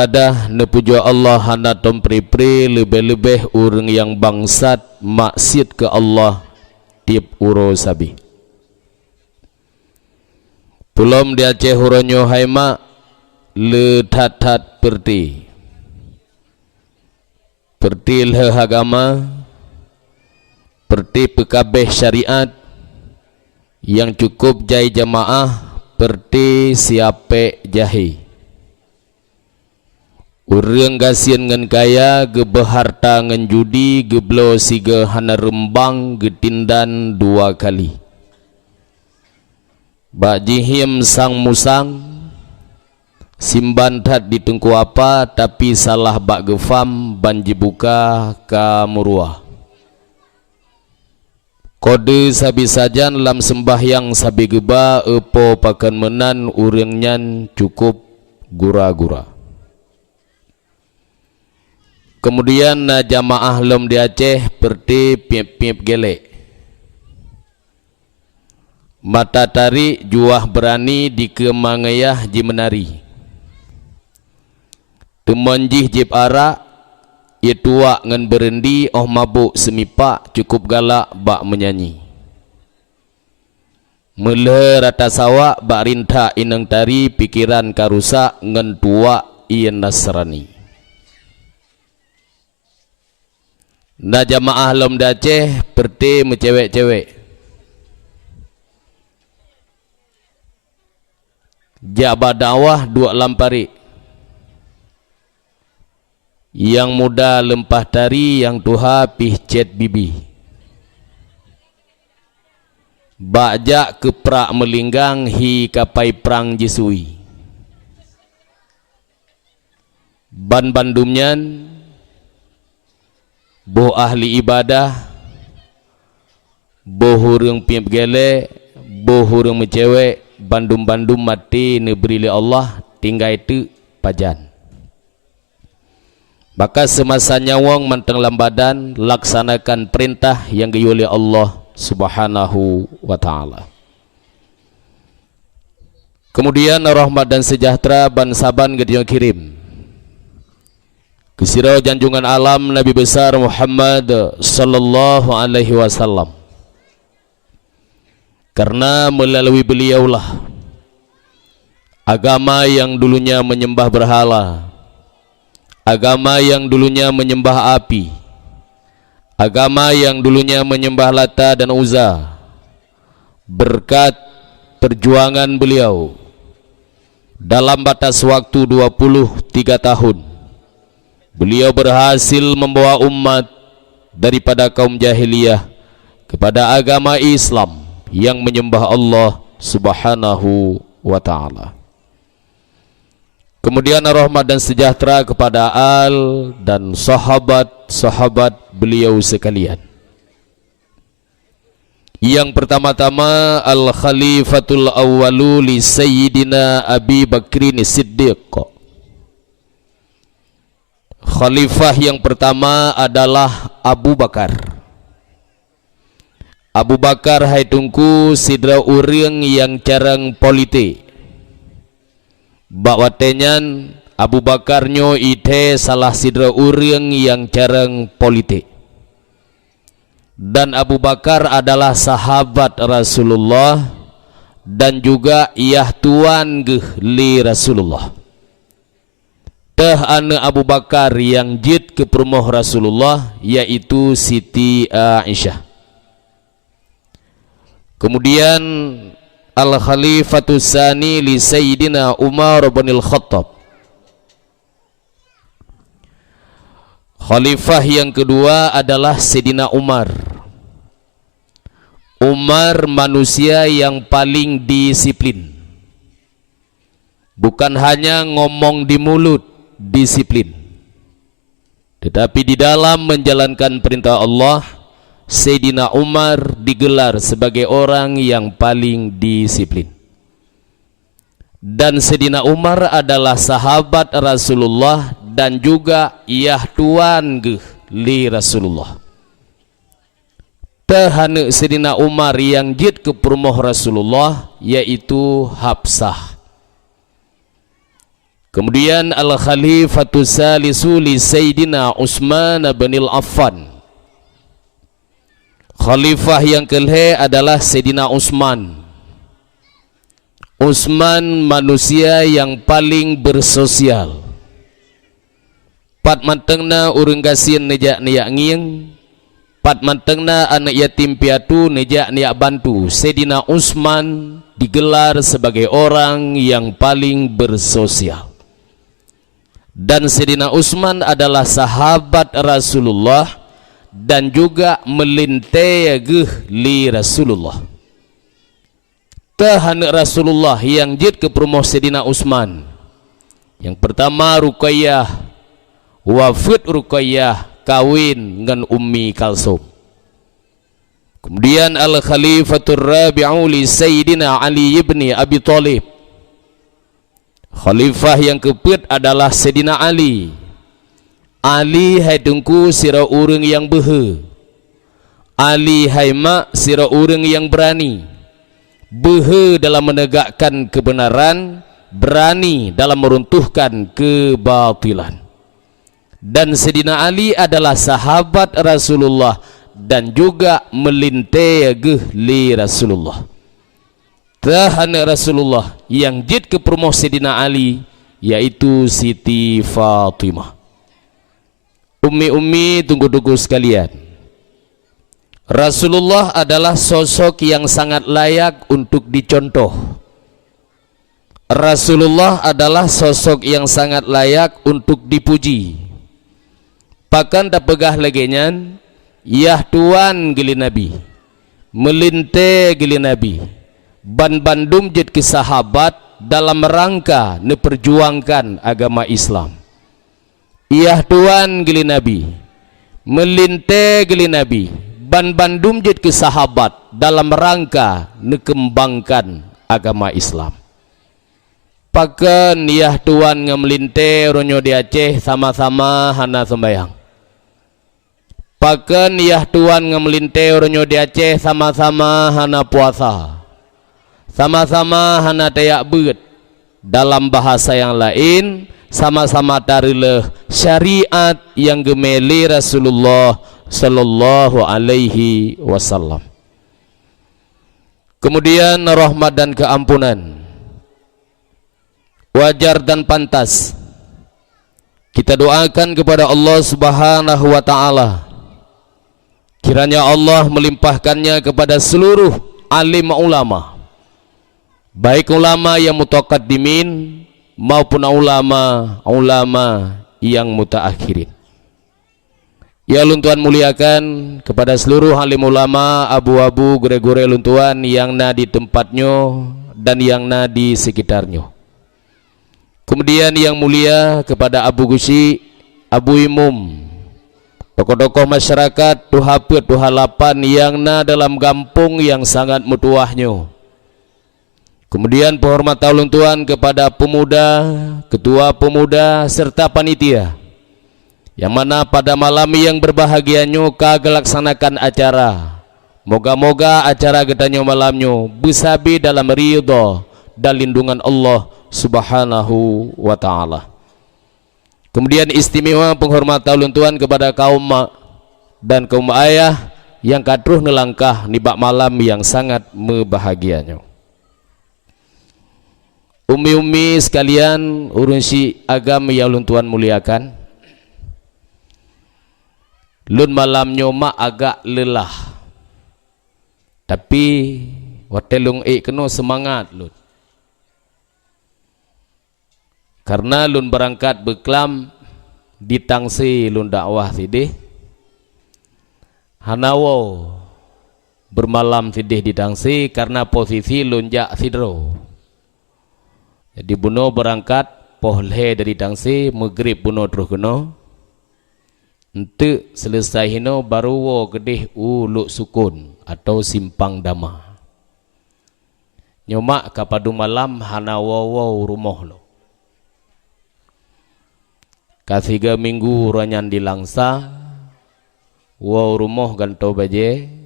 ibadah nepujo Allah hana tompri-pri lebih-lebih urang yang bangsat maksiat ke Allah tiap uro sabi. Pulom di Aceh huronyo haima le tat-tat perti leh agama, perti pekabeh syariat yang cukup jai jamaah, perti siape jahi. Urang gasian ngan kaya, gebeharta ngan judi, geblo siga hana rembang, getindan 2 kali. Bak jihim sang musang, simban tat ditungku apa, tapi salah bak gefam, banji buka ka muruah. Kode sabi sajan lam sembahyang sabi geba, epo pakan menan urang nyan cukup gura-gura. Kemudian na jamaah lom di Aceh perti piep-piep gelek. Mata tarik juah berani di kemangayah ji menari. Temanjih jib arak, ia tuak ngan berendi, oh mabuk semipak, cukup galak bak menyanyi. Mele rata sawak bak rintak inang tari, pikiran karusak ngan tuak ian Nasrani. Na jamaah lom Aceh perti mencewek-cewek. Jabah dakwah 2 lampari. Yang muda lempah tari, yang tuha pih cet bibi. Bajak keprak melinggang hi kapai perang jisui. Ban bandumnyan boh ahli ibadah, boh hurung piep gele, boh hurung mencewek, bandum-bandum mati neberi Allah, tinggal itu pajan. Maka semasa nyawang manteng lambadan, laksanakan perintah yang dioleh Allah Subhanahu wa ta'ala. Kemudian rahmat dan sejahtera ban saban yang kirim kesirau janjungan alam Nabi besar Muhammad sallallahu alaihi wasallam. Karena melalui beliaulah agama yang dulunya menyembah berhala, agama yang dulunya menyembah api, agama yang dulunya menyembah Lata dan Uzza, berkat perjuangan beliau dalam batas waktu 23 tahun, beliau berhasil membawa umat daripada kaum jahiliyah kepada agama Islam yang menyembah Allah Subhanahu wa ta'ala. Kemudian rahmat dan sejahtera kepada al dan sahabat-sahabat beliau sekalian. Yang pertama-tama al-khalifatul awwalu li sayyidina Abi Bakrin Siddiq. Khalifah yang pertama adalah Abu Bakar. Abu Bakar hai tungku sidra urang yang carang politik. Bakwatenyan Abu Bakarnyo ite salah sidra urang yang carang politik. Dan Abu Bakar adalah sahabat Rasulullah dan juga iyah tuan li Rasulullah. Teh ana Abu Bakar yang jid ke perumoh Rasulullah, yaitu Siti Aisyah. Kemudian Al-Khalifatus Sani li Sayyidina Umar bin Al-Khattab. Khalifah yang kedua adalah Sayyidina Umar. Umar manusia yang paling disiplin. Bukan hanya ngomong di mulut disiplin, tetapi di dalam menjalankan perintah Allah, Sayyidina Umar digelar sebagai orang yang paling disiplin. Dan Sayyidina Umar adalah sahabat Rasulullah dan juga iyah tuan li Rasulullah. Tahana Sayyidina Umar yang jid ke perumoh Rasulullah, yaitu Hafsah. Kemudian al-khalifatu salisu li Sayyidina Utsman bin Affan. Khalifah yang kelih adalah Sayyidina Utsman. Utsman manusia yang paling bersosial. Pat mantengna urang gasieun nejak niak ngieng, pat mantengna anak yatim piatu nejak niak bantu. Sayyidina Utsman digelar sebagai orang yang paling bersosial. Dan Sayyidina Utsman adalah sahabat Rasulullah dan juga melintai li Rasulullah. Tahan Rasulullah yang jid ke perumahan Sayyidina Utsman. Yang pertama Ruqayyah, wafat Ruqayyah kawin dengan Ummi Kalsum. Kemudian al-khalifatur rabi'u li Sayyidina Ali ibn Abi Thalib. Khalifah yang keempat adalah Sayyidina Ali. Ali hai tungku sira urang yang behe. Ali hai mak sira urang yang berani. Behe dalam menegakkan kebenaran, berani dalam meruntuhkan kebatilan. Dan Sayyidina Ali adalah sahabat Rasulullah dan juga melintai li Rasulullah. Tahan Rasulullah yang jid ke perumahan Sayyidina Ali, yaitu Siti Fatimah. Ummi-ummi tunggu-tunggu sekalian, Rasulullah adalah sosok yang sangat layak untuk dicontoh. Rasulullah adalah sosok yang sangat layak untuk dipuji. Pakan tak pegah laginya, yah tuan gili Nabi, melintai gili Nabi. Ban-bandum jid ke sahabat dalam rangka neperjuangkan agama Islam. Iyah tuan gili Nabi, melintai gili Nabi, ban-bandum jid ke sahabat dalam rangka nekembangkan agama Islam. Pakan iyah tuan ngemelintai ronyo di Aceh sama-sama hana sembayang. Pakan iyah tuan ngemelintai ronyo di Aceh sama-sama hana puasa. Sama-sama hana tayak beut. Dalam bahasa yang lain, sama-sama tarileh syariat yang gemeli Rasulullah sallallahu alaihi wasallam. Kemudian rahmat dan keampunan, wajar dan pantas kita doakan kepada Allah Subhanahu wa taala, kiranya Allah melimpahkannya kepada seluruh alim ulama, baik ulama yang mutaqaddimin maupun ulama yang mutaakhirin. Ya luntuan muliakan kepada seluruh alim ulama, abu-abu gure-gure luntuan yang na di tempatnya dan yang na di sekitarnya. Kemudian yang mulia kepada Abu Gusi, Abu Imum, tokoh-tokoh masyarakat tuhapet tuhalapan yang na dalam kampung yang sangat mutuahnya. Kemudian penghormatan luntuan kepada pemuda, ketua pemuda serta panitia, yang mana pada malam yang berbahagianyo kagak laksanakan acara. Moga-moga acara getanyo malamnyo besabi dalam ridha dan lindungan Allah Subhanahu wa ta'ala. Kemudian istimewa penghormatan luntuan kepada kaum mak dan kaum ayah yang katruh nelangkah nibak malam yang sangat membahagianyo. Umi-umi sekalian, urunsi agama yang luntuan muliakan, lun malam nyoma agak lelah, tapi watelung kena semangat lun, karena lun berangkat beklam di tangsi lun dakwah sidih hanawo bermalam sidih di tangsi karena posisi lun jak sidro. Jadi buno berangkat pohle dari tangsi maghrib buno terus kena. Ente selesai hino baru wo gedih uluk sukun atau simpang dama. Nyomak kapadu malam hana wo rumah lo. Kasiga minggu ranyan di langsa, wo rumah ganto baje.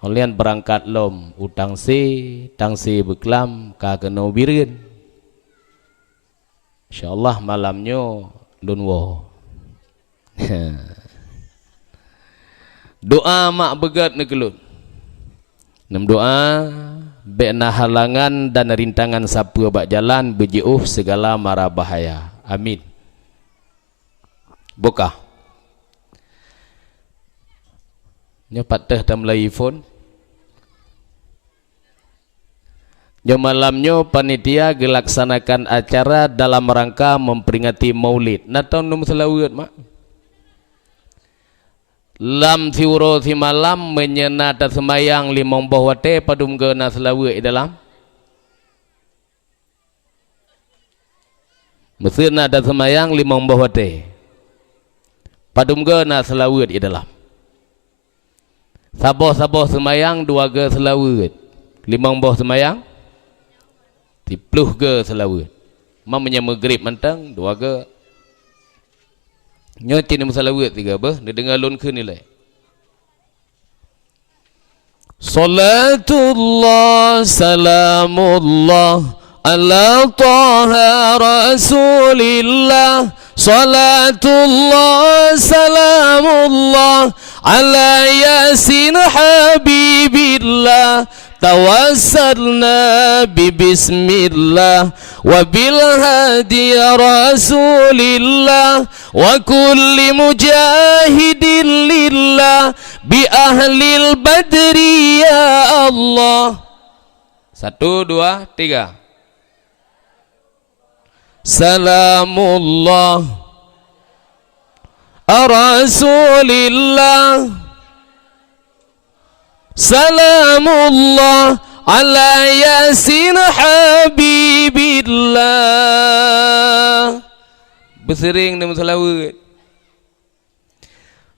Olian berangkat lom utang si, tangsi beklam ka kena birin. InsyaAllah malamnya lunwo. Doa mak begat negelun. Nam doa bekna halangan dan rintangan siapa bak jalan berjauh segala mara bahaya. Amin. Buka. Nya patah tam lai phone. Nya malamnya panitia gelaksanakan acara dalam rangka memperingati Maulid. Natau num selawat mak. Lam thiuro thi malam menyenata semayang limong bahwate padum ke na selawat dalam. Mesir na ada semayang limong bahwate. Padum ke na selawat dalam. Saboh-saboh semayang dua ke selawat. Limong bah semayang 10 ke selawat. Mamanya maghrib mentang 2 ke. Nyoti ni selawat 3 bah, dia dengar lun ke nilai. Salatullah salamullah ala taha rasulillah. Salatullah salamullah ala yasin habibillah. Tawassalna bismillah wa bil hadi rasulillah wa kulli mujahidin lillah bi ahlil badri ya Allah. 1, 2, 3. Salamullah rasulillah. Salamullah ala yasin habibillah. Bersering dengan selawat.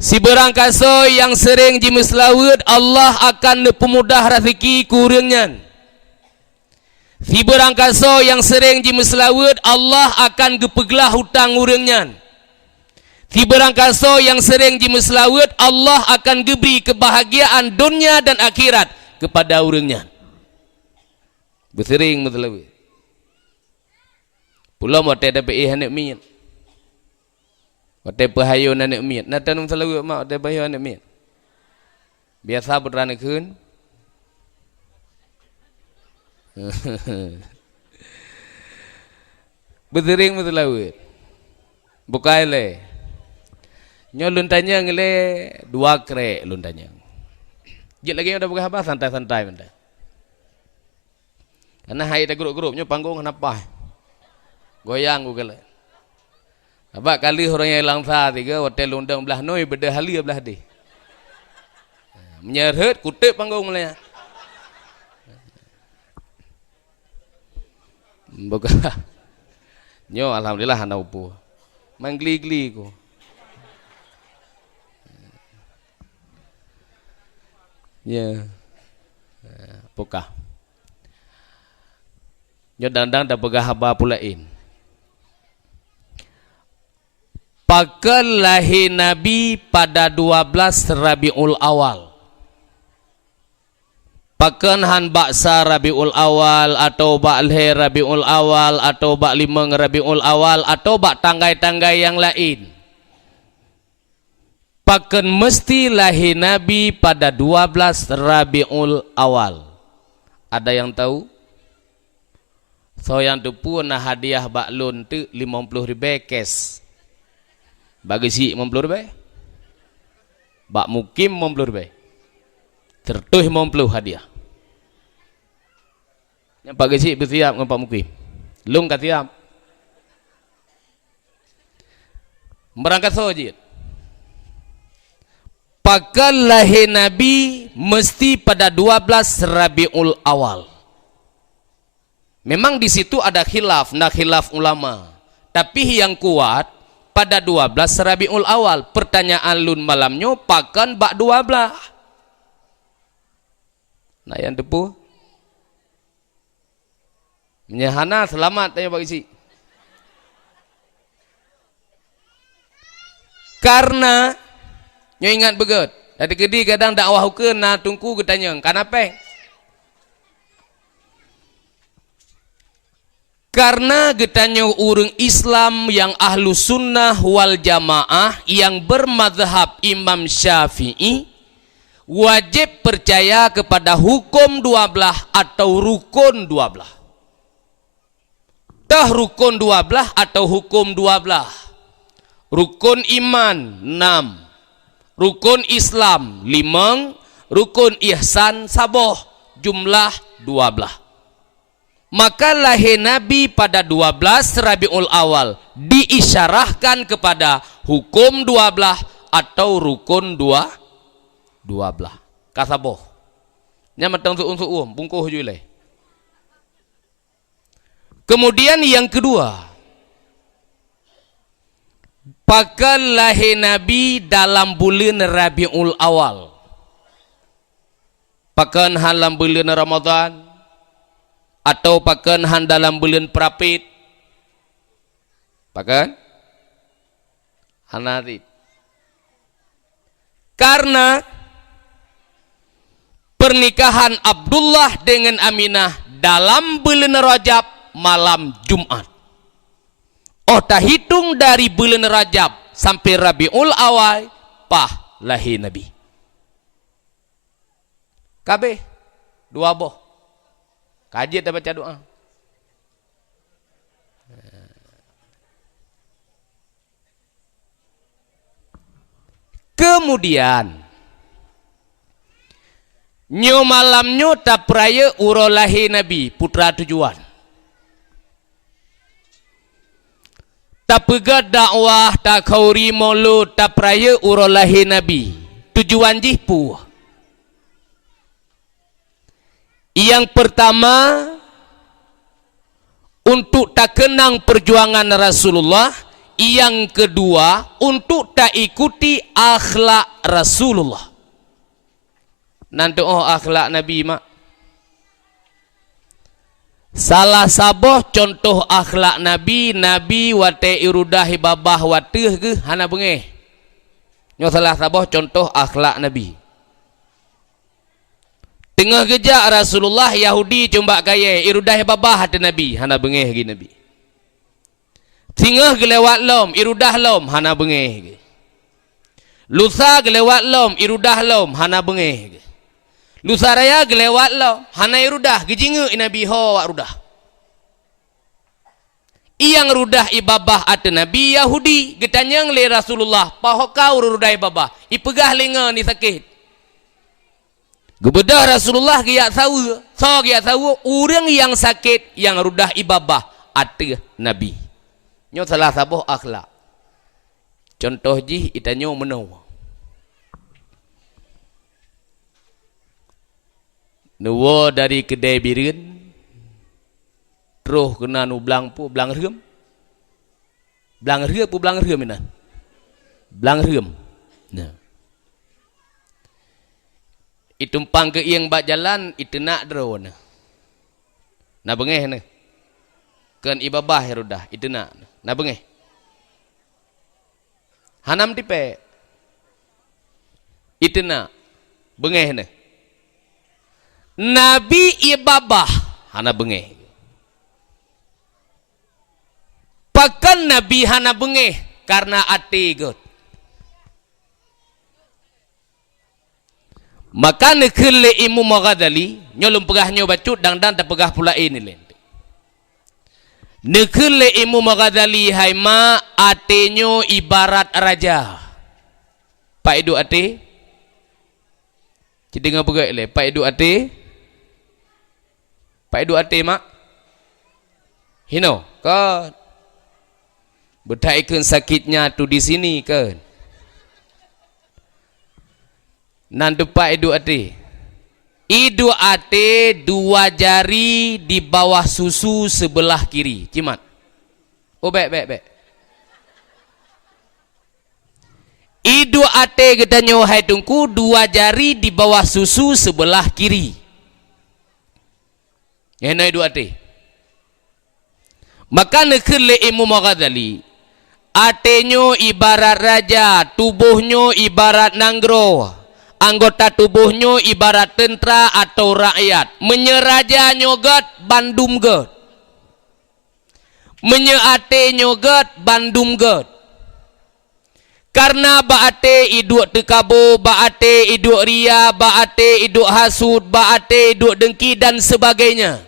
Si berangkaso yang sering jimis selawat, Allah akan pemudah rezeki kurangnya. Si berangkaso yang sering jimis selawat, Allah akan gepeglah hutang urangnya. Si berangkaso yang sering jimis selawat, Allah akan beri kebahagiaan dunia dan akhirat kepada orangnya. Bersering selawat. Pulau mata dapat anak miat. Mata pahayun anak miat. Natan selawat mak mata pahayun anak miat. Biasa berana kun. Bersering selawat. Bukai le. Nyo lun tanya ngele 2 krek lun tanya. Jit lagi udah buka apa santai-santai benda. Karena hai dah grup-grup nyo panggung kenapa? Goyang gua kala. Apa kali orang yang langsa tiga hotel undang belah noi beda hali belah di. Menyerhet kutip panggung mulanya. Buka. Nyo alhamdulillah ana upu. Manggli-gli ko. Ya, pokah. Nyo dandang dah pegah haba pulain. Pakal lahir Nabi pada 12 Rabiul Awal. Pakan han baksa Rabiul Awal atau bak lahir Rabiul Awal atau bak 5 Rabiul Awal atau bak tanggai-tanggai yang lain. Pakan mesti lahir Nabi pada 12 Rabiul Awal. Ada yang tahu? So yang tu pun nak hadiah baklun tu 50,000 cash. Bagi si 50,000. Bak mukim 50,000. Tertuh 50 hadiah. Yang bagi si bersiap dengan Pak Mukim. Lung kat siap. Berangkat sojit. Pakal lahir Nabi mesti pada 12 Rabiul Awal. Memang di situ ada khilaf, nak khilaf ulama. Tapi yang kuat pada 12 Rabiul Awal. Pertanyaan lun malamnya pakan bak 12. Nah yang tepu. Menyahana selamat tanya bagi si. Karena nyo ingat begut. Dari kedi kadang dakwah ke na tungku ketanya. Kenapa? Karena getanya orang Islam yang ahlu sunnah wal jamaah yang bermadhab Imam Syafi'i wajib percaya kepada hukum dua belah atau rukun dua belah. Tah rukun dua belah atau hukum dua belah. Rukun iman 6, rukun Islam 5, rukun ihsan saboh jumlah 12. Maka lahir Nabi pada 12 Rabiul Awal diisyarahkan kepada hukum 12 atau rukun 12. Kasaboh. Nya matang unsur bungkuh julai. Kemudian yang kedua, pakal lahir Nabi dalam bulan Rabiul Awal. Pakan dalam bulan Ramadan atau pakan han dalam bulan Prapit. Pakan Hanarit. Karena pernikahan Abdullah dengan Aminah dalam bulan Rajab malam Jumat. Oh, tak hitung dari bulan Rajab sampai Rabiul Awal pah lahir Nabi. Kabeh dua boh. Kaji dah baca doa. Kemudian nyo malamnyo tak peraya uro lahir Nabi putra tujuan. Tak pega dakwah tak kauri maulud tak peraya uro lahir Nabi. Tujuan jipu. Yang pertama, untuk tak kenang perjuangan Rasulullah. Yang kedua, untuk tak ikuti akhlak Rasulullah. Nanti akhlak Nabi mak. Salah saboh contoh akhlak Nabi, Nabi wate irudahi babah watih ke hana bengeh. Nyo salah saboh contoh akhlak Nabi. Tengah gejak Rasulullah Yahudi combak kaya irudah babah hati Nabi hana bengeh gi Nabi. Tengah gelewat lom irudah lom hana bengeh gi. Lusa gelewat lom irudah lom hana bengeh gi. Lusa raya gelewat lom hana irudah gejinge Nabi ho wak rudah. Iyang rudah ibabah hati Nabi Yahudi getanyang le Rasulullah pahokau rudah ibabah ipegah lenga ni sakit. Gebedah Rasulullah giyak tahu, so giyak tahu orang yang sakit yang rudah ibabah ati Nabi. Nyo salah sabuh akhlak. Contoh ji itanyo menau. Nuwo dari kedai birin, terus kena nu belang pu belang rem. Belang rem pu belang rem ina. Belang rem. Nah. Itumpang ke yang bak jalan itu nak drone. Na bengeh ne. Kan ibabah rudah itu nak. Na bengeh. Hanam tipe. Itu nak bengeh ne. Nabi ibabah hana bengeh. Pakan Nabi hana bengeh karena ati god. Maka nekele Imam Ghazali nyolong pegah nyo bacut dan tak pegah pula ini lente. Nekele Imam Ghazali haima atenyo ibarat raja. Pak Edu ate. Jadi ngapa pegah le? Pak Edu ate. Pak Edu ate mak. Hino kan. Bertaikun sakitnya tu di sini kan. Nanti Pak Edu ate. Idu ate dua jari di bawah susu sebelah kiri. Cimat. Oh baik. Idu ate getanyo hai tungku dua jari di bawah susu sebelah kiri. Eno idu ate. Maka nekele Imam Ghazali. Atenyo ibarat raja, tubuhnya ibarat nanggro. Anggota tubuhnya ibarat tentera atau rakyat. Menyeraja nyogat bandum god. menyeate nyogat bandum get. Karena baate iduk tekabo, baate iduk ria, baate iduk hasud, baate iduk dengki dan sebagainya.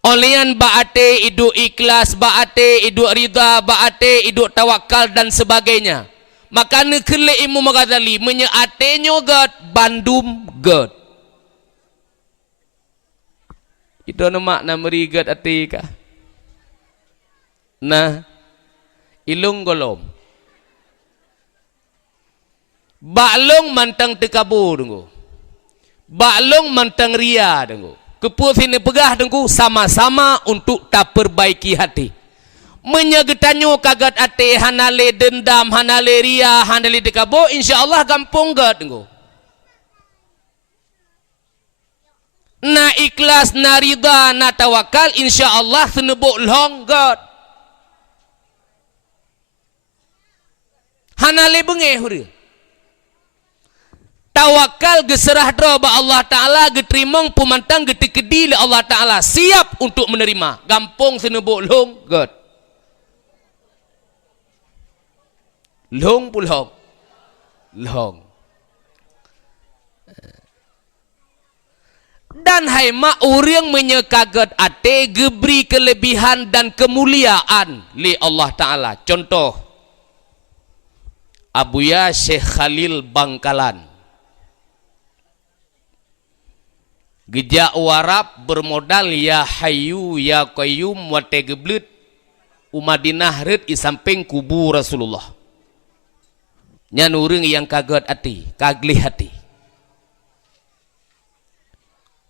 Olehan baate iduk ikhlas, baate iduk ridha, baate iduk tawakal dan sebagainya. Maka nekele Imam Ghazali menyeate nyogat bandum get. Itu nama merigat ati kah? Nah, ilung golom. Baklong mantang tekabur dengku. Baklong mantang ria dengku. Kepul sini pegah dengku sama-sama untuk tak perbaiki hati. Menyegetanyo kagat hati hanale dendam, hanale ria, hanale tekabur, insya-Allah gampang gat dengku. Na ikhlas, na ridha, na tawakal, insya-Allah senebuk long gat. Hanale bengeh huri. Tawakal geserah dro ba Allah Ta'ala, geterimong pemantang getekedi le Allah Ta'ala, siap untuk menerima. Gampang senebuk long gat. Long pulong. Long. Dan hai mak orang menyekagat ate geberi kelebihan dan kemuliaan li Allah Ta'ala. Contoh Abuya Syekh Khalil Bangkalan. Gejak warap bermodal ya hayu ya qayyum wate geblut Umadinah red isamping kubur Rasulullah. Nyan urang yang kaget hati, kaglih hati.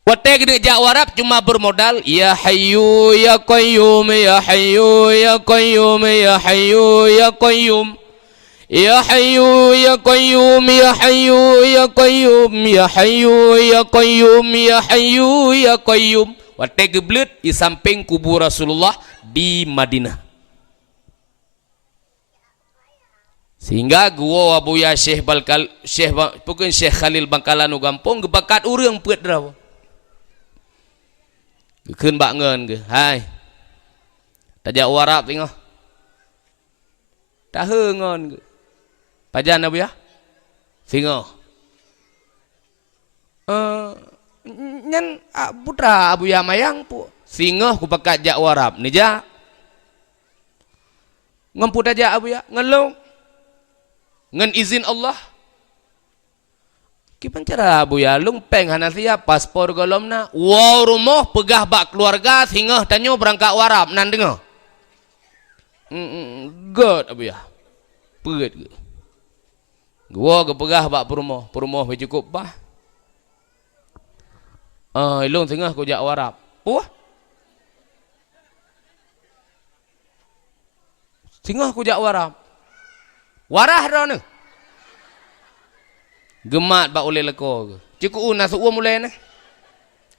Wate gejak warap cuma bermodal ya hayu ya qayyum ya hayu ya qayyum ya hayu ya qayyum. Ya Hayyu ya Qayyum ya Hayyu ya Qayyum ya Hayyu ya Qayyum ya Hayyu ya Qayyum. Wate geblut di samping kubur Rasulullah di Madinah. Sehingga gua Abuya Syekh Khalil Bangkalan nu gampong gebakat urang peut draw. Gekeun bak ngeun ge. Hai. Tajak warap tengah. Tah heungon ge. Pajan Abu ya? Singo. Nyan putra Abu ya mayang pu. Singo ku pakat jak warap. Ni ja. Ngempu tajak Abu ya? Ngelong. Ngen izin Allah. Ki pancara Abu ya lumpeng hana sia paspor golomna. Wow rumah pegah bak keluarga singo tanyo berangkat warap nan dengo. God Abu ya. Peut ge. Gua kepegah bak perumah cukup bah. Ilung tengah ku jak warap. Puah. Tengah ku jak warap. Warah dah ni. Gemat bak oleh leko ke. Cukup nasuh mulai ni.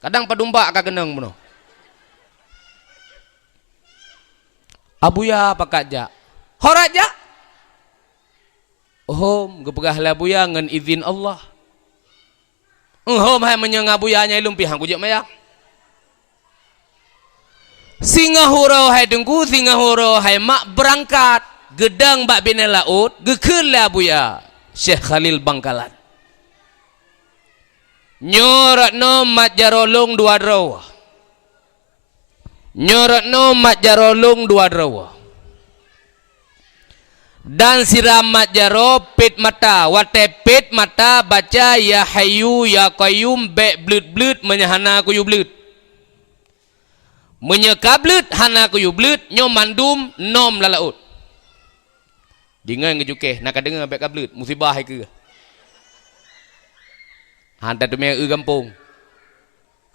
Kadang padumba ka kenang mono. Abuya pakat jak. Horat jak. Hom gepegah labuya ngan izin Allah. Hom hai menyang abuyanya lumpi hang kujak maya. Singahuro hai dengku singahuro hai mak berangkat gedang bak bina laut gekeun labuya Syekh Khalil Bangkalan. Nyoratno mat jarolung dua draw. Nyoratno mat jarolung dua draw. Dan siram mat jaro pit mata. Wate pit mata baca ya hayu ya qayyum be blut menyahana kuyu blut. Menyekablut hana kuyu blut nyom mandum nom lalaut. Dengan ngejuke nak dengar be kablut musibah ke. Hantar tu me gampung.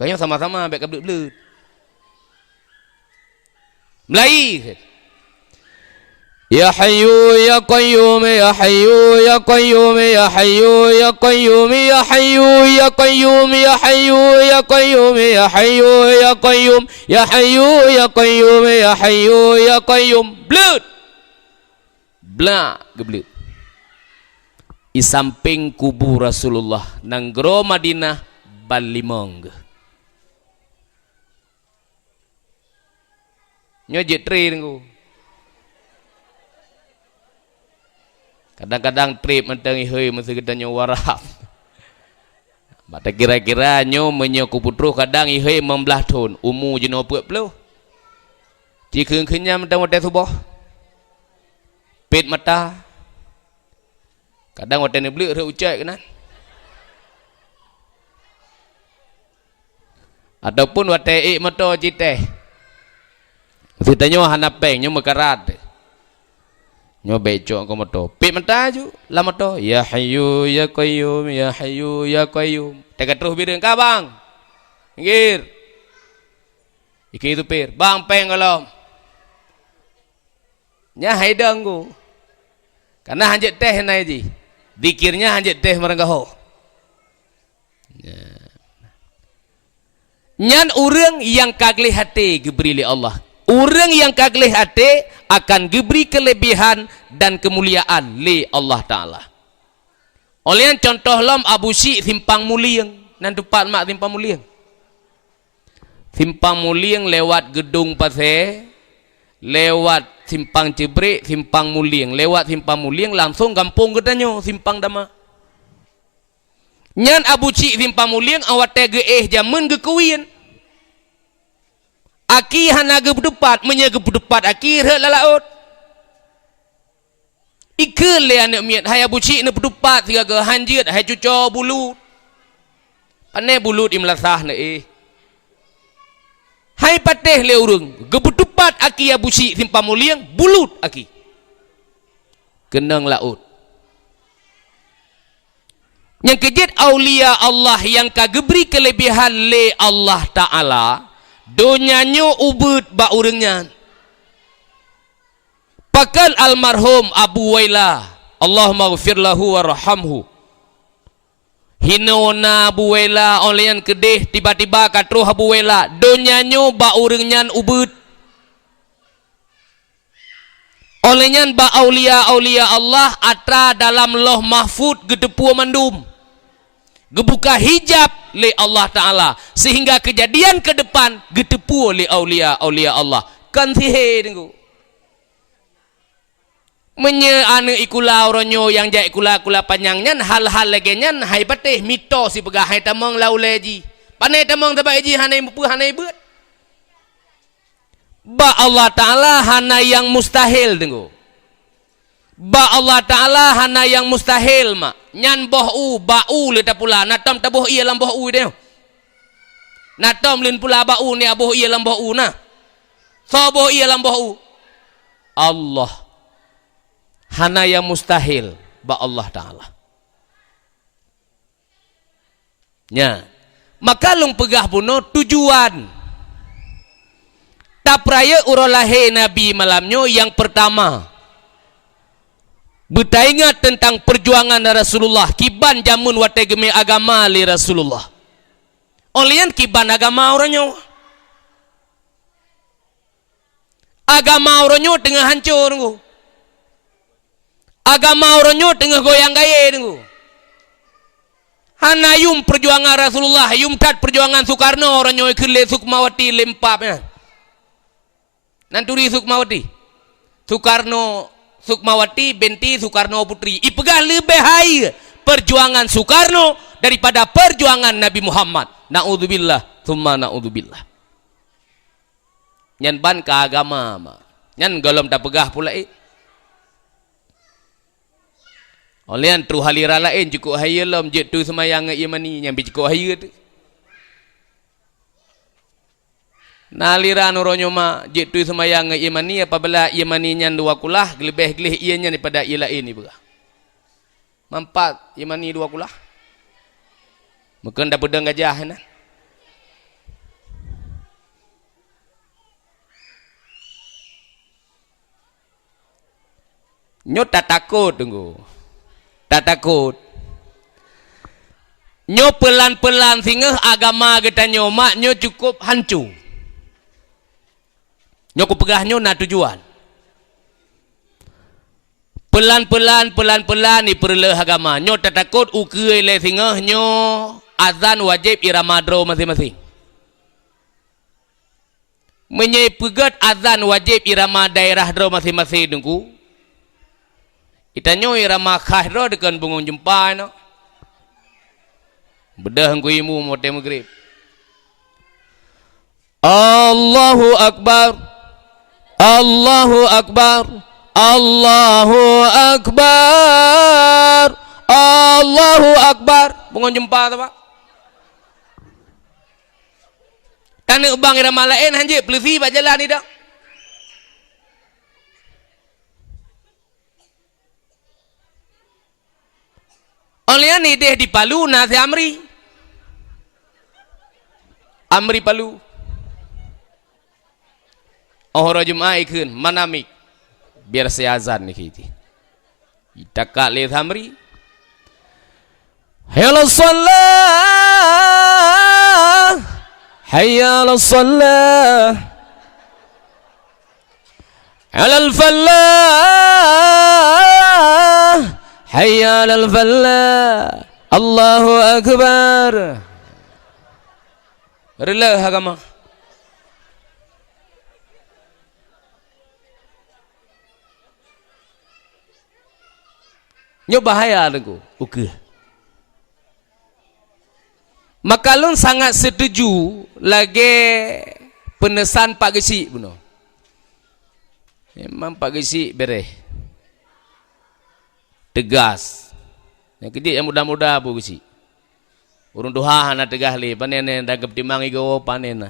Kayaknya sama-sama be kablut blut. Melai. Ya Hayyu ya Qayyum ya Hayyu ya Qayyum ya Hayyu ya Qayyum ya Hayyu ya Qayyum ya Hayyu ya Qayyum ya Hayyu ya Qayyum ya Hayyu ya Qayyum ya Hayyu ya Qayyum. Blut. Blak geblut. Di samping kubur Rasulullah nang gro Madinah Balimong. Nyo jetri tengku. Kadang-kadang trip mentang ihoi mesti kita nyo warap. Mata kira-kira nyo menyoku putruh kadang ihoi membelah tun. Umu jeno puak peluh. Jika kenyam mentang wadah subuh. Pet mata. Kadang wadah ni beli ada ucap kena. Ataupun wadah mata citeh. Mesti tanya hanapeng nyo mekarat. Nyo becok ko moto. Pit mata ju, la moto. Ya Hayyu ya Qayyum, ya Hayyu ya Qayyum. Teka terus bireng ka bang. Minggir. Iki itu pir. Bang peng kalau. Nya haidang ku. Karena hanjet teh nai ji. Dikirnya hanjet teh merenggaho. Nyan urang yang kagli hati diberi oleh Allah. Orang yang kagli hati akan diberi kelebihan dan kemuliaan oleh Allah Ta'ala. Oleh yang contoh lam Abu Syik simpang muliang. Nan tempat mak simpang muliang. Simpang muliang lewat gedung pasir. Lewat simpang Cibrik, simpang muliang. Lewat simpang muliang langsung kampung katanya simpang dama. Nyan Abu Syik simpang muliang awat tege jaman gekewin. Aki hanaga berdepat, menyaga berdepat aki lalaut. Ikel le anak miat, hai Abu Syik na berdepat tiga ke hanjit, hai cuco bulut. Pane bulut imlasah na Hai pateh le urung, geberdepat aki Abu Syik simpang muliang, bulut aki. Kenang laut. Yang kejit aulia Allah yang kageberi kelebihan le Allah Ta'ala. Donyanya ubud ba urangnya. Pakal almarhum Abu Waila, Allahumma ghfir lahu warhamhu. Hinona Abu Waila oleh yang kedih tiba-tiba katruh Abu Waila, donyanya ba urangnya ubud. Olehnya ba aulia Allah atra dalam Lauh Mahfud gedepu mandum. Gebuka hijab oleh Allah Ta'ala. Sehingga kejadian ke depan getepu oleh aulia Allah. Kan sihir tengok. Menye ane ikula oronyo yang jai ikula panjangnya hal-hal laginya hai patih mitos si pegah hai tamang lau leji. Panai tamang tabai ji hanai mupu hanai buat. Ba Allah Ta'ala hana yang mustahil tengok. Ba Allah Ta'ala hana yang mustahil mak. Nyan boh bau le ta pula natom tabuh ia lam boh dia. Natom lin pula bau ni aboh ia lam boh na. So boh ia lam boh Allah. Hana yang mustahil ba Allah Ta'ala. Nya. Maka lung pegah puno tujuan. Tapraya urolahe Nabi malamnya yang pertama. Bertaingat tentang perjuangan Rasulullah. Kiban jamun wategeme agama li Rasulullah. Olian kiban agama orangnya. Agama orangnya tengah hancur. Agama orangnya tengah goyang gaya. Hanayum perjuangan Rasulullah. Yum tat perjuangan Soekarno orangnya ikhle Sukmawati lempapnya. Nanturi Sukmawati. Sukmawati binti Soekarno Putri. Ipegah lebih hai perjuangan Soekarno daripada perjuangan Nabi Muhammad. Na'udzubillah, thumma na'udzubillah. Nyan ban ke agama. Nyan golom tak pegah pula Olean tru halira lain cukup haya lam jet tu semayang Yemani yang cukup haya tu. Naliran oronyo ma jet tu semayang Yemani apabila Yemani nyan dua kulah lebih gelih ianya daripada ia lain ni berah. Mampat Yemani dua kulah. Mungkin dah pedang gajah na. Nyo tak takut tunggu. Tak takut. Nyo pelan-pelan sehingga agama kita nyo mak nyo cukup hancur. Nyo ku pegah nyo na tujuan. Pelan-pelan ni perle agama. Nyo tak takut ukui le sehingga nyo azan wajib irama dro masing-masing. menyai pegat azan wajib irama daerah dro masing-masing dengku. Itanyo irama khah dro dekan bungung jumpa no. Bedah engku imu mote maghrib. Allahu akbar. Allahu akbar. Allahu akbar. Allahu akbar. Bungung jumpa tu pak. Tanah bang irama lain hanje pelisi pak jalan ni dak. Olian ni deh di Palu nasi Amri. Amri Palu. Orang Jumaat ikun manamik. Biar saya azan ni kita. Itakak le Amri. Hayya salat. Hayya salat. Alal falah. Hayya alal falah. Allahu akbar. Rela agama. Nyo bahaya lagu. Okey. Makalun sangat setuju lagi penesan Pak Gesik benar. Memang Pak Gesik bereh. Tegas. Yang kedua yang muda-muda Pak Gesik. Urung doha anak tegas li. Panen dah ketimang igo panen.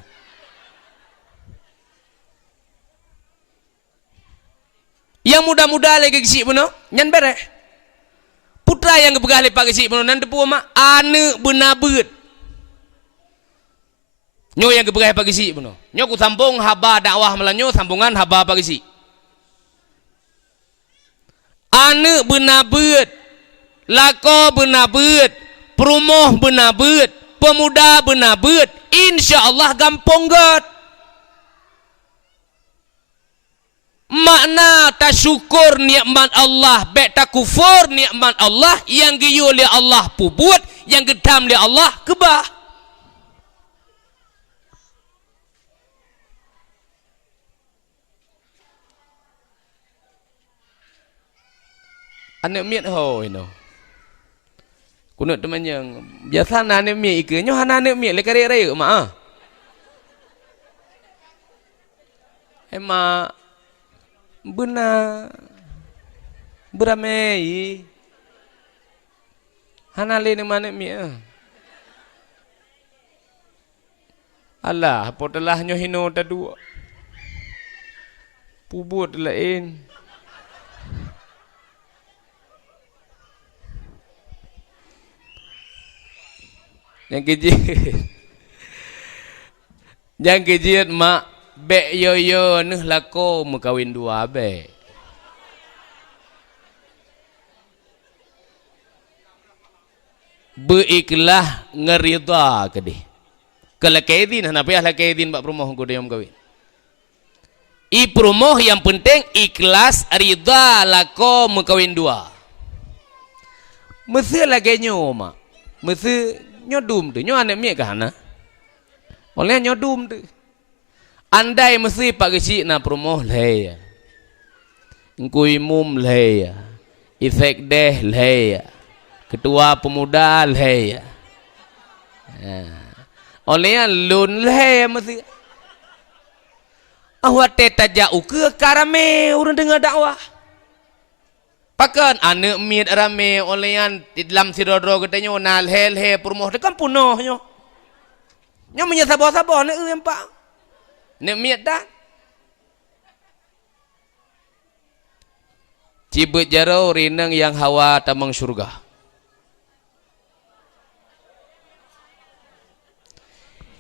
Yang muda-muda lagi Gesik benar. Nyan bereh. Putra yang kepegah lepak Gesik benar. Nan tepu mak anak benabut. Nyo yang kepegah lepak Gesik benar. Nyo ku sambung haba dakwah melanyo sambungan haba Pak Gesik. Anak benabut. Lako benabut. Perumoh benabut. Pemuda benabut. InsyaAllah gampang gat. Makna tasyukur nikmat Allah, baik tak kufur nikmat Allah, yang giyu oleh Allah pubut, yang gedam oleh Allah kebah. Anak miat ho ino. Kunut teman yang biasa anak miat ikannya anak miat lekar raya ke mak. Emak benar beramai hanale ni mana mi Allah apa telah nyo hino ta dua pubut lain yang kejit mak bek yo nuh lako mekawin dua bek. Beiklah ngerida ke deh. Kelakaidin hana payah lakaidin bak promoh ko dia mekawin. I promoh yang penting ikhlas rida lako mekawin dua. Mesti lagi nyo mak. Mesti nyodum tu. Nyo anak miak ke hana? Oleh nyodum tu. Andai mesti Pak Gesik na promoh leh. Engkui mum leh. Ifek deh leh. Ketua pemuda leh. Oleh lun leh mesti. Awak tajak uke karame urang dengar dakwah. Pakan anak miat rame oleh yang dalam sidodro katanya nal hel promoh dekan punoh nyo. Nyo menyasabah-sabah nak empak. Nek miat dah. Cibut jaro rinang yang hawa tamang syurga.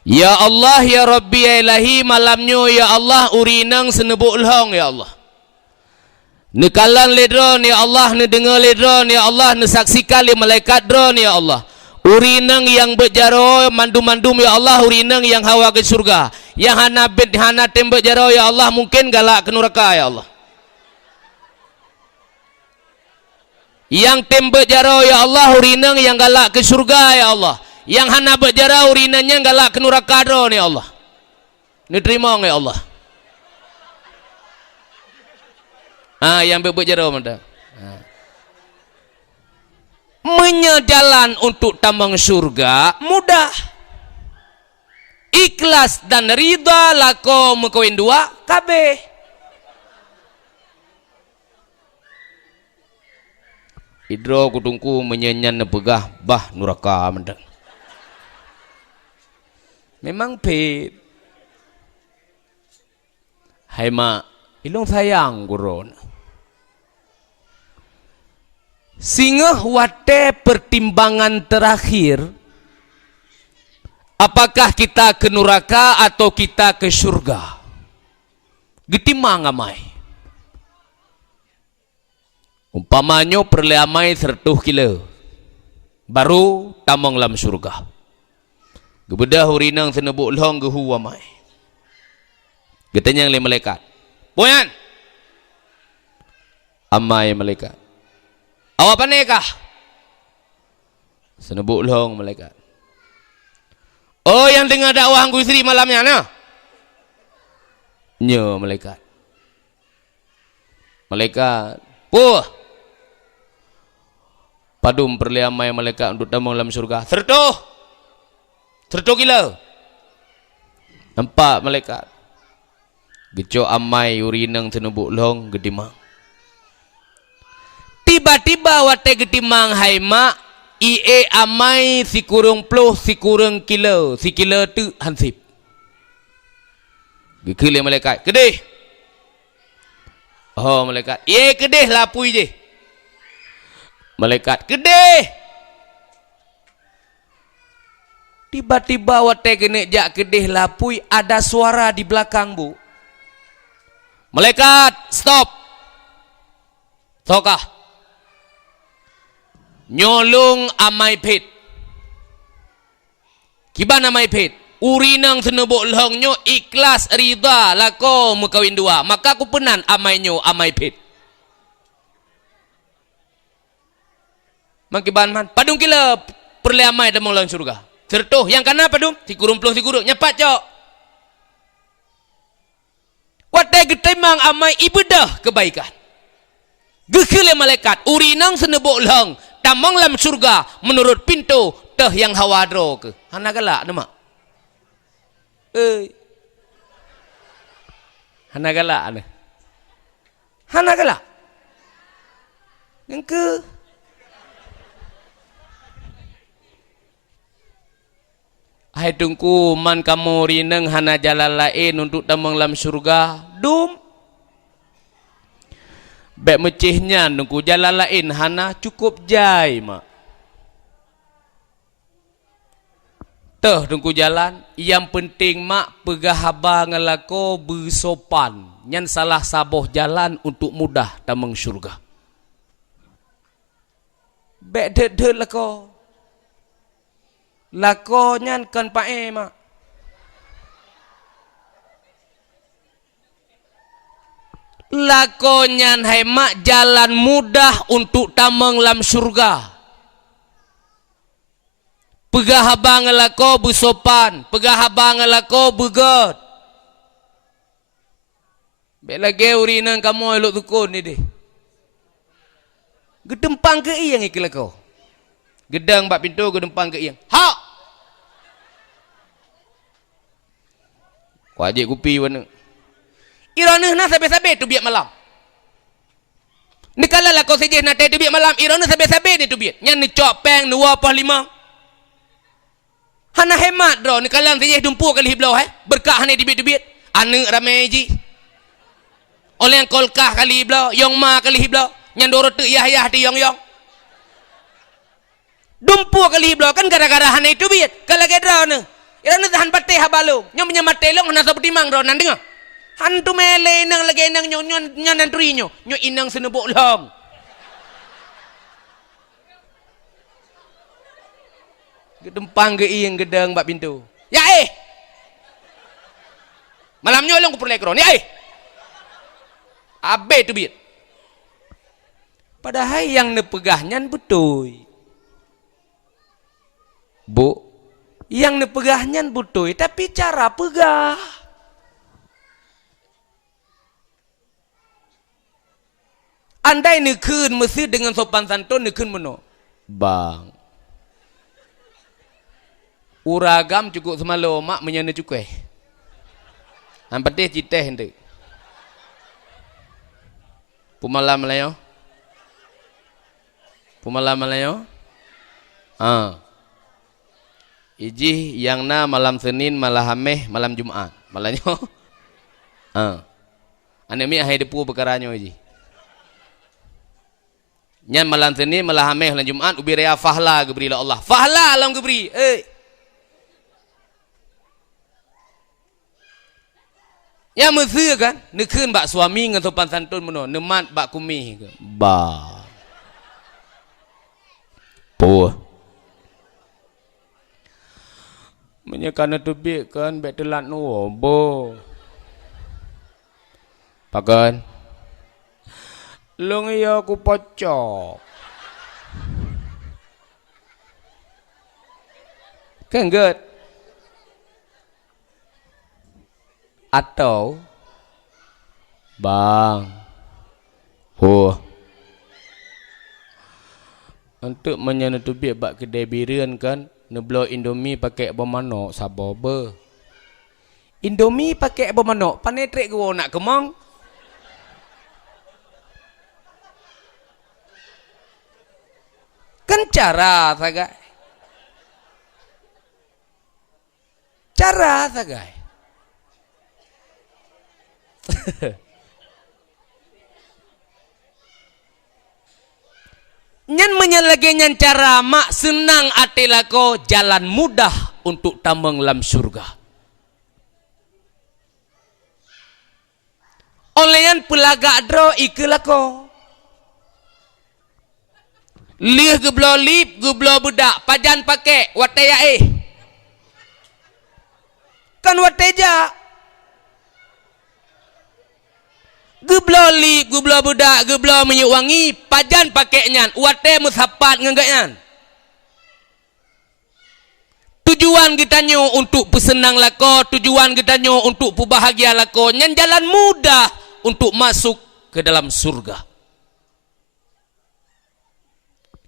Ya Allah ya Rabbi ya Ilahi malamnyo ya Allah urinang senebuk lhong ya Allah. Nekalan ledron ya Allah, nedengar ledron ya Allah, nesaksikan le malaikat dron ya Allah. Urinang yang berjaro mandum-mandum ya Allah, urinang yang hawa ke surga. Yang hana tembak jaro ya Allah mungkin galak ke neraka ya Allah. Yang tembak jaro ya Allah urinang yang galak ke surga ya Allah. Yang hana berjaro urinannya galak ke neraka dron ya Allah. Ni terima ya Allah. Yang berjero mata. Menyejalan untuk tambang surga mudah. Ikhlas dan ridha lako mekawin dua kabeh. Idro kutungku menyenyan pegah bah nuraka mendang. Memang pet. Hai mak, ilung sayang guron. Singa wate pertimbangan terakhir. Apakah kita ke neraka atau kita ke surga? Getimang amai. Umpamanya perle amai 100 kilo. Baru tamang lam surga. Gebedah hurinang senebuk long gehu amai. Getanyang le malaikat. Poyan. Amai malaikat. Awak panekah? Senebuk long malaikat. Oh, yang dengar dakwah Angku Isri malamnya nah? Nya malaikat. Malaikat. Puh. Padum perliamai malaikat untuk tamang dalam surga. 100 kilo. Nampak malaikat. Gecok amai urinang senebuk long gedimang. Tiba-tiba wate gedimang hai mak. Ie amai si kurung puluh si kurung kilo. Si kilo tu hansip. Gekele malaikat. Kedih. Oh malaikat. Ye kedih lapui je. Malaikat. Kedih. Tiba-tiba wate kena jak kedih lapui. Ada suara di belakang bu. Malaikat. Stop. Sokah. Nyolong amai pet. Kiban amai pet. Urinang senebuk longnyo ikhlas ridha lako mekawin dua. Maka aku penan amainyo amai pet. Makiban man. Padung kila perle amai damang lang surga. Sertuh yang kana padung. Si kurung puluh si kurung. Nyapat cok. Watai getemang amai ibadah kebaikan. Gekele malaikat. Urinang senebuk long. Tamang lam surga menurut pintu teh yang hawadro ke. Hana galak nama. Hana galak ane. Hana galak. Yang ke. Hai tungku man kamu rineng hana jalan lain untuk tamang lam surga. Dum. Bek mecihnya nunggu jalan lain hana cukup jai mak. Tuh nunggu jalan yang penting mak pegah haba ngelako bersopan. Nyan salah saboh jalan untuk mudah tamang syurga. Bek de lako. Lako nyan kan pae mak. Lakonyan hai mak jalan mudah untuk tamang lam surga. Pegah abang lako bersopan, pegah abang lako begot. Bek lagi urinang kamu elok tukun ni deh. Gedempang ke iyang ikil lako. Gedang bak pintu gedempang ke iyang. Hak. Wajib kupi warna. Irona na sabe-sabe tu biak malam. Ni kala lah kau sejeh nak tu biak malam. Irona sabe-sabe ni tu biak. Yang ni cok peng 25. Hana hemat bro. Ni kala sejeh dumpu kali hiblau berkah ni dibit-dibit. Ane ramai ji. Oleh yang kolkah kali hiblau, yong ma kali hiblau. Yang doro tu yah-yah di yong-yong. Dumpu kali hiblau kan gara-gara hana itu biat. Kala gedra ni. Irona tahan patih habalu. Nyom menyamate long hana seperti mang bro. Nanti ngah. Hantu mele nang lagi nang nyon nantri nyo inang senebuk long. Gedempang ge iyang gedang bak pintu. Ya malamnya long ku perlekron. Ya abe tu bit. Padahal yang nepegahnya betul. Bu, yang nepegahnya betul tapi cara pegah. Andai nekun mesti dengan sopan santun nekun meno. Bang. Uragam cukup semalam mak menyana cukai. Yang penting citeh hendak. Pumalam Melayu. Pumalam Melayu. Iji yang na malam Senin, malam Hameh, malam Jumaat. Malamnya. Ane mi ahai depu perkaranya iji. Nyan malam Senin, malam Hameh, malam Jumaat ubi raya fahla geberi la Allah. Fahla alam geberi. Ya mesti kan, nekun bak suami dengan sopan santun meno, nemat bak kumi ke. Ba. Po. Menyekana tubik kan bek telat nu bo. Pakan. Long iya aku pocok. Kan good. Atau Bang. untuk menyentuh bak kedai birian kan, neblo Indomie pakai bermanok sabar ber. Indomie pakai bermanok, panetrek gua nak kemang. Kan cara sagai. Cara sagai. Nyan menyelagi nyan cara mak senang ati lako jalan mudah untuk tambang lam surga. Olehan pelaga dro ike lako. Lih geblo lip geblo budak pajan pakai wataya kan wateja. Geblo lip, geblo budak, geblo minyak wangi, pajan pakai nyan, wate musapat ngengak nyan. Tujuan kita nyo untuk pesenang lako, tujuan kita nyo untuk berbahagia lako, nyan jalan mudah untuk masuk ke dalam surga.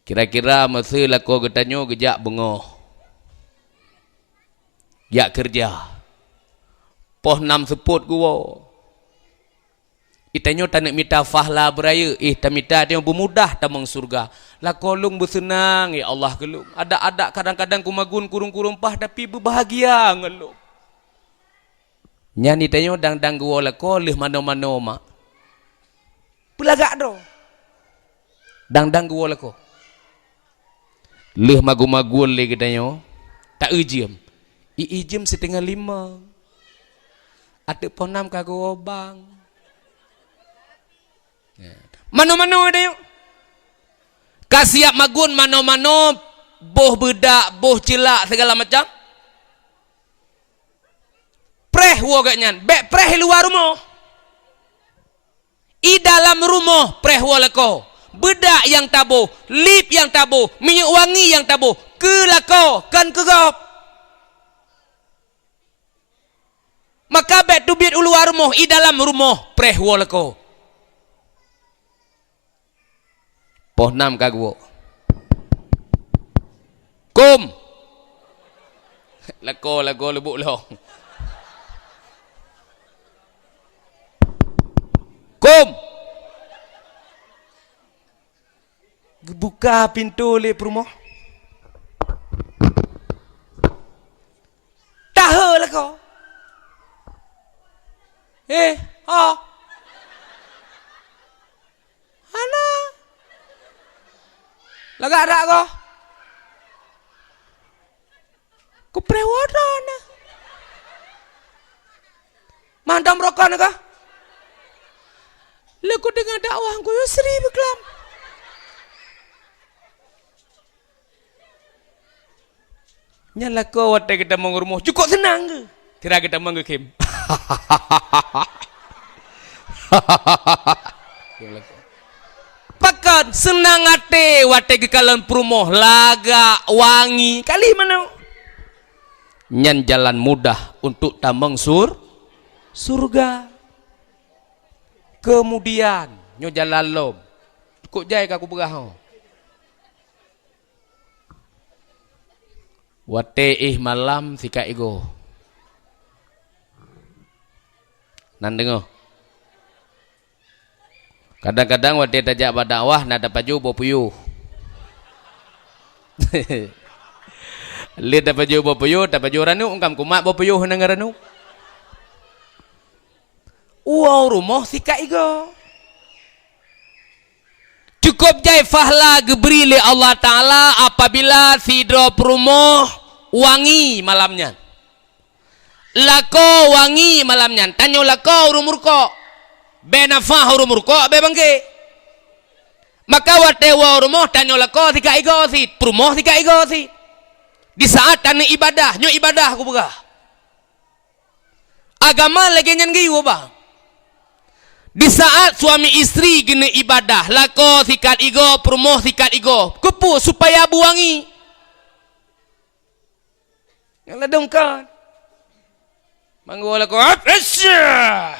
Kira-kira masa lako kita nyo gejak bengoh. Gejak kerja. Poh 6 seput gua. Itanyo tak nak minta fahla beraya. Tak minta dia bermudah tamang surga. Lah kolong bersenang. Ya Allah gelung. Ada kadang-kadang kumagun kurung-kurung pah. Tapi berbahagia ngelung. Nyan itanyo dang-dang gua lah kolih mana-mana mak. Pelagak do. Dang-dang gua lah ko. Leh magu-magun leh itanyo. Tak ujim. Ijim 4:30. Ada pon 6 kagak bang. Mano-mano ada yuk. Kasiap magun mano-mano. Boh bedak, boh celak segala macam. Preh wogaknya. Bek preh luar rumah. I dalam rumah preh wolako. Bedak yang tabuh. Lip yang tabuh. Minyak wangi yang tabuh. Kelako. Kan kegop. Maka bek tu biar luar rumah. I dalam rumah preh wolako. Poh 6 kagwo. Kum. Lako lebuk long. Kum. Buka pintu le rumah. Tahu lako. Ana. Lagak ada ko. Ku prewadan. Mandam rokan ka. Leku dengan dakwah ku Yusri beklam. Nyala ko wate kita mengurumuh cukup senang ke? Kira kita menggekim. Pakat senang ate wate ke kalan perumoh laga wangi kali mana nyan jalan mudah untuk tambang surga. Kemudian nyo jalan lom cukup jai ka aku berah ho. Wate malam sika ego. Nan dengo. Kadang-kadang wate tajak badakwah nak dapat ju bopuyu. Lihat dapat ju bopuyu, dapat ju ranu ungkam kumat bopuyu nang ranu. Wow rumah sika ego. Cukup jai fahla geberi oleh Allah Ta'ala apabila sidro perumoh wangi malamnya. Lako wangi malamnya. Tanyo lako urumurko. Benafah urumurko be bangke. Maka watewa rumah tanyo lako tika ego si. Perumoh tika ego si. Di saat tanah ibadah. Nyo ibadah aku begah. Agama lagi nyan giyu bang. Di saat suami istri gini ibadah, lako sikat igo, perumoh sikat igo, kepu supaya buangi. Yang ledong kan. Manggu lako, Asya.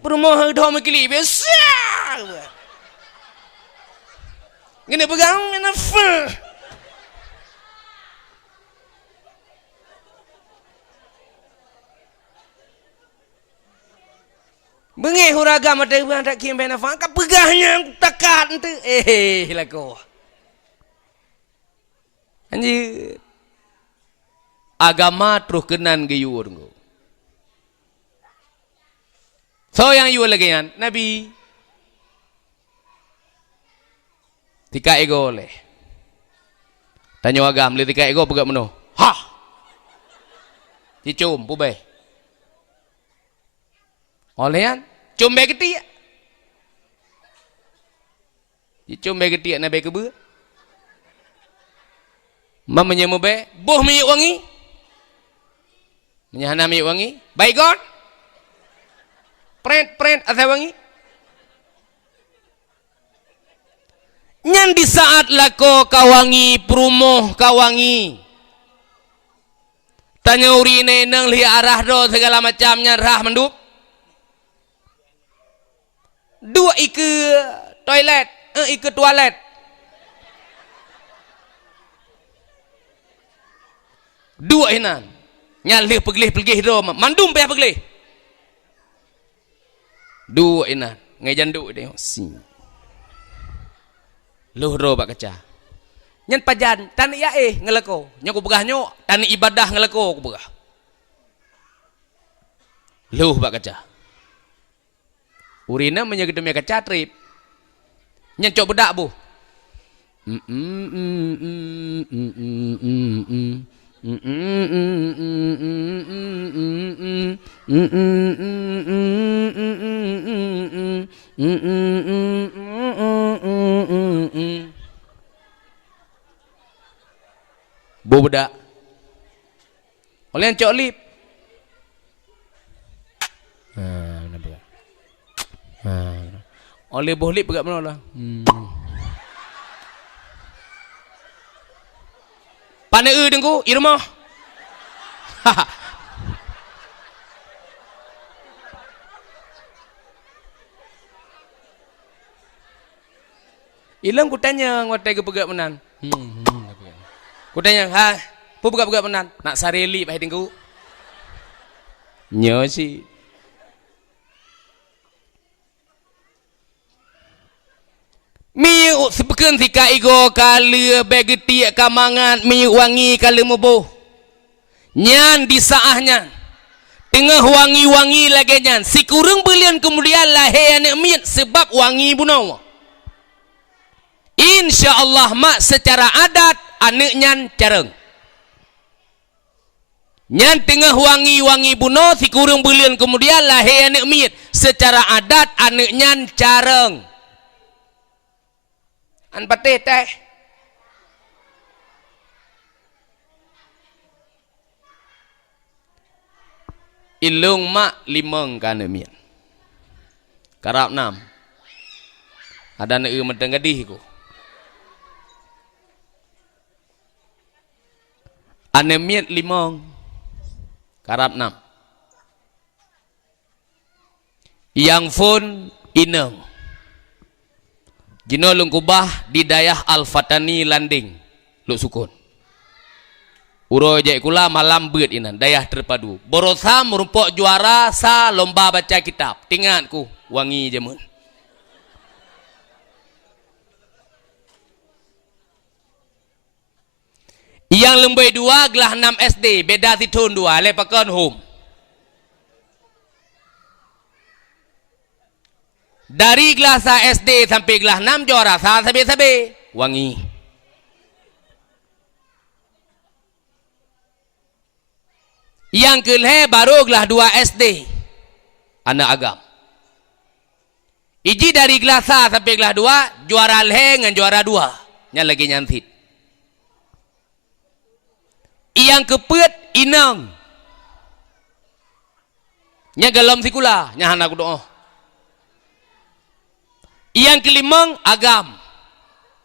Perumoh dah makili, Asya. Gini pegang, kenapa? Bengih huraga mata ibu tak kim pena fang ka pegahnya takat ente lako. Anjir. Agama terus kenan geyur ngo. So yang yu lagi yan Nabi. Tika ego le. Tanyo agam le tika ego pegak meno. Ha. Dicum pube. Olehan cumbe ketiak. Cumbe ketiak na be kebe. Mamanya mo be, boh minyak wangi. Menyahana minyak wangi. Baygon. Prent asa wangi. Nyan di saat lako kawangi perumoh kawangi. Tanya urine nang li arah do segala macamnya rah mendup. Dua ike toilet, ike toilet. Dua inan. Nyalih pegelih do, mandum peh pegelih. Dua inan, ngejan duk dia. Sing. Luh ro bak kaca. Nyan pajan, tani ya ngeleko. Nyaku begah nyo, tani ibadah ngeleko ku begah. Luh bak kaca. Urina menyegede demi kaca trip. Nyencok bedak bu. Bu bedak. Oleh nyencok lip. Oleh bohlip pegak mana lah. Pandai dengku, irma. Ilang ku tanya ngotai ke pegak menan. Ku tanya, ha, pu pegak menan. Nak sareli pai dengku. Nyo si. Miu sepekan tika igo kala begeti kamangan miu wangi kala mubuh. Nyan di saahnya. Tengah wangi-wangi lagi nyan. Si kurang belian kemudian lahir anak miat sebab wangi bunaw. InsyaAllah mak secara adat anak nyan careng. Nyan tengah wangi-wangi bunaw si kurang belian kemudian lahir anak miat secara adat anak nyan careng. An patih teh. Ilung mak limeng kana mian. Karap 6. Ada nak menteng gadih ko. Ane miat limeng. Karap 6. Yang fun ineng. Jino lung kubah di dayah Al-Fatani Landing. Luk sukun. Uro jai kula malam beut inan dayah terpadu. Borosa merumpok juara sa lomba baca kitab. Tingatku wangi jemun. Yang lembai 2 gelah 6 SD, beda situn 2 lepakan home. Dari gelas SD sampai gelas 6 juara sabe-sabe wangi. Yang kelih baru gelas 2 SD anak agam. Iji dari gelas sampai gelas 2 juara leh dengan juara 2 nya lagi nyantit. Yang kepet inang nya galam sikula nya hana ku doa. Yang kelimang agam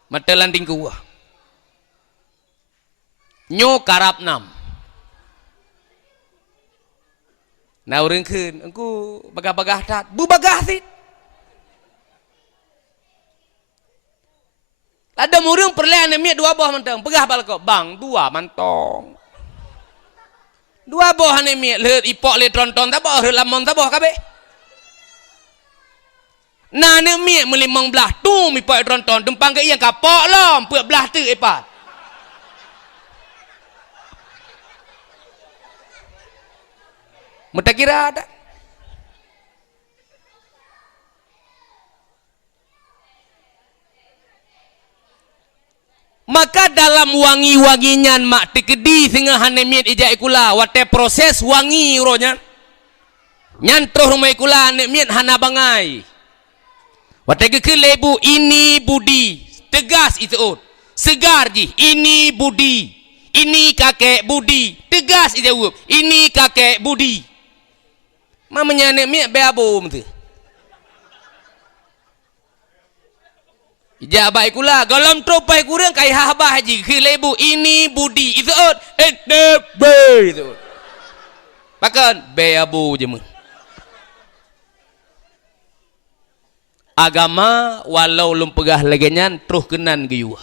mata landing kuah nyo karap 6 na urang keun engku bagah-bagah tat bu bagah sit ada murung perlean mi 2 buah mantong pegah balko bang 2 mantong 2 buah ane mi leut ipok le tronton ta boh leut lamon ta boh kabeh. Nah ne mi melimang belah tu mi pok tronton tempang ke yang kapok lom puak belah tu epat. Muta kira ada. Maka dalam wangi-wanginyan mak tikedi singa hanemit ijai kula wate proses wangi uronya. Nyantroh rumah kula hanemit hana bangai. Wate ke lebu ini budi tegas itu segar ji ini budi ini kakek budi tegas itu ini kakek budi mamanya nek be abo mtu ija baik kula galam tropai kurang kai habah haji ke lebu ini budi itu be itu pakan be abo je mun. Agama walau lum pegah legenyan terus kenan geyuah.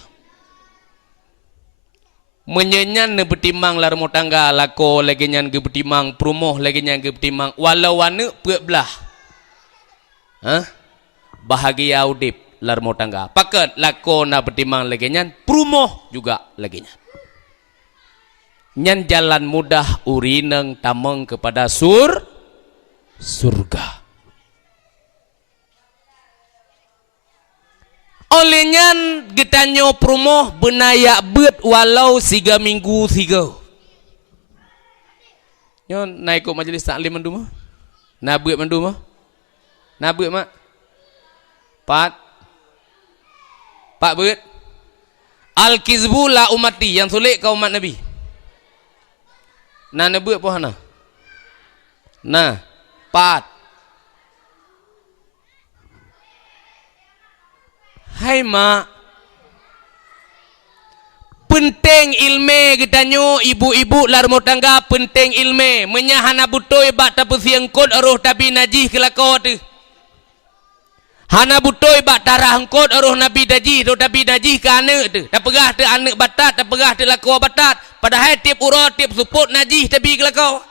Menyenyan ne betimang lar tangga lako legenyan ge betimang prumoh legenyan ge betimang walau wane peuk belah. Bahagia udip lar tangga. Paket lako na betimang legenyan prumoh juga legenyan. Nyan jalan mudah urineng tameng kepada surga. Olehnya getanyo promoh benaya bet walau 3 minggu 3. Nyo naik ko majelis taklim mandu mah. Na bet mandu mah. Na bet mak. 4 bet. Al-kizbu la umati yang sulik kau umat Nabi. Na bet po hana. Nah 4 hai mak penting ilme getanyo ibu-ibu lar tangga penting ilme menyahana butoi bak tapu siang kod aruh tabi najih kelakau tu hana butoi bak tarah kod aruh nabi daji do tabi daji ke anak tu tak pegah tu anak batat tak pegah tu lakau batat padahal tiap urut tiap suput najih tabi kelakau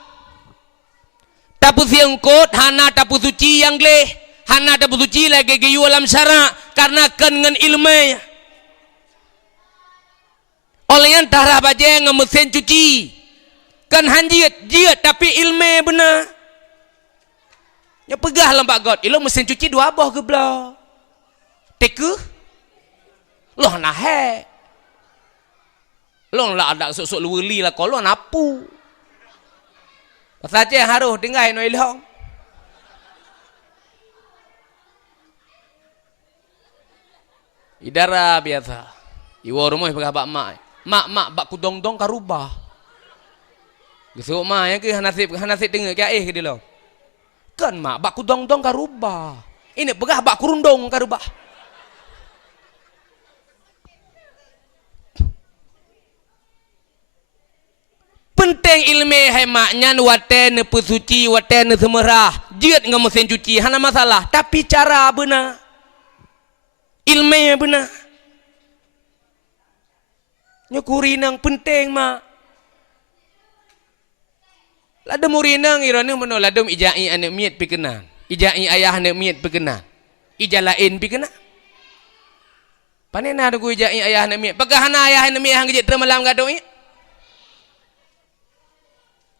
tapu siang kod hana tapu suci yang leh hana tapu suci lagi geyu alam syarak karena kan dengan ilmu oleh yang tarah baja dengan mesin cuci kan hanjiat jiat tapi ilmu benar yang pegah lambat god ilo mesin cuci 2 boh ke belah teka loh nahe loh lah ada sok-sok luweli lah kalau napu pasal je haruh tinggal no ilhong idara biasa iwa rumah pegah bak mak bak kudong-dong karubah gesuk mak yang ke hanasib tengok ke ke dia lo kan mak bak kudong-dong karubah ini pegah bak kurundong karubah penting ilmu hai maknya waten pesuci waten semerah jiat dengan mesin cuci hana masalah tapi cara benar Ilmu benar. Nyukuri nang penting mak. Ladem urinang irana mano ladem ijai anak miat pi kenal. Ijai ayah anak miat pi kenal. Ija lain pi kenal. Panena aku ijai ayah anak miat. Pagahana ayah anak miat hang gejek termalam gadong i.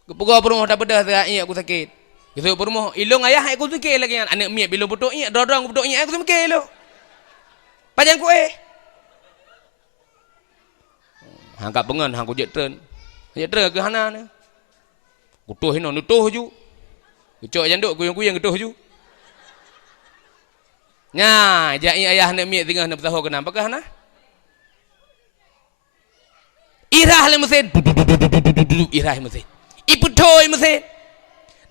Kepuga perumah dah bedah tak aku sakit. Gitu perumah ilong ayah aku sakit lagi anak miat bila betul i dorong betul i aku sakit lo. Panjang ku hang kat pengan hang ku jet tren. Jet tren ke hana ni. Kutuh hino nutuh ju. Kecok janduk kuyang-kuyang ketuh ju. Nya, jai ayah nak miat tengah nak bertahu kenapa ke hana? Irah le mesin. Irah mesin. Iputoi mesin.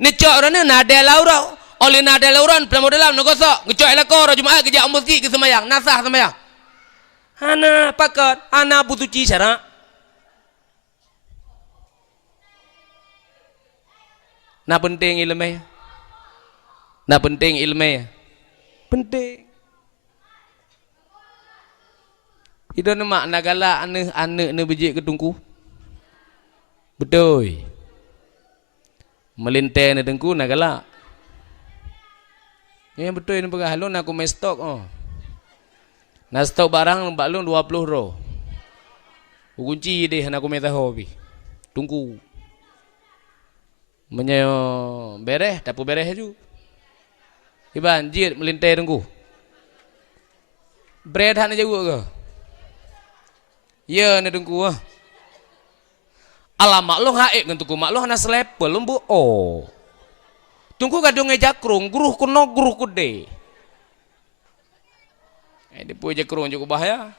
Necok rana nada laurau. Oleh nada lauran pelamu dalam nagosok. Ngecok elakor Jumaat kerja masjid ke semayang, nasah semayang. Hana pakat, hana butuh ci syarak. Nak penting ilmu. Nak penting ilmu. Penting. Ida nama nagala ane bejik ketungku. Betul. Melintai na dengku nagala. Yang betul ini pegah halun aku main stok oh. Nak stok barang balun 20 ro. Kunci deh aku main tahu bi. Tunggu. Menyo beres, dapu beres ju. Iban jit melintai dengku. Bread hana jago ke? Ya na dengku ah. Alamak lo haik ngentuku mak lo hana selepel lembu oh. Tunggu gadung jakrung, guruh kuno guruh kude. Di puai jakrung cukup bahaya.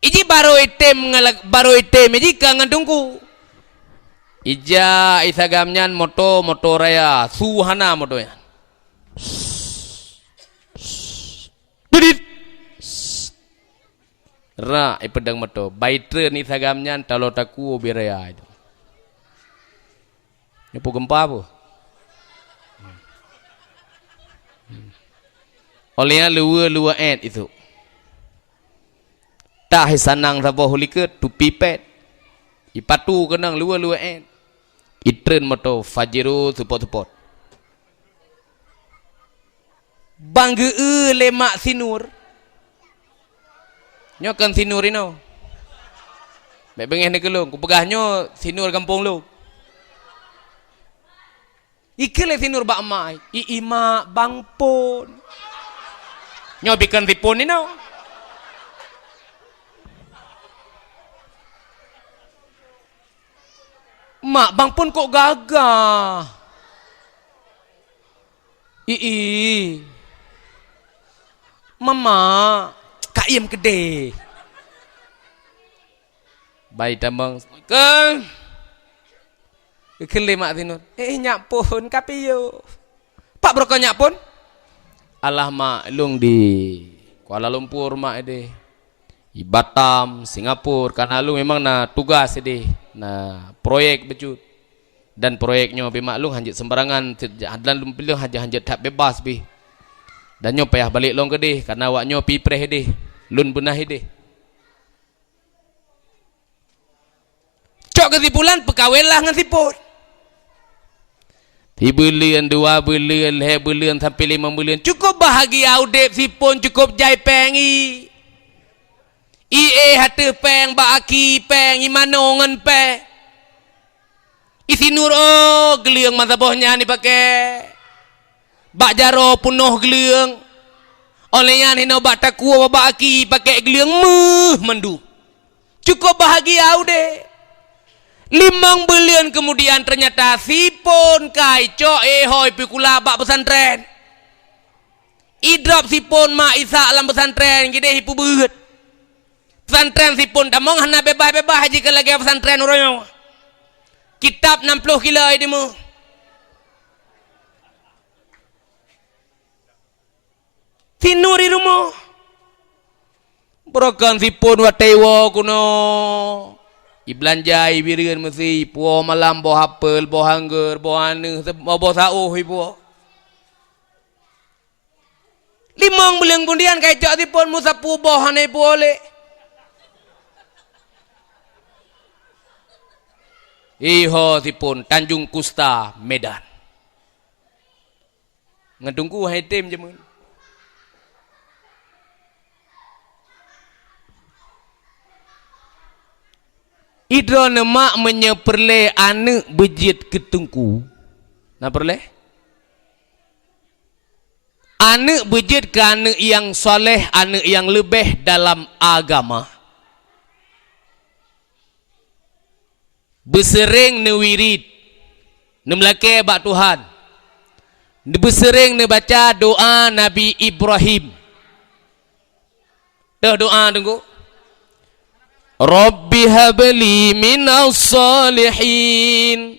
Iji baru item iji kangen tunggu. Ija isagamnyan moto raya suhana moto ya. Didit. Ra ipedang moto. Baitre ni isagamnyan talo taku biraya itu. Ini pun gempa apa? Olehnya luar ad itu. Tak sanang sabah huliket tu pipet. Ipatu kenang luar ad. Itren moto fajiru support. Bangge lemak sinur. Nyokan sinur ino. Baik bengeh ni kelung. Kupegahnya sinur kampung lu. Ikele sinur bak mai. Ima bang pon. Nyobikan tipon ni no. Mak bang pun kok gagah. Mama kaim gede. Baik tambang. Kan. Kele mak tinur. Nyak pun kapiyo. Pak broko nyak pun. Alah mak lung di Kuala Lumpur mak ide. Di Batam, Singapura kan alung memang na tugas ide. Na proyek becut. Dan proyeknya bi mak lung hanjit sembarangan dan lum pilih hanjit tak bebas bi. Dan nyo payah balik long gede karena awaknyo pi preh ide. Lun benah ide. Cok kesimpulan pekawelah ngan siput. 3 bulan, 2 bulan, 5 bulan sampai 5 bulan. Cukup bahagia udep sipun cukup jai pengi. Ie hati peng baki peng imano ngan pe. Isi nur oh geliang masa bohnya ni pakai. Bak jaro punuh geliang. Olehnya ni no bak takua baki pakai geliang mendu. Cukup bahagia udep. 5 bulan kemudian ternyata sipon kai cok hoi pikula bak pesantren. Idrop sipon mak isa alam pesantren gede hipu beut. Pesantren sipon damong hana bebas-bebas haji ke lagi pesantren uroyo. Kitab 60 kilo ini mu. Tinuri rumah. Berokan sipon watewo kuno. Ibelanjai birian mesti puo malam bo hapel bo hangger bo anu bo sauh ibu. timong beleng bundian kai cak tipun musapu boh hanai boleh. Iho tipun Tanjung Kusta Medan. Ngadungku hai tim je mun. Idro nemak menyeperle anak bejit ketungku. Nak perle? Anak bejit ke anak yang soleh, anak yang lebih dalam agama. Bersering ne wirid, ne melake bak Tuhan. Bersering ne baca doa Nabi Ibrahim. Dah doa tunggu. Rabbi habli minas salihin.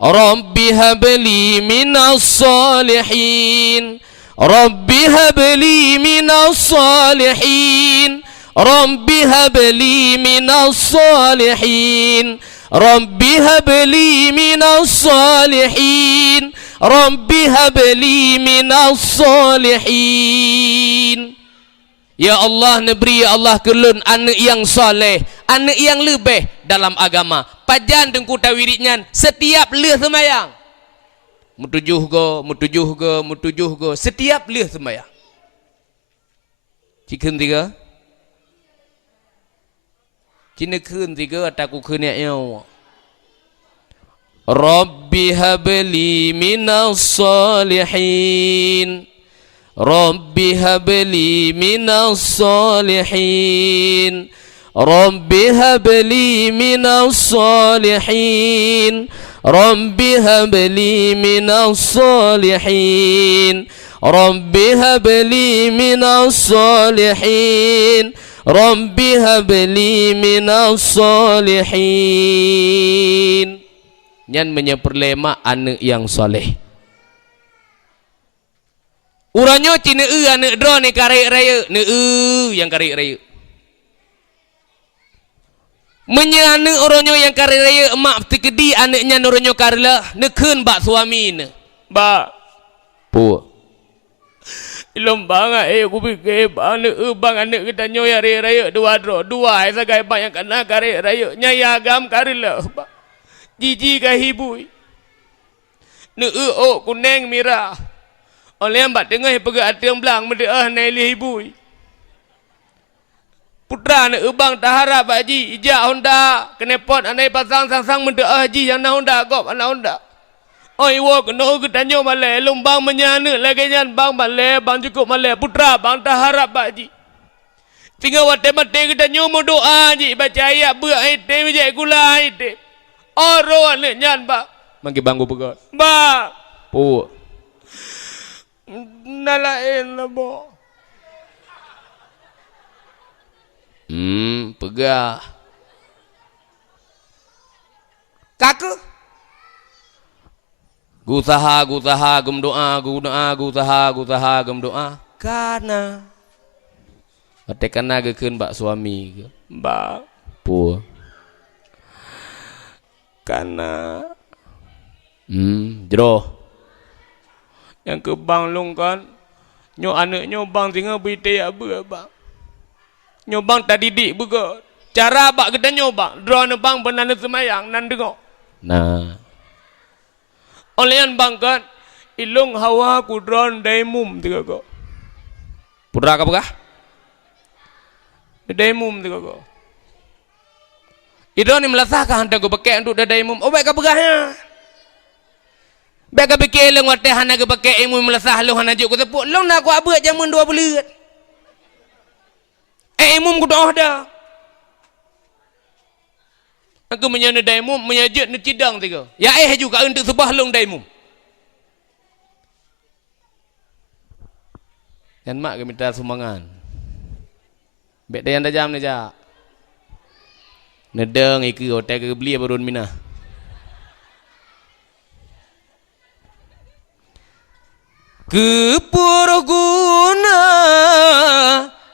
Rabbi habli minas salihin. Rabbi habli minas salihin. Rabbi habli minas salihin. Rabbi habli minas salihin. Rabbi habli minas salihin. Ya Allah neberi ya Allah kelun anak yang soleh, anak yang lebih dalam agama. Pajan dengku tawiritnya setiap leh semayang. Mutujuh go, setiap leh semayang. Cikun tiga. Cina kun tiga ataku kun ya Allah. Rabbi habli minas salihin. Rabbi habli minas salihin. Rabbi habli minas salihin. Rabbi habli minas salihin. Rabbi habli minas salihin. Rabbi habli minas salihin. Nyan menyeperlema anak yang soleh. Uranyo cina anak dro ni karik raya, yang karik raya. Menyana uranyo yang karik raya emak tekedi anaknya uranyo karla nekun bak suami ne. Ba. Pu. Ilom bang aku fikir bang anak kita nyoya raya dua dro dua sagai bang yang kena karik raya nyaya agam karla. Jiji kahibui. Ne o kuneng mirah. Oleh yang bat tengah pergi atiang belang mendeah naili hibui. Putra nak ubang tak harap haji ijak Honda kenepot anai pasang sang mendeah haji yang na Honda kop anak Honda. Oi wo kena ke tanyo malai lumbang menyana lagi nyan bang malai bang cukup malai putra bang tak harap haji. Tinggal wate mate ke tanyo mo doa haji baca ayat buat ite bijak gula ite. Oro ne nyan ba. Mangki bangku pegot. Ba. Pu. Nalain lah bo. Pegah. Kaku. Gusaha gum doa, gusaha gum doa. Karena. Ate kana gekeun bak suami ke. Ba. Pu. Karena. Jero. Yang ke bang long kan nyo anak nyo bang tinggal berite apa bang nyo bang tadi dik buka cara bak kita nyo bang drone bang benar semayang nan dengo nah olehan bang kan ilung hawa ku drone daimum tiga ko putra ka bekah daimum tiga ko idon ni melasahkan hantar ko pakai untuk daimum obat ka bekahnya. Bega fikir long wate hana ke pakai ilmu melasah long hana juk ku tepuk long nak ku abet jamun 2 bulan. Ilmu ku dah dah. Aku menyana daimum menyajut ni cidang tiga. Ya juga untuk sebah long daimum. Yan mak ke minta sumbangan. Bek dayan tajam ni ja. Nedeng iki hotel ke beli barun minah. Kepurguna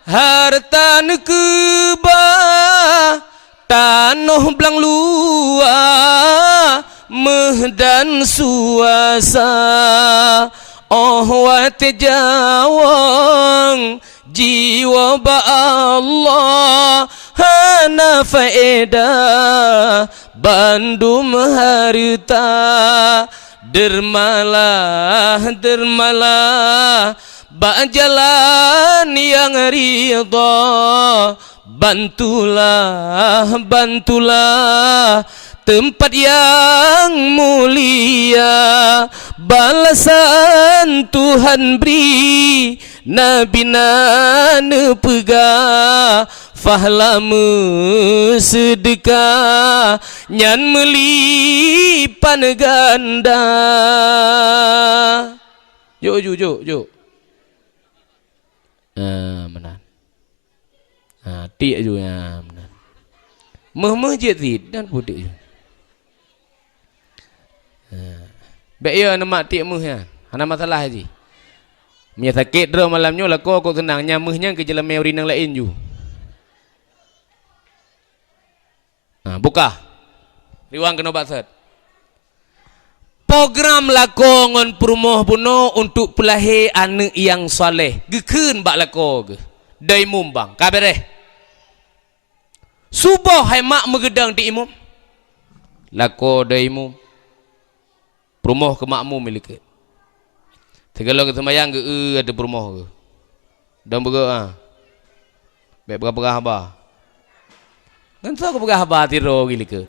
harta nekeba tanah belang luar mehdan suasa oh wat jawang jiwa ba Allah hana faedah bandum harta dermalah ba jalan yang ridha bantulah tempat yang mulia balasan Tuhan beri Nabi nana pegah fahlama sedekah nyan melipan ganda. Jom. Menan. Tik je menan. Meh je dan pudik je. Baik ya nama tik meh ya. Hana masalah haji. Mia sakit dah malamnya lah kau senang nyamehnya ke jalan meori nang lain ju. Buka. Riwang kena baksat. Program lako ngon perumoh puno untuk pelahir anak yang soleh. Gekeun bak lako ke. Dai mumbang. Kabareh. Subuh hai mak megedang di imum. Lako dai imum. Perumoh ke makmum milik. Segala ke semayang ke ada perumoh ke. Dan bergerak. Baik berapa khabar. Kan tahu ke berapa tiro gili ke.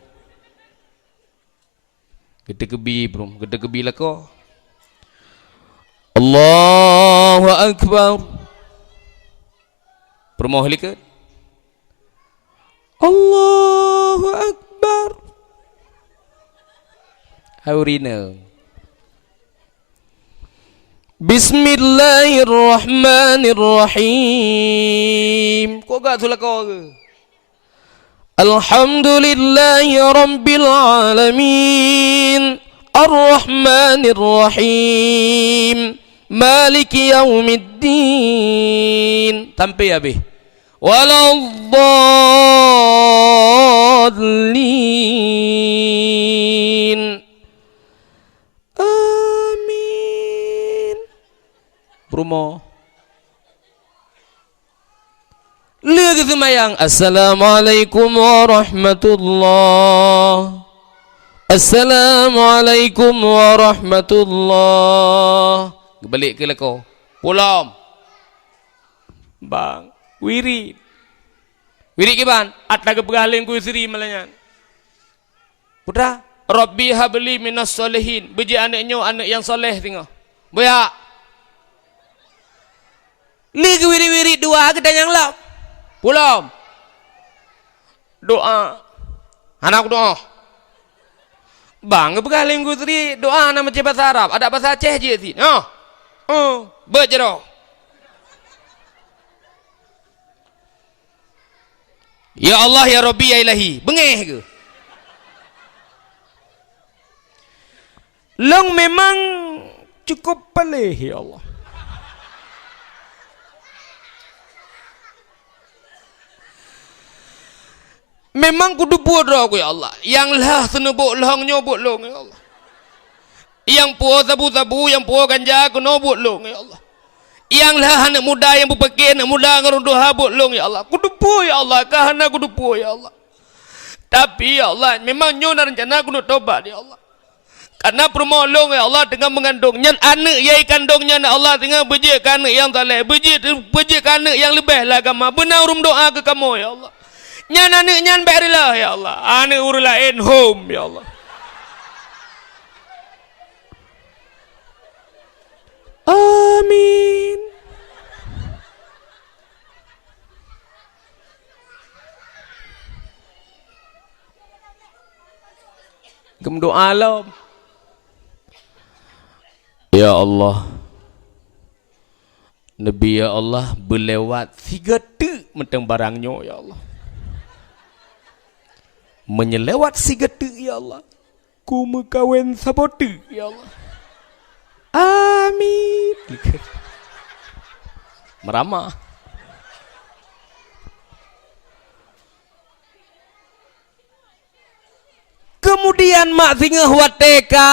Kita kebi bro, kita kebi lah ko. Allahu Akbar. Perumoh lihat. Allahu Akbar. Haurina. Bismillahirrahmanirrahim. Kok gak sulah kau ke? Alhamdulillahi Rabbil Alamin Ar-Rahmanirrahim Maliki Yawmiddin. Sampai habis. Waladdallin. Amin. Promo. Lagi semayang. Assalamualaikum warahmatullah. Assalamualaikum warahmatullah. Balik ke leko. Pulang. Bang. Wirid. Wirid ke ban? Atla ke pegaling ku isteri malanya. Putra. Rabbi habli minas solehin. Beji anaknya anak yang soleh tengok. Boya. Lagi wirid-wirid dua kita yang lap. Pulang. Doa. Anak doa. Bang, pegaling ku isteri doa nama macam bahasa Arab. Ada bahasa Aceh je sini. Berjerok. Ya Allah, ya Rabbi, ya Ilahi. Bengeh ke? Long memang cukup pelih, ya Allah. Memang kudu buat aku, ya Allah. Yang lah senebuk long nyobuk long, ya Allah. Yang puas sabu-sabu, yang puas ganja, kena buat long, ya Allah. Yang lah anak muda yang berpakaian, anak muda ngerunduh habuk long, ya Allah. Kudupu, ya Allah. Kahana kudupu, ya Allah. Tapi, ya Allah, memang nyonya rencana kudu tobat, ya Allah. Karena permolong, ya Allah, dengan mengandungnya anak yang kandungnya, ya Allah, dengan bejik anak yang saleh, bejik anak yang lebih lah agama. Benar doa ke kamu, ya Allah. Nyan anak nyan berilah, ya Allah. Anak urulain home, ya Allah. Amin. Kem doa lah. Ya Allah. Nabi ya Allah berlewat 3 tek mentang barangnya, ya Allah. Menyelewat 3 tek, ya Allah. Ku mekawin sabote, ya Allah. Amin. Meramah. Kemudian mak singa wateka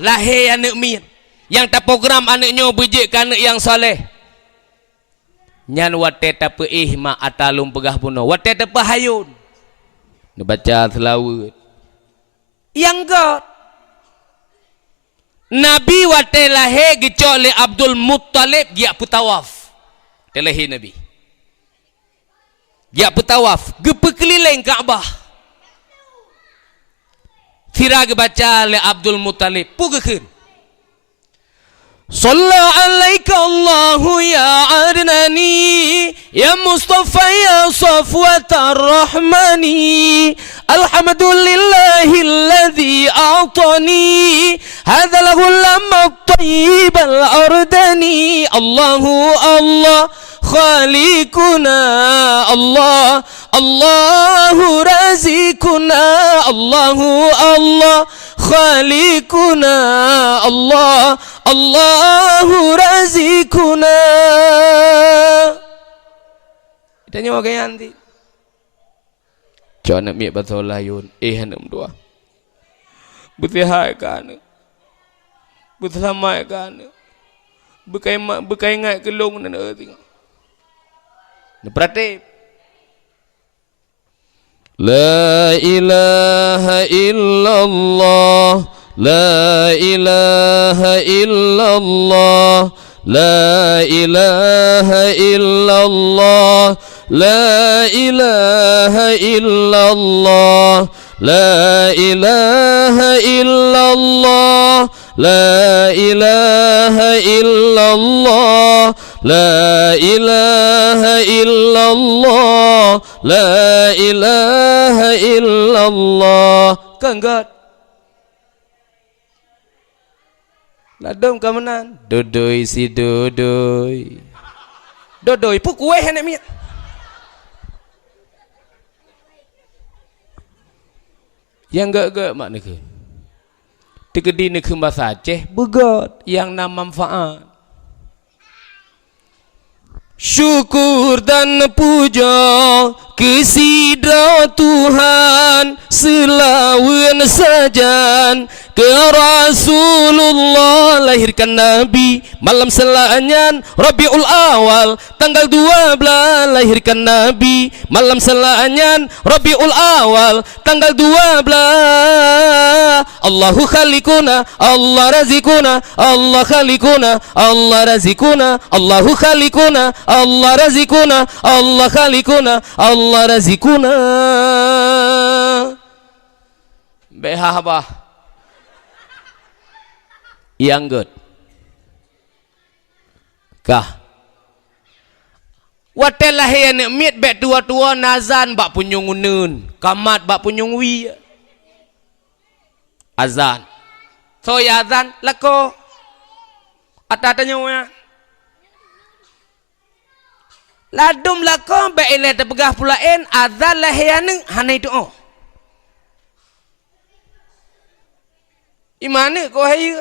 lahir anak min. Yang tak program anaknya bijik ke anak yang soleh. Nyan wate tapa ihma atalum pegah puno. Wate tapa hayun. Dia baca selawat. Yang God. Nabi wate lahir gicok le Abdul Muttalib giak putawaf. Terlahir Nabi. Giak putawaf. Gepe keliling Kaabah. Firag baca le Abdul Muttalib. Pugakan. صلى عليك الله يا عدناني يا مصطفى يا صفوة الرحمن الحمد لله الذي أعطاني هذا الغلام الطيب الأردني الله الله خالقنا الله الله رازقنا الله الله خالقنا الله الله رازقنا. Tanya orang yang nanti. Jangan nak miak betul layun. Anak dua. Bertihai kan. Bersamai kan. Berkai ngai kelong dan erti. Berarti. La ilaha illallah. La ilaha illallah. La ilaha illallah. La ilaha illallah. La ilaha illallah. La ilaha illallah. La ilaha illallah. La ilaha illallah. Kan God? Ladom kamanan. Dodoi si dodoi. Dodoi pu kueh hendak miat. Yang gak makna ke? Tegedi ni bahasa Aceh begot yang nama manfaat. Syukur dan puja kesidra Tuhan selawan sajan ke Rasulullah lahirkan Nabi malam selanyan Rabiul Awal tanggal 12 lahirkan Nabi malam selanyan Rabiul Awal tanggal 12 Allahu khalikuna Allah razikuna Allah khalikuna Allah razikuna Allahu khalikuna Allah razikuna Allah khalikuna Allah razikuna. Behah apa? Yang good. Kah? Watel lahir nak miat bek tua-tua nazan bak punyung unun, kamat bak punyung wi. Azan. So ya azan lako. Ata-atanya wa. Ladum lako bek ile terpegah pulain azan lahir nang hanai tu. Imana kau hai?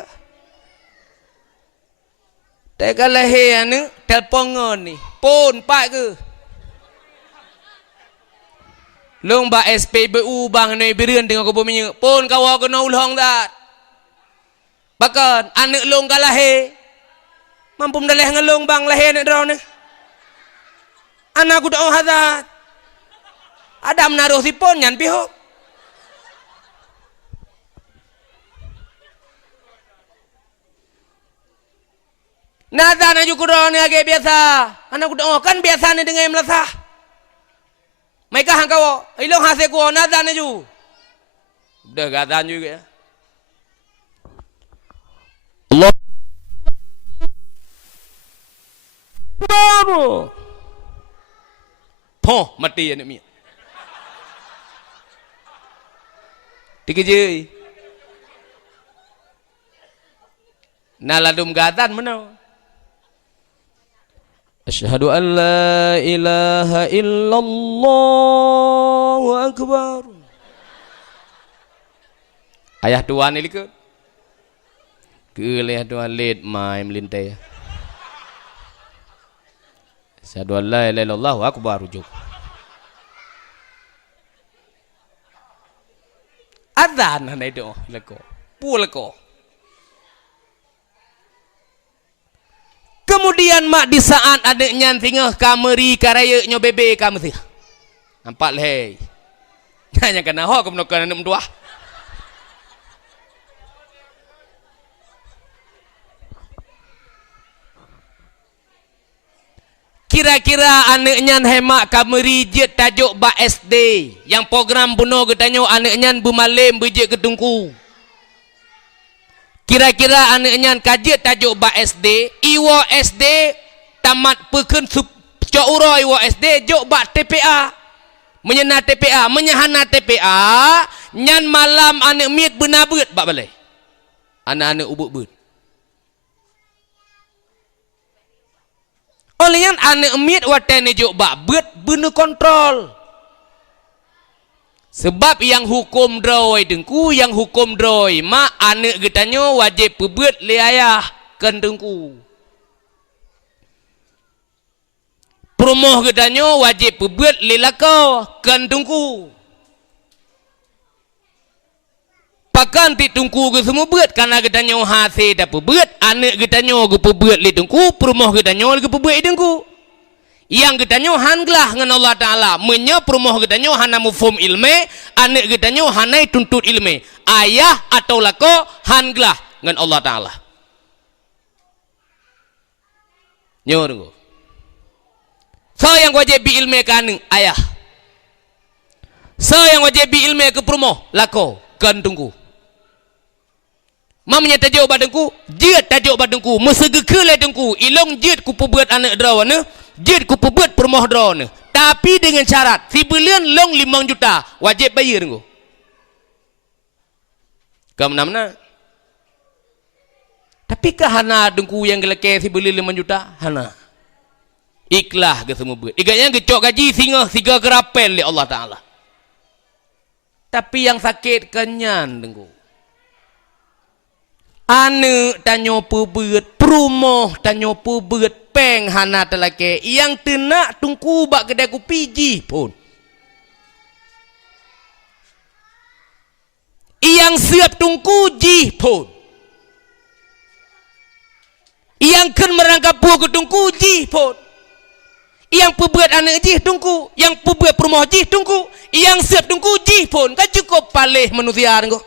Tak lahir ni telpon ni, pon pak ke? Long ba SPBU bang ni berian dengan kau punya, pon kau kena ulang tak? Bahkan anak long kau lahir, mampu mendalih ngelong bang lahir anak draw ni. Anak aku doa hazat, ada menaruh si pon nyan pihok. Nazan aju kurang ni agak biasa. Anak kuda kan biasa ni dengan melasah. Mereka hang kau, ilong hasil kau nazan aju. Dah gazan juga ya. Allah. Baru. Poh mati anak mi. Tiga je. Naladum gazan mana? Asyhadu an la ilaha illallah wa akbar. Ayah tuan ni likut. Kelih tuan lid mai melintai. Asyhadu an la ilaha illallah wa akbar rujuk. Azan hanai tu leko. Pu leko. Kemudian mak di saat adiknya tinggal kameri karaya nyo bebe kamu sih. Nampak leh. Hanya kena hok kemenukan anak mentua. Kira-kira anaknya hemat kameri jet tajuk ba SD. Yang program bunuh katanya anaknya bumalim berjet ketungku. Kira-kira anaknya kajian tajuk ba SD, iwa SD tamat peken cok uro iwa SD jok ba TPA. Menyena TPA, menyahana TPA, nyan malam anak miet benabut bak balai. Anak-anak ubuk but. Oleh yang anak miet watan jok bak but bener kontrol. Sebab yang hukum droi dengku, yang hukum droi mak anak getanya wajib pebut le ayah kan dengku. Perumoh getanya wajib pebut le laka kan dengku. Pakan ti tungku ke semua buat karena getanya hasil dah pebut, anak getanya ke pebut le dengku, perumoh getanya ke pebut dengku. Yang getanya hanglah dengan Allah Ta'ala menya perumoh getanya hana mufhum ilme, anak getanya hanai tuntut ilme, ayah atau lako hanglah dengan Allah Ta'ala. Nyorgo so yang wajib bi ilme kan ayah, so yang wajib bi ilme ke perumoh lako kan tunggu. Mamanya tajuk badengku, jid tajuk badengku, mesegekele dengku, ilong jid ku pebut anak drawana, jid ku pebut perumoh drawana. Tapi dengan syarat, si belian long 5 juta, wajib bayar dengku. Kamu mana? Tapi kah hana dengku yang gelake si belian 5 juta? Hana. Ikhlas ke semua buat. Igaknya gecok gaji singa 3 kerapel oleh Allah Ta'ala. Tapi yang sakit kenyan dengku. Anak tanya pebut, perumoh tanya pebut, peng hana telake, yang tenak tungku bak kedai kopi ji pun. Yang siap tungku ji pun. Yang kan merangkap buah ke tungku ji pun. Yang pebut anak ji tungku, yang pebut perumoh ji tungku, yang siap tungku ji pun. Kan cukup palih manusia engkau.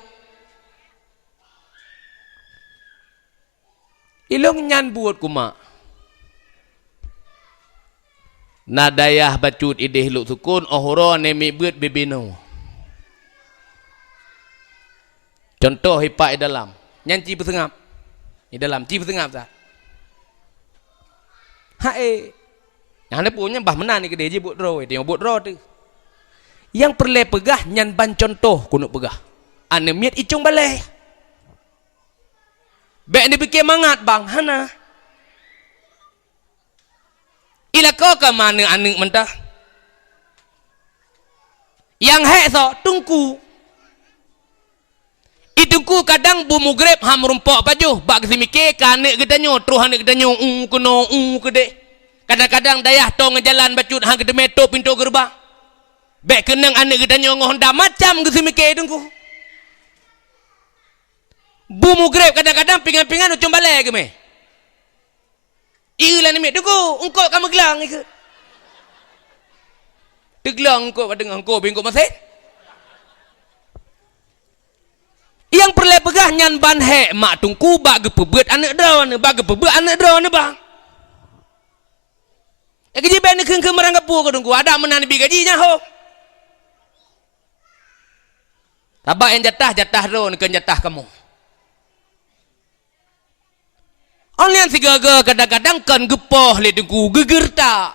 Ilong nyan buat kuma. Nadayah bacut ideh luk sukun ohoro nemi buat bebino. Contoh hipak di dalam. Nyan ci bersengap. Di dalam ci bersengap tak? Hae. Yang ada punya bah menan ni kedai je buat draw. Tengok buat draw tu. Yang perle pegah nyan ban contoh kunuk pegah. Ane miat icung balai. Bek ni fikir mangat bang, hana. Ila kau ke mana anak mentah? Yang hek so, tungku. Itungku kadang bumu grab ham rumpok pajuh. Bak kesi mikir ke anak gedanyo, terus anak gedanyo, kena, kede. Kadang-kadang dayah tong ngejalan bacut, hang kede meto pintu gerbang. Bek kenang anak gedanyo ngohonda macam kesi mikir tungku. Bumu grab kadang-kadang pingan-pingan ucung balai ke me? Irilah ni me, tunggu, engkau kamu gelang ke? Tegelang engkau pada engkau bingkuk masih? Yang perlu pegah nyan ban hek mak tungku bak gepebet anak drawan, bak gepebet anak drawan bang. Gaji ben ni keung merang gapu ke tungku, ada menan bi gajinya ho. Tabak yang jatah drawan ke jatah kamu. Orang sigaga kadang-kadang kan gepoh le dengku geger tak.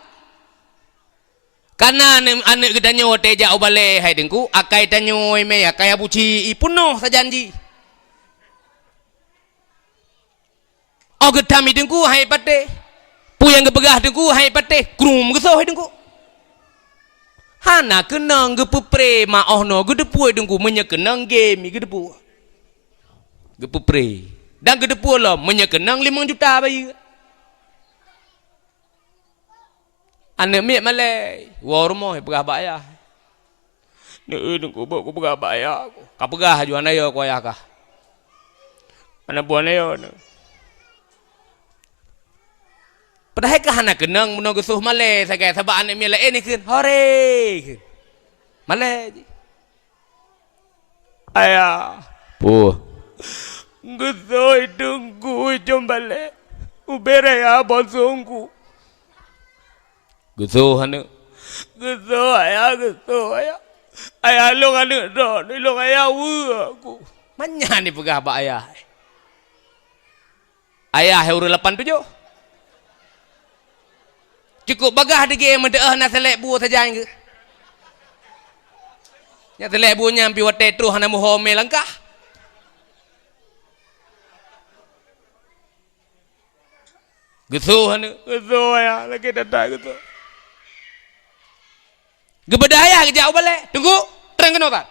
Karena anak gedanya teja obale hai dengku akai tanyo me akai abuci ipuno sajanji. O gedami dengku hai pate. Pu yang gebegah dengku hai pate krum geso hai dengku. Hana kenang gepupre ma ohno gedepu dengku menya kenang game gedepu. Gepupre. Dan kedepu lah menyekenang 5 juta bayi. Anak miat malai. Wah rumah pegah bayar. Ni dengku buat ku pegah bayar. Kau pegah jual naya ku ayah kah? Anak buat naya ni. Padahal ke hana kenang menunggu suh malai sagai sebab anak mi lain ni kan. Hore kan. Malai je. Ayah. Puh. Gusoi tunggu jombale. Ubere ya bosongku. Gusuh hana. Gusoi ayah. Ayah long anak dah. Ni long ayah aku. Manya ni pegah bak ayah. Ayah urus 87. Cukup bagah de game de nak selek bu saja ke. Nya selek bu nyampi wate terus hana mu home langkah. Gesuh hana, gesuh ya, lagi datang gesuh. Gebedaya ke jauh balik. Tunggu, terang kena tak?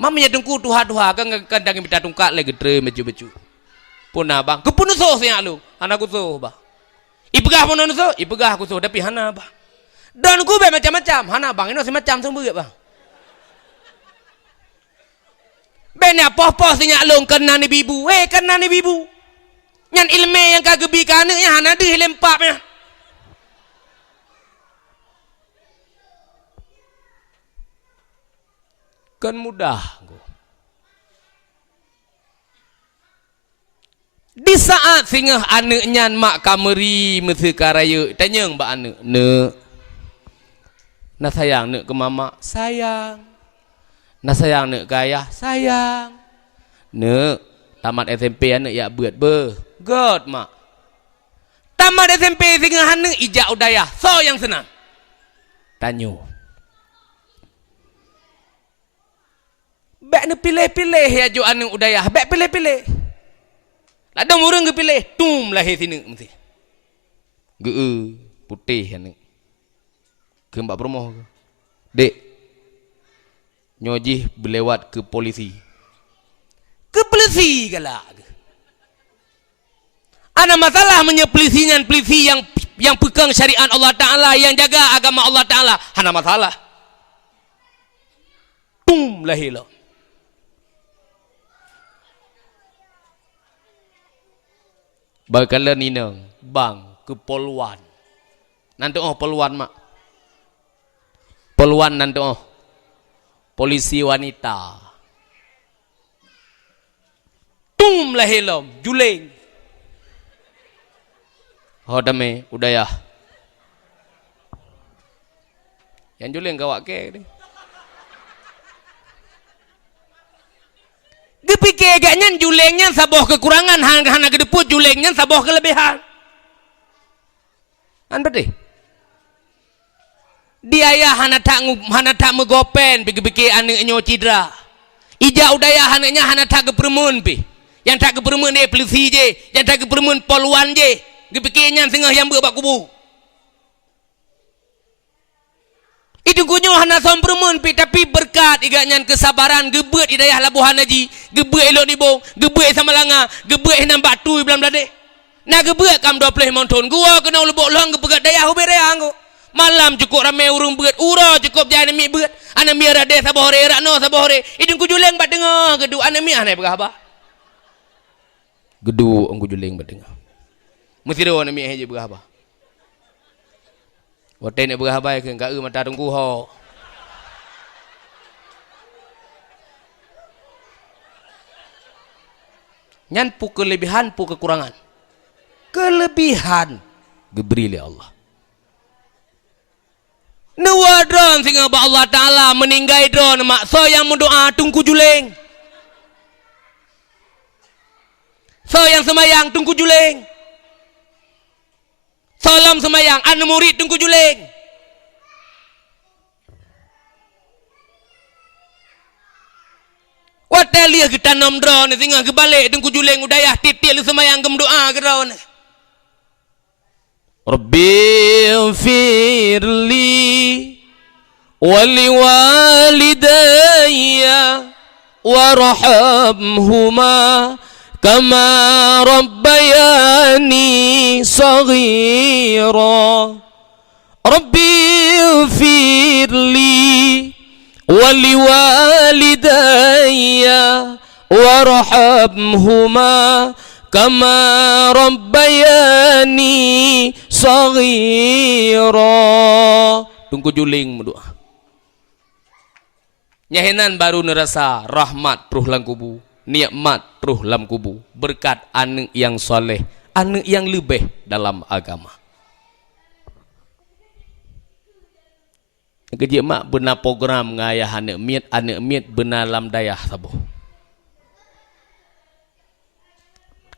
Mamanya tunggu tuha-tuha kan kadang minta tungkat lagi tre meju-meju. Punah bang, kepunus so siang lu. Anak gesuh bang. Ipegah pun nusuh, ipegah aku suh tapi hana bang. Dan aku macam-macam, hana bang, ini masih macam semua bang. Benya poh-poh sinyak long kena ni bibu, kena ni bibu. Nyan ilmu yang kagebi kana nya hana deh lempapnya. Kan mudah. Di saat singgah anak nyan mak kameri mesti karaya tanya mbak anak nak sayang nak ke mama sayang nak sayang nak ke ayah sayang nak tamat SMP anak ya buat god mak tamat SMP singgah anak ijak udayah so yang senang tanya bek ni pilih-pilih ya jo anak udayah bek pilih-pilih. Ladang orang ke pilih, tum lahir sini mesti. Ge putih ni. Ke mbak promoh ke. Dek. Nyojih berlewat ke polisi. Ke polisi galak. Ada masalah polisi yang pegang syariat Allah Taala, yang jaga agama Allah Taala, hana masalah. Tum lahir lah. Bakala ninang bang ke poluan. Nanti poluan mak. Poluan nanti polisi wanita. Tum lah helom juling. Hodame udayah. Yang juling kawak ke ni. Dipikir agaknya julengnya saboh kekurangan hana kedeput julengnya saboh kelebihan. Kan betul? Dia ya hana tak megopen pikir-pikir anaknya cidra. Ija udaya anaknya hana tak kepermun pi. Yang tak kepermun dia polisi je, yang tak kepermun poluan je. Dipikirnya sengah yang berbak kubu. Itu kunyo hana sompermun pi tapi berkat igaknya kesabaran gebet idayah labuhan haji gebet elok nibong gebet sama langa gebet henam batu belam belade na gebet kam 20 monton gua kena lebok long gepegat dayah uber dayah anggo malam cukup ramai urung beut ura cukup jana mi beut ana mi rade sabah hore rakno sabah hore itu kujuleng bat dengar gedu ana mi anai berapa gedu ang kujuleng bat dengar mesti do ana mi haji berapa Wate nak berhabai ke enggak mata tunggu ho. Nyan pu kelebihan pu kekurangan. Kelebihan diberi oleh Allah. Nuwadron sehingga Allah Taala meninggai dron mak so yang mendoa tunggu juling. So yang semayang tunggu juling. Salam semayang, anu murid tunggu juling. Watalia kita nom drone sehingga kebalik tunggu juling udayah titil semayang gem doa ke drone. Rabbi firli wali walidayya warhamhuma kama rabbayani saghira Rabbi firli wali walidayya warhamhuma kama rabbayani saghira. Tunggu juling berdoa. Nyahenan baru nerasa rahmat truh lam kubu, nikmat truh lam kubu, berkat anak yang soleh, anak yang lebih dalam agama. Kerja mak benar program ngayah anak miat benar lam dayah sabuh.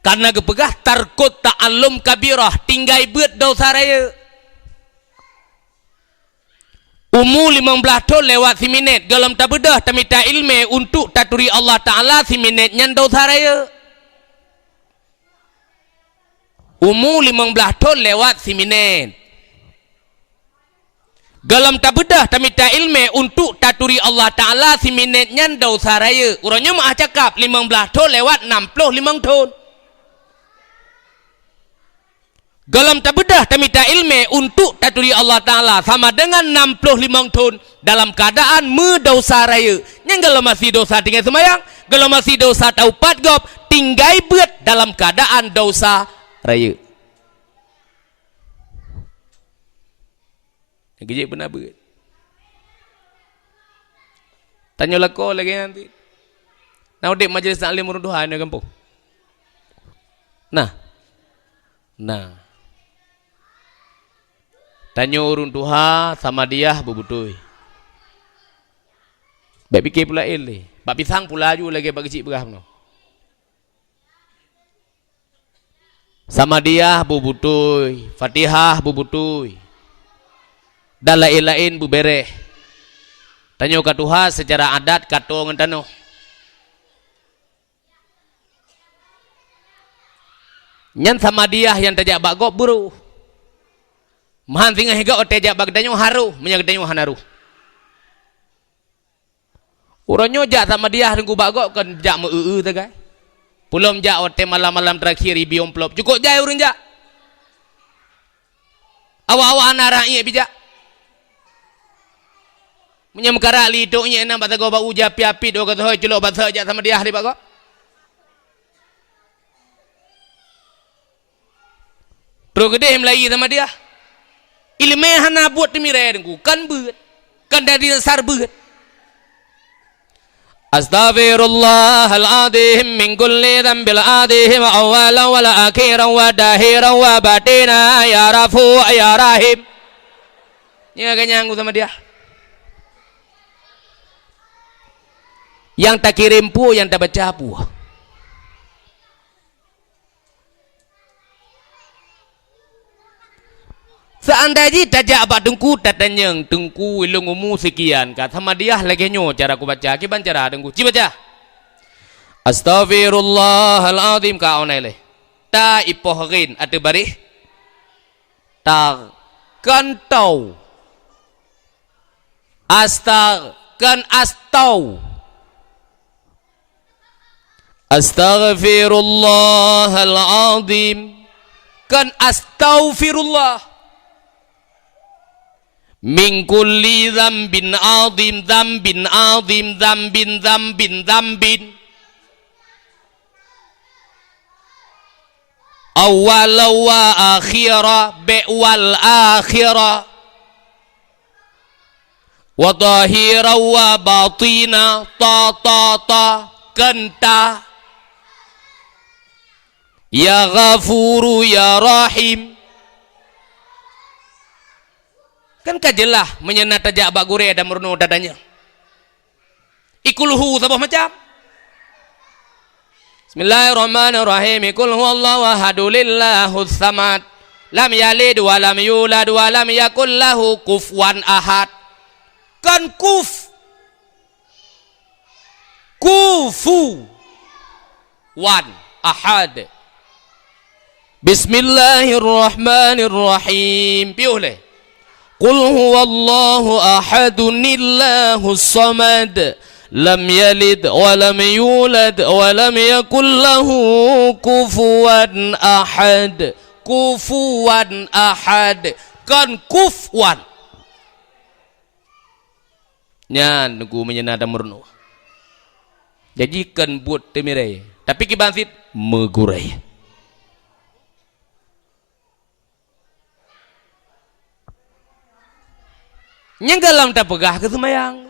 Karena kepegah tarkut ta'allum kabirah, tinggai beut dosa raya. Umur 15 tahun lewat 10 minit. Galam tak bedah tamita ilmu untuk taturi Allah Ta'ala 10 minit nyan dosa raya. Umur 15 tahun lewat 10 minit. Galam tak bedah tamita ilmu untuk taturi Allah Ta'ala 10 minit nyan dosa raya. Urangnya maah cakap 15 tahun lewat 65 tahun. Galam tak bedah tamita ilmu untuk taturi Allah Ta'ala sama dengan 65 tahun dalam keadaan mendosa raya. Yang galam masih dosa tinggal semayang, galam masih dosa taupat gop, tinggai beut dalam keadaan dosa raya. Yang kejap benar beut. Tanya lako lagi nanti. Nah, dek majlis taklim urunduhan di kampung. Nah. Tanya urun tuha sama dia bubutui. Baik fikir pula ele. Bak pisang pula ju lagi bak kecil berah no. Sama dia bubutui, Fatihah bubutui. Dan lain-lain bubereh. Tanya ke Tuhan secara adat kato ngentano. Nyan sama dia yang tajak bak gop buru. Mahan tinggal higa otejak bagdanyo haru, menyagdanyo hanaru. Uranyo jak sama dia nunggu bagok kan jak meu tagai. Pulom jak ote malam-malam terakhir biom plop. Cukup jai urun jak. Awak-awak anak rakyat bijak. Menyamkara lidoknya enam bata go ba uja piapi do kata hoy celok bata jak sama dia hari bagok. Terus gede Melayu sama dia. Ilmu hana buat demi rayangku kan beut kan dari dasar beut. Astaghfirullahaladzim min kulli dhanbil adhim awwalan wa akhiran wa dahiran wa batina ya rafu ya rahim. Ini agak nyanggu sama dia. Yang tak kirim pu, yang tak baca pu. Seandainya tajak abad dengku tatanyeng dengku ilung umu sekian kata sama dia lagi nyo cara aku baca kiban cara dengku ci baca Astaghfirullahaladzim ka onele ta ipohrin ate bari ta kantau astau Astaghfirullahaladzim kan astaghfirullah min kulli dzambin adzim dzambin adzim dzambin dzambin dzambin awwal wa akhira bi wal akhira wa zahira wa batina ta kanta ya ghafuru ya rahim. Kan kajelah menyenat tajak bak gure dan merenung dadanya. Ikuluhu sabah macam. Bismillahirrahmanirrahim. Ikul huwallahu ahadu lillahus samad. Lam yalid wa lam yulad wa lam yakul lahu kufuwan ahad. Kan kufuwan ahad. Bismillahirrahmanirrahim. Piuh Qul huwallahu ahadun illahus samad lam yalid wa lam yulad wa lam yakul lahu kufuwan ahad. Kufuwan ahad kan kufuwan nyan nunggu menyenada murnu jadi kan buat temirai tapi kibansit megurai Yang galam tak pegah ke semayang.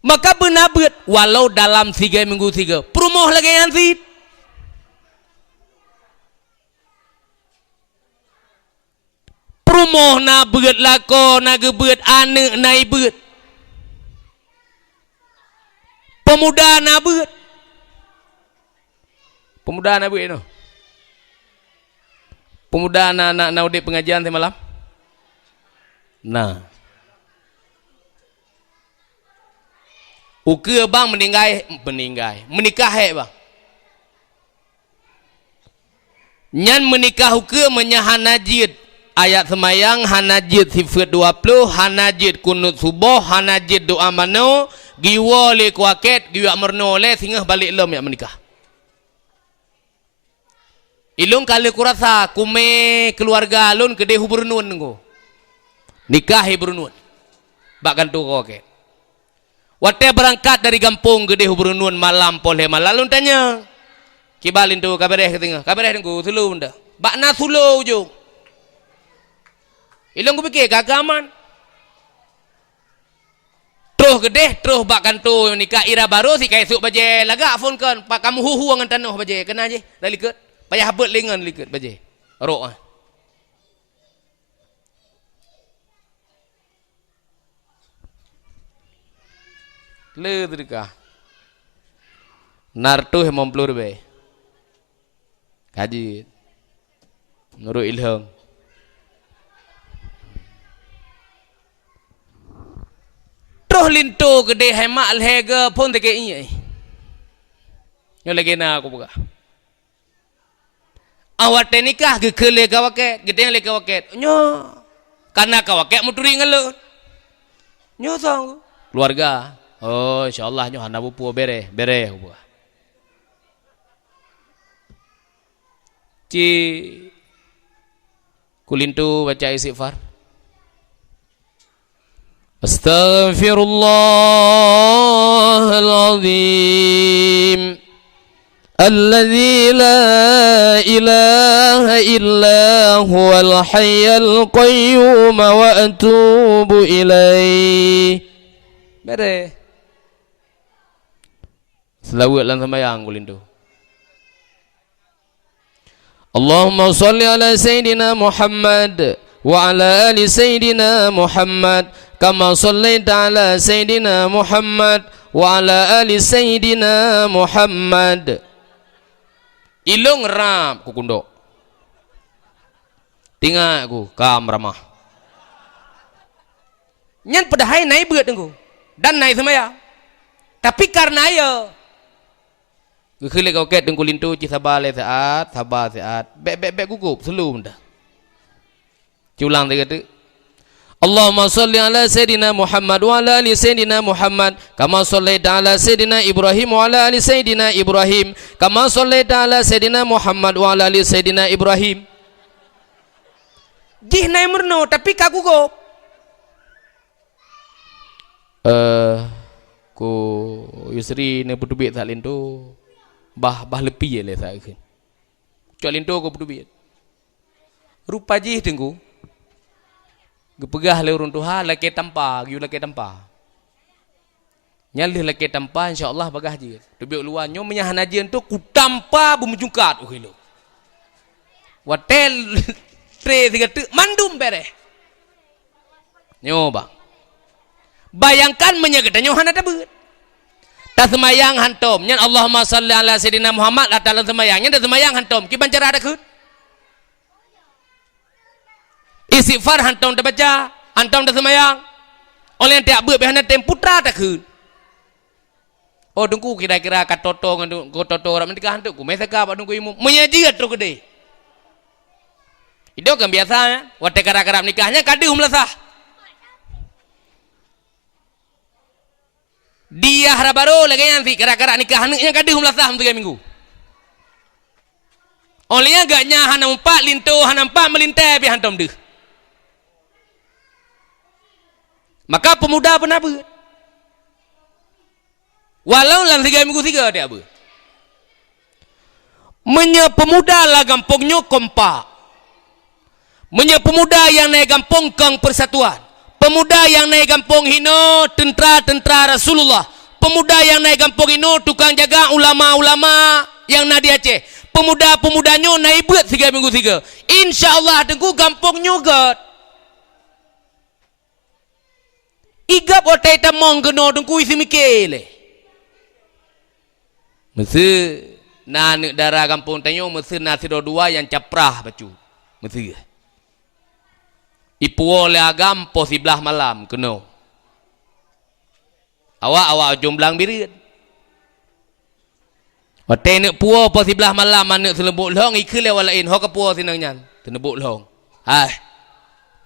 Maka benar beut walau dalam 3 minggu 3 perumoh lagi yang sid. Perumoh na beut lako na gebeut anak na beut. Pemuda na beut. Pemuda na beut no. Pemuda na udik pengajian tadi malam. Nah. Uke bang menikah bang. Nyan menikah uke hanajid ayat semayang, hanajid sifat 20, hanajid kunut subuh, hanajid doa mano, giwa le kuaket, giwa merno le singah balik lem ya menikah. Ilung kali kurasa kume keluarga alun gede huburnun ngo. Nikah huburnun. Bahkan tu kuaket. Waktu berangkat dari kampung gede huburnun malam poleh malalun tanya. Kibalin tu kabareh ketinggal. Kabareh tengku sulu benda. Bakna sulu ujung. Ilung ku fikir kagaman. Terus gede terus bahkan tu nikah ira baru si kai esuk baje lagak phone kan pak kamu huhu ngan tanah baje kena je dah liket. Payah habet lengan liket baje. Rok ah. Le terika. Nartu hemom plur be. Kaji. Nurul ilham. Terus lintu gede hemak lehega pun teke ini. Yo lagi na aku buka. Awak nikah ke kele kawaket, gede le kawaket. Nyo. Karena kawaket muturi ngelun. Nyo sang keluarga. Oh, insyaallah nyo hana bupu bere buah. Ci kulintu baca istighfar. Astaghfirullahalazim. Alladzi la ilaha illa huwal hayyul qayyum wa atubu ilaihi. Bere. Selawat dalam sembahyang kulintu. Allahumma salli ala Sayyidina Muhammad wa ala ali Sayyidina Muhammad kama sallaita ala Sayyidina Muhammad wa ala ali Sayyidina Muhammad. Ilung ram ku kundok. Tinggal aku kam ramah. Nyan pedahai naik beut engku. Dan naik semaya. Tapi karena ya Gekele kau ket dengku lintu ci sabar saat, Bek gugup selu dah. Ci ulang dia kata. Allahumma salli ala Sayyidina Muhammad wa ala ali Sayyidina Muhammad kama sallaita ala Sayyidina Ibrahim wa ala ali Sayyidina Ibrahim kama sallaita ala Sayyidina Muhammad wa ala ali Sayyidina Ibrahim. Jih naik murno tapi kak gugup. Ku Yusri ne putubit tak lintu. Bah lepi je le tak ke. Cak lintu ku putubit. Rupa jih tengku. Gepegah le urun Tuhan laki tanpa, giu laki tanpa. Nyalih laki tanpa insya-Allah bagah je. Tubik luar nyo menyahan ajian tu ku tanpa bumujungkat ukilo. Watel tre tiga tu mandum bere. Nyo bang. Bayangkan menyagedan nyo hana tabut. Tak semayang hantom. Nyan Allahumma salli ala Sayyidina Muhammad la dalam semayang. Nyan tak semayang hantom. Kiban cara ada kut? Istighfar hantom dah baca, hantom dah semayang. Oleh yang tiap buat behana tem putra tak kun. Oh dengku kira-kira kat toto ngan ko toto orang menikah hantu ku mesa ka dengku imu menyajiat terus gede. Itu kan biasa, waktu kara-kara nikahnya kadu melasah. Dia harap baru lagi nanti kara-kara nikahnya kadu melasah 3 minggu. Olehnya agaknya hana 4 lintu, hana 4 melintai bi hantom deh. Maka pemuda pun apa? Walau dalam 3 minggu 3 dia apa? Menya pemuda lah gampungnya kompak. Menya pemuda yang naik gampung kang persatuan. Pemuda yang naik gampung hino tentera Rasulullah. Pemuda yang naik gampung hino tukang jaga ulama-ulama yang nak di Aceh. Pemuda-pemudanya naik berat 3 minggu 3. InsyaAllah tengku gampung nyugat. Igap otai tamong kena tengku isi mikir le. Mesti nak darah kampung tanyo mesti nasi dua yang caprah bacu. Mesti. Ipu oleh agam po sebelah malam kena. Awak jomblang birit. Otai nak puo po sebelah malam anak selebuk long ikut lewat lain. Hok puo sinangnya. Senebuk long. Hai.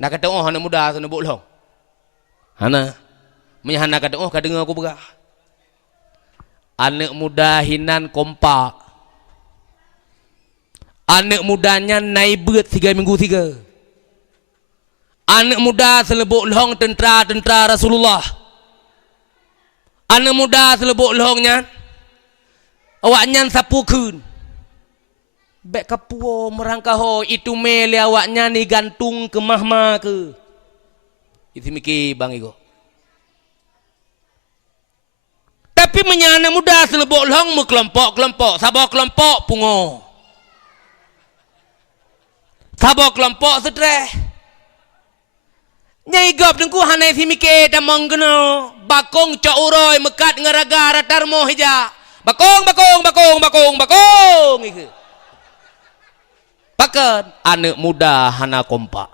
Nak kata anak muda senebuk long. Hana menyahana kata kadengar aku berah. Anak muda hinan kompak. Anak mudanya naik berat 3 minggu 3. Anak muda selebuk long tentera Rasulullah. Anak muda selebuk longnya awaknya sapu kun. Bek kapuo merangkah ho itu mele awaknya ni gantung ke mahma ke. Itu mikir bang Igo. Tapi menyana muda selebuk long kelompok. Sabar kelompok pungo. Sabar kelompok stres. Nyai gop tengku hanai si mikir damang kena. Bakong cok uroi mekat ngaraga ratar moh hija. Bakong. Iku. Pakat anak muda hana kompak.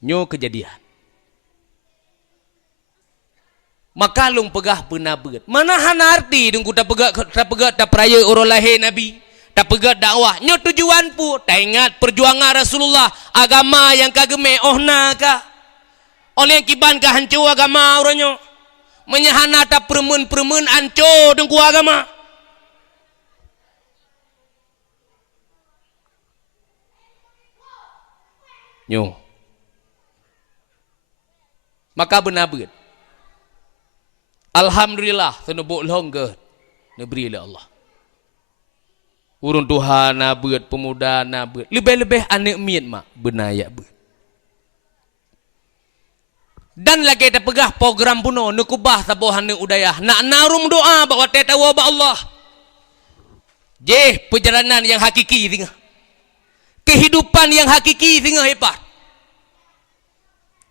Nyo kejadian. Maka lung pegah pernah berat. Mana hana arti dengku tak pegah tak peraya orang lahir Nabi. Tak pegah dakwah. Nyo tujuan pun. Tak ingat perjuangan Rasulullah. Agama yang kageme ohna kah. Oleh yang kiban kah hancur agama orangnya. Menyahana tak permen hancur dengku agama. Nyo. Maka benar berat. Alhamdulillah senebuk longgar negeri oleh Allah. Urun Tuhan berat, pemuda berat. Lebih-lebih anak miat mak benar ya berat. Dan lagi kita pegah program puno nekubah sabuh anak udayah. Nak narum doa bahawa tahu ba Allah. Perjalanan yang hakiki tinggal. Kehidupan yang hakiki tinggal hebat.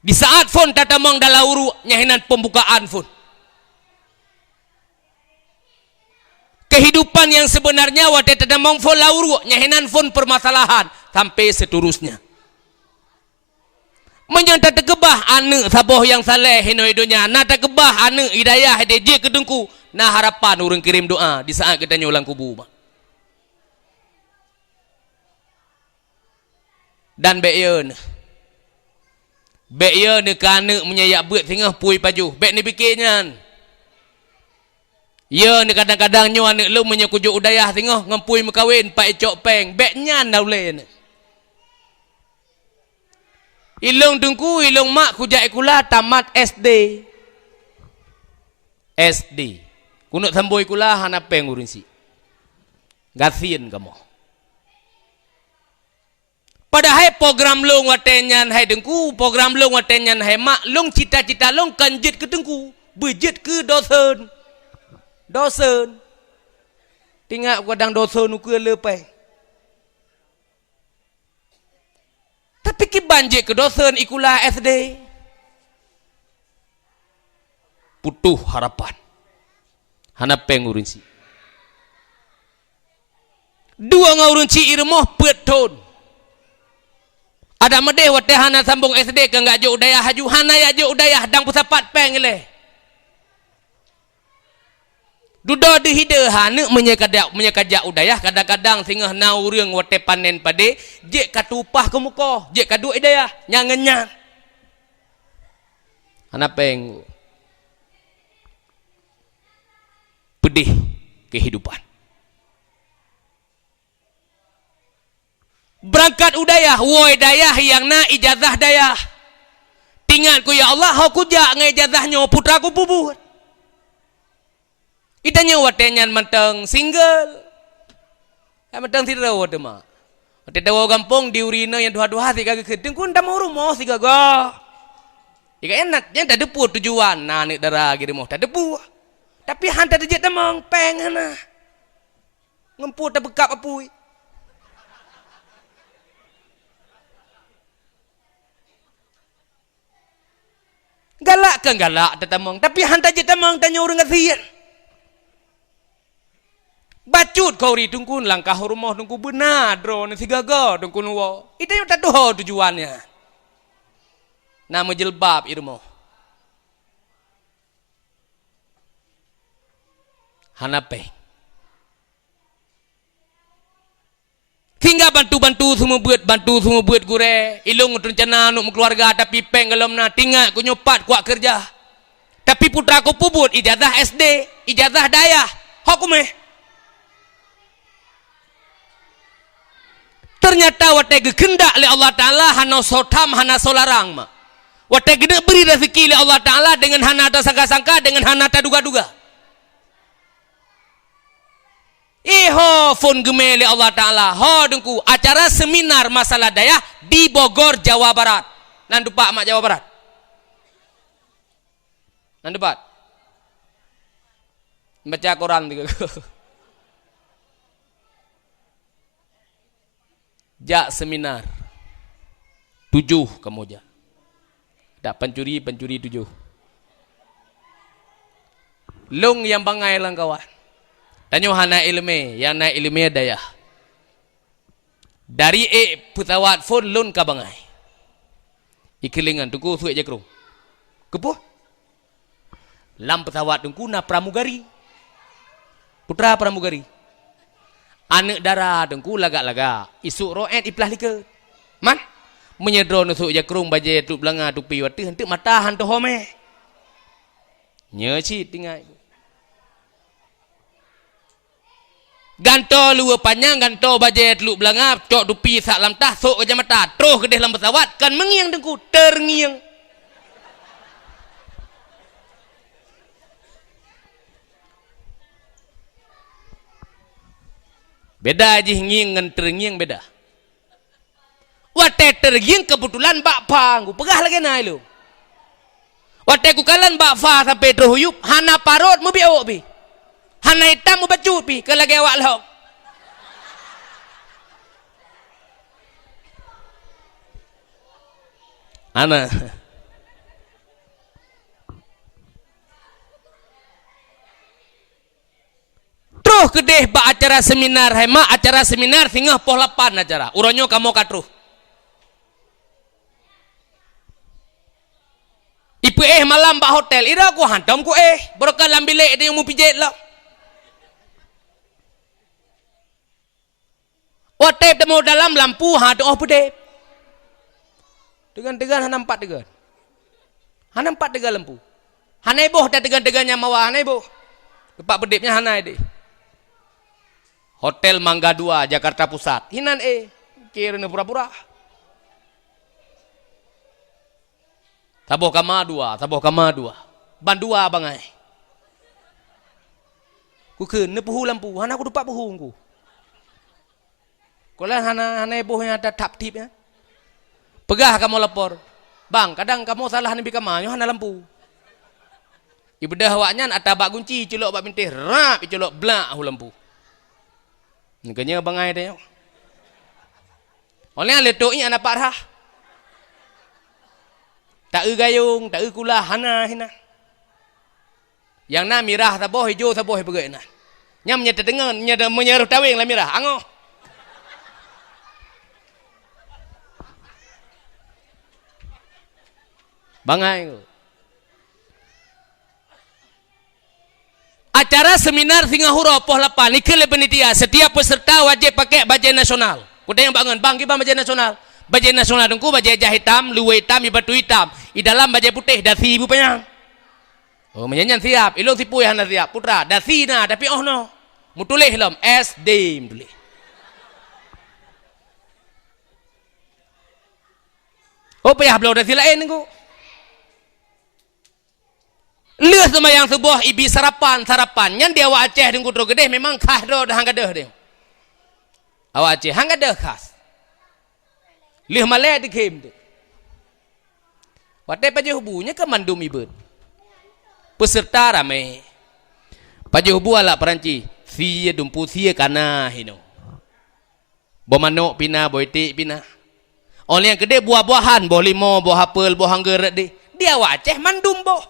Di saat pun tatamang dalam uru nyahinan pembukaan pun. Kehidupan yang sebenarnya waktu tatamang pun lauru nyahinan pun permasalahan sampai seterusnya. Menyanta tergebah anak saboh yang saleh hino hidunya. Na tergebah anak hidayah dia kedengku. Na harapan orang kirim doa di saat kita nyulang kubur. Dan be'yon ni kana menyayak berat tengah pui paju. Bek ni fikirnya. Ya ni kadang-kadang nyo anak lu menyakujuk udayah tengah ngempui mekawin pak ecok peng. Bek nyan dah boleh. Ilung tungku ilung mak kujak ikula tamat SD. Kunuk samboi ikula hana peng urinsi. Gasian kamu. Padahal program long watenyan hai dengku, program long watenyan hai mak long cita-cita long kanjet ke dengku, berjet ke dosen. Tinggal kadang dosen uku lepai. Tapi ki banjir ke dosen ikulah SD. Putuh harapan. Hana pengurinsi. Dua ngurunci irmoh peton. Ada medeh wate hana sambung SD ke enggak jo udayah haju hana ya jo udayah dang pusapat peng le. Dudo di hide hana menyekajak udayah kadang-kadang singah nau reung wate panen pade je katupah ke muka je kadu idayah nyangenyan. Hana peng pedih kehidupan. Berangkat udayah, woi dayah yang na ijazah dayah. Tinggal ku ya Allah, aku jak ngejazahnya putra ku pubur. Itanya watenyan manteng single. Manteng tidak ada mah. Tidak ada kampung di urina yang dua-dua hati kagak kedeng kun dah mau rumah sih kagak. Ika enak, yang tak depu tujuan. Nah, ni darah kiri mau tak depu. Tapi hantar dia temang peng hana. Ngempu tak bekap apui. Galak kan galak tetamang, tapi hantar je tamang tanya orang kasihan. Bacut kau ri tungkun langkah rumah tungku benar drone si gagal tungkun wa. Itu yang tak tahu tujuannya. Nama jilbab irmo. Hanape. Hingga bantu-bantu semua buat gure. Ilung rencana untuk keluarga tapi peng kalau nak tinggal ku nyopat kuat kerja. Tapi putra ku pubut ijazah SD, ijazah dayah. Hukumeh. Ternyata watai kehendak oleh Allah Taala hana sotam hana solarang ma. Watai gede beri rezeki oleh Allah Taala dengan hana tak sangka-sangka dengan hana tak duga-duga. Iho fon gemele Allah Ta'ala. Ho dengku acara seminar masalah dayah di Bogor, Jawa Barat. Nandu Pak Mak Jawa Barat. Nandu Pak. Baca Quran tiga. Jak seminar. 7 kamu ja. Tak pencuri 7. Long yang bangai lang kawan. Tanya hana ilmu, yang naik ilmu daya. Dari pesawat phone lun ka bangai. Ikilingan tunggu suai je kerung. Kepuh? Lam pesawat tunggu na pramugari. Putra pramugari. Anak darah tunggu lagak-lagak. Isuk roet iplah lika. Man? Menyedron usuk je kerung baje tuk belanga tuk pi wati hentik mata hantu home. Nyeci tinggal. Ganto luar panjang, ganto bajet lu belangap, cok dupi sak lam tah, sok ke mata, terus ke dalam pesawat, kan mengiang dengku, terngiang. Beda aja ngiang dengan terngiang beda. Wate terngiang kebetulan bak panggu, pegah lagi naik lu. Wate ku kalan bak fa sampai terhuyup, hana parot mu bi awak bi. Hana hitam mu bacut pi ke lagi awak lahok. Ana. Terus kedeh ba acara seminar hema acara seminar singgah poh 8 acara. Uronyo kamu katruh. Ipu malam ba hotel ira ku hantam ku berkah lam bilik dia yang mu pijet lah. Watep demo dalam lampu ha doh pedep. Tegan-tegan hana 4 tegan. Hana 4 tegan lampu. Hana boh dah tegan-tegannya mawa hana boh. Tempat pedepnya hana deh. Hotel Mangga 2 Jakarta Pusat. Hinan kira pura-pura. Taboh kama 2. Ban 2 bangai. Ku kena puhu lampu. Hana aku dupak puhu ku. Kalau hana boh yang ada tap tip ya. Pegah kamu lapor. Bang, kadang kamu salah nabi kamu hana lampu. Ibu dah awaknya ada bak kunci celok bak bintih rap celok blak lampu. Ngenya bangai dia. Oleh letuknya anak parah. Tak gayung, tak kula hana hina. Yang na mirah taboh hijau taboh pegai na. Nyam nyata dengan nyata menyeruh tawing lah mirah angoh. Bangai. Acara seminar Singapura poh 8 ikut panitia setiap peserta wajib pakai baju nasional. Kuda yang bangun bang kita baju nasional. Baju nasional dengku baju jah hitam, luwe hitam, batu hitam. Di dalam baju putih dasi ibu penyang. Oh menyanyian siap, ilung sipu yang siap putra dasi na tapi oh no. Mutulih lam SD mutulih. Oh payah belau dasi lain dengku. Leh sembahyang subuh ibi sarapan yang dia awak Aceh dengan Kutro Gedeh memang khas dah hang gadah dia. Awak Aceh hang gadah khas. Leh Malay dikem tu. Watai paje hubunya ke mandum ibet. Peserta ramai. Paje hubu ala Peranci. Sia dumpu sia kana hino. Bomanok pina boitik pina. Oleh yang gede buah-buahan, buah limau, buah apel, buah anggur de. Dia awak Aceh mandum boh.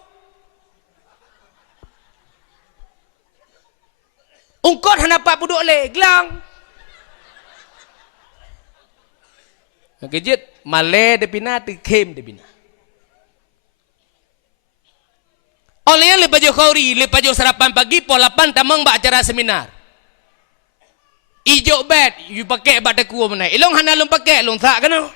Ungkot hanapak buduk le, gelang. Kejut Malay de pina, dikem de pina. Oleh yang lepas jauh kauri, lepas jauh sarapan pagi, pukul 8 tamang buat acara seminar. Ijo bed, you pakai bak teku mana? Ilong hana lom pakai, lom tak kena.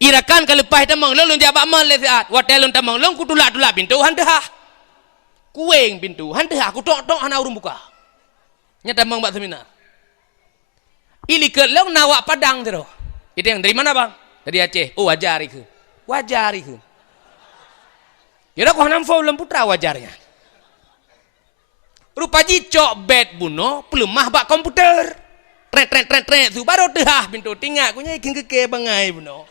Irakan kalau lepas tamang, lom jawab amal le saat. Watel lom tamang, lom ku tulak-tulak pintu hantah. Kueng pintu hantah, ku tok-tok hana urung buka. Nyata tamang buat seminar. Ilikat lom nawak Padang tu. Itu yang dari mana bang? Dari Aceh. Oh wajar itu. Wajar itu. Kira kau nampak belum putra wajarnya. Rupaji cok bed buno pelemah bak komputer. Tret tu baru dah pintu tinggal kunya ikin ke bangai buno.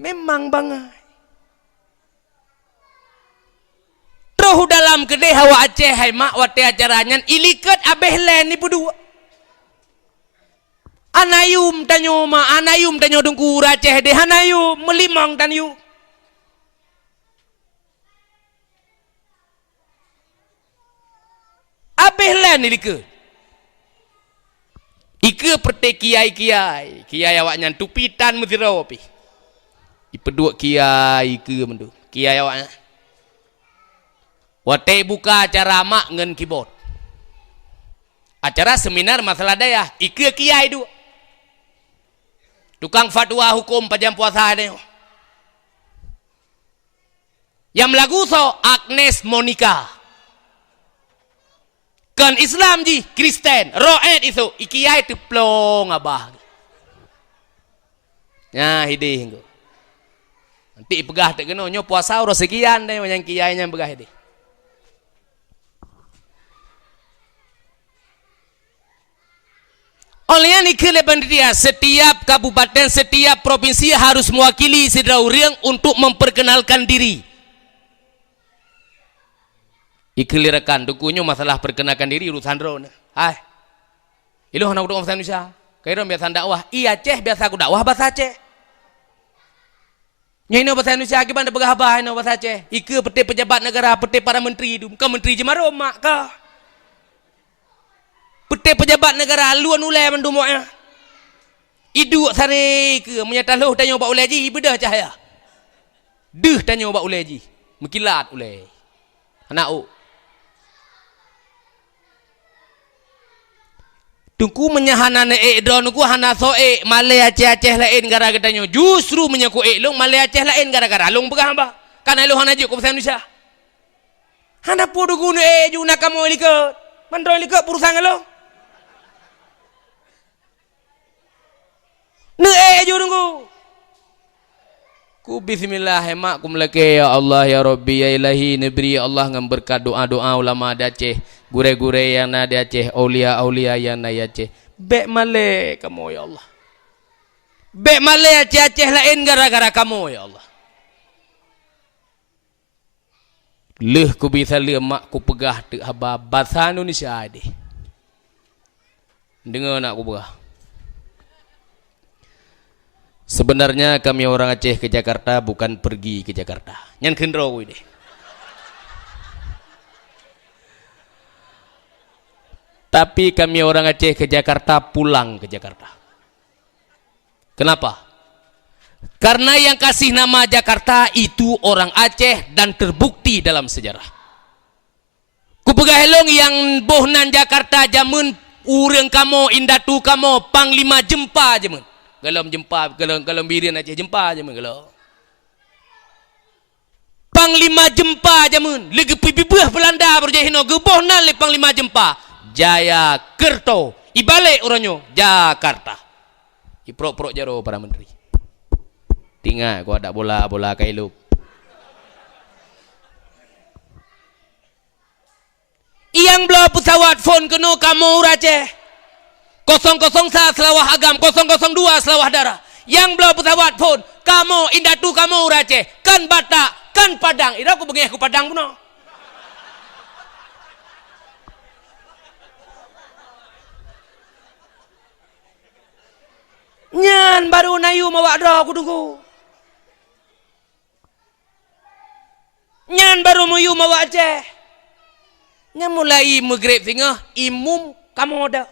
Memang bangai. Terus dalam kedai hawa Aceh hai mak wate acaranya ilikat abeh len ni berdua. Anayum tanyo ma anayum tanyo dengku Aceh deh anayum melimang tanyo. Abeh len ni ke. Ike perte kiai awaknya tupitan mezirau api. Ipeduk kiai ke mendu. Kiai awaknya. Wate buka acara mak ngen keyboard. Acara seminar masalah daya. Ike kiai dua. Tukang fatwa hukum pajam puasa ni. Yang lagu so Agnes Monica. Kan Islam ji Kristen. Roet itu ikiai teplong abah. Ya hidih engko. Nanti pegah tak kena nyo puasa ro sekian deh yang kiai nya pegah hidih. Oleh yang dikeleban dia, setiap kabupaten, setiap provinsi harus mewakili saudara orang untuk memperkenalkan diri. Ikelirakan, dukunya masalah perkenalkan diri urusan drone. Hai, ilu hendak udah bahasa Indonesia. Kairan biasa dakwah, iya Aceh biasa aku dakwah bahasa Aceh. Nyai bahasa Indonesia, gimana bergahabah bahasa Aceh? Ike peti pejabat negara, peti para menteri itu, bukan menteri Jemarom mak kah? Peti pejabat negara luan ulai mendumuknya. Iduk sari ke menyata loh tanya Pak Ulai Ji bedah cahaya. Deh tanya Pak Ulai Ji. Mekilat ulai. Anak u. Tungku menyahana drone ku hana soe Malay Aceh lain gara-gara tanya. Justru menyaku long Malay Aceh lain gara-gara long pegah hamba. Karena lo hana juk ke bahasa Indonesia. Hana podo gunu ju nakamu likat. Mandro likat perusahaan lo. Jurungku. Ku bismillah mak ku melake ya Allah ya Rabbi ya Ilahi neberi ya Allah ngam berkat doa-doa ulama di Aceh, gure-gure yang na di Aceh, aulia-aulia yang na di Aceh. Bek male kamu ya Allah. Bek male Aceh lain gara-gara kamu ya Allah. Leh ku bisa le mak ku pegah te haba bahasa Indonesia ade. Dengar nak ku pegah. Sebenarnya kami orang Aceh ke Jakarta bukan pergi ke Jakarta. Nyan kendro ini. Tapi kami orang Aceh ke Jakarta pulang ke Jakarta. Kenapa? Karena yang kasih nama Jakarta itu orang Aceh dan terbukti dalam sejarah. Kupegah helong yang bohnan Jakarta jamun urang kamo indatu kamo panglima jempa jamun. Kalau jempa, kalau birin Aceh jempa jamun kalau. Panglima jempa jamun, lagi pibibah Belanda berjahino gebohnan le panglima jempa. Jayakarta, ibalik orangnya Jakarta. Iprok-prok jaro para menteri. Tinggal kau ada bola kailuk. Yang belah pesawat phone kena kamu Aceh. 001 Selawah Agam, 002 Selawah Darah. Yang belah pesawat phone kamu Indatu kamu Aceh. Kan Batak, kan Padang. Ira aku bengi aku Padang pun. Nyan baru nayu mawak dah aku tunggu. Nyan baru muyu mawak Aceh. Nyan mulai maghrib singa imum kamu ada.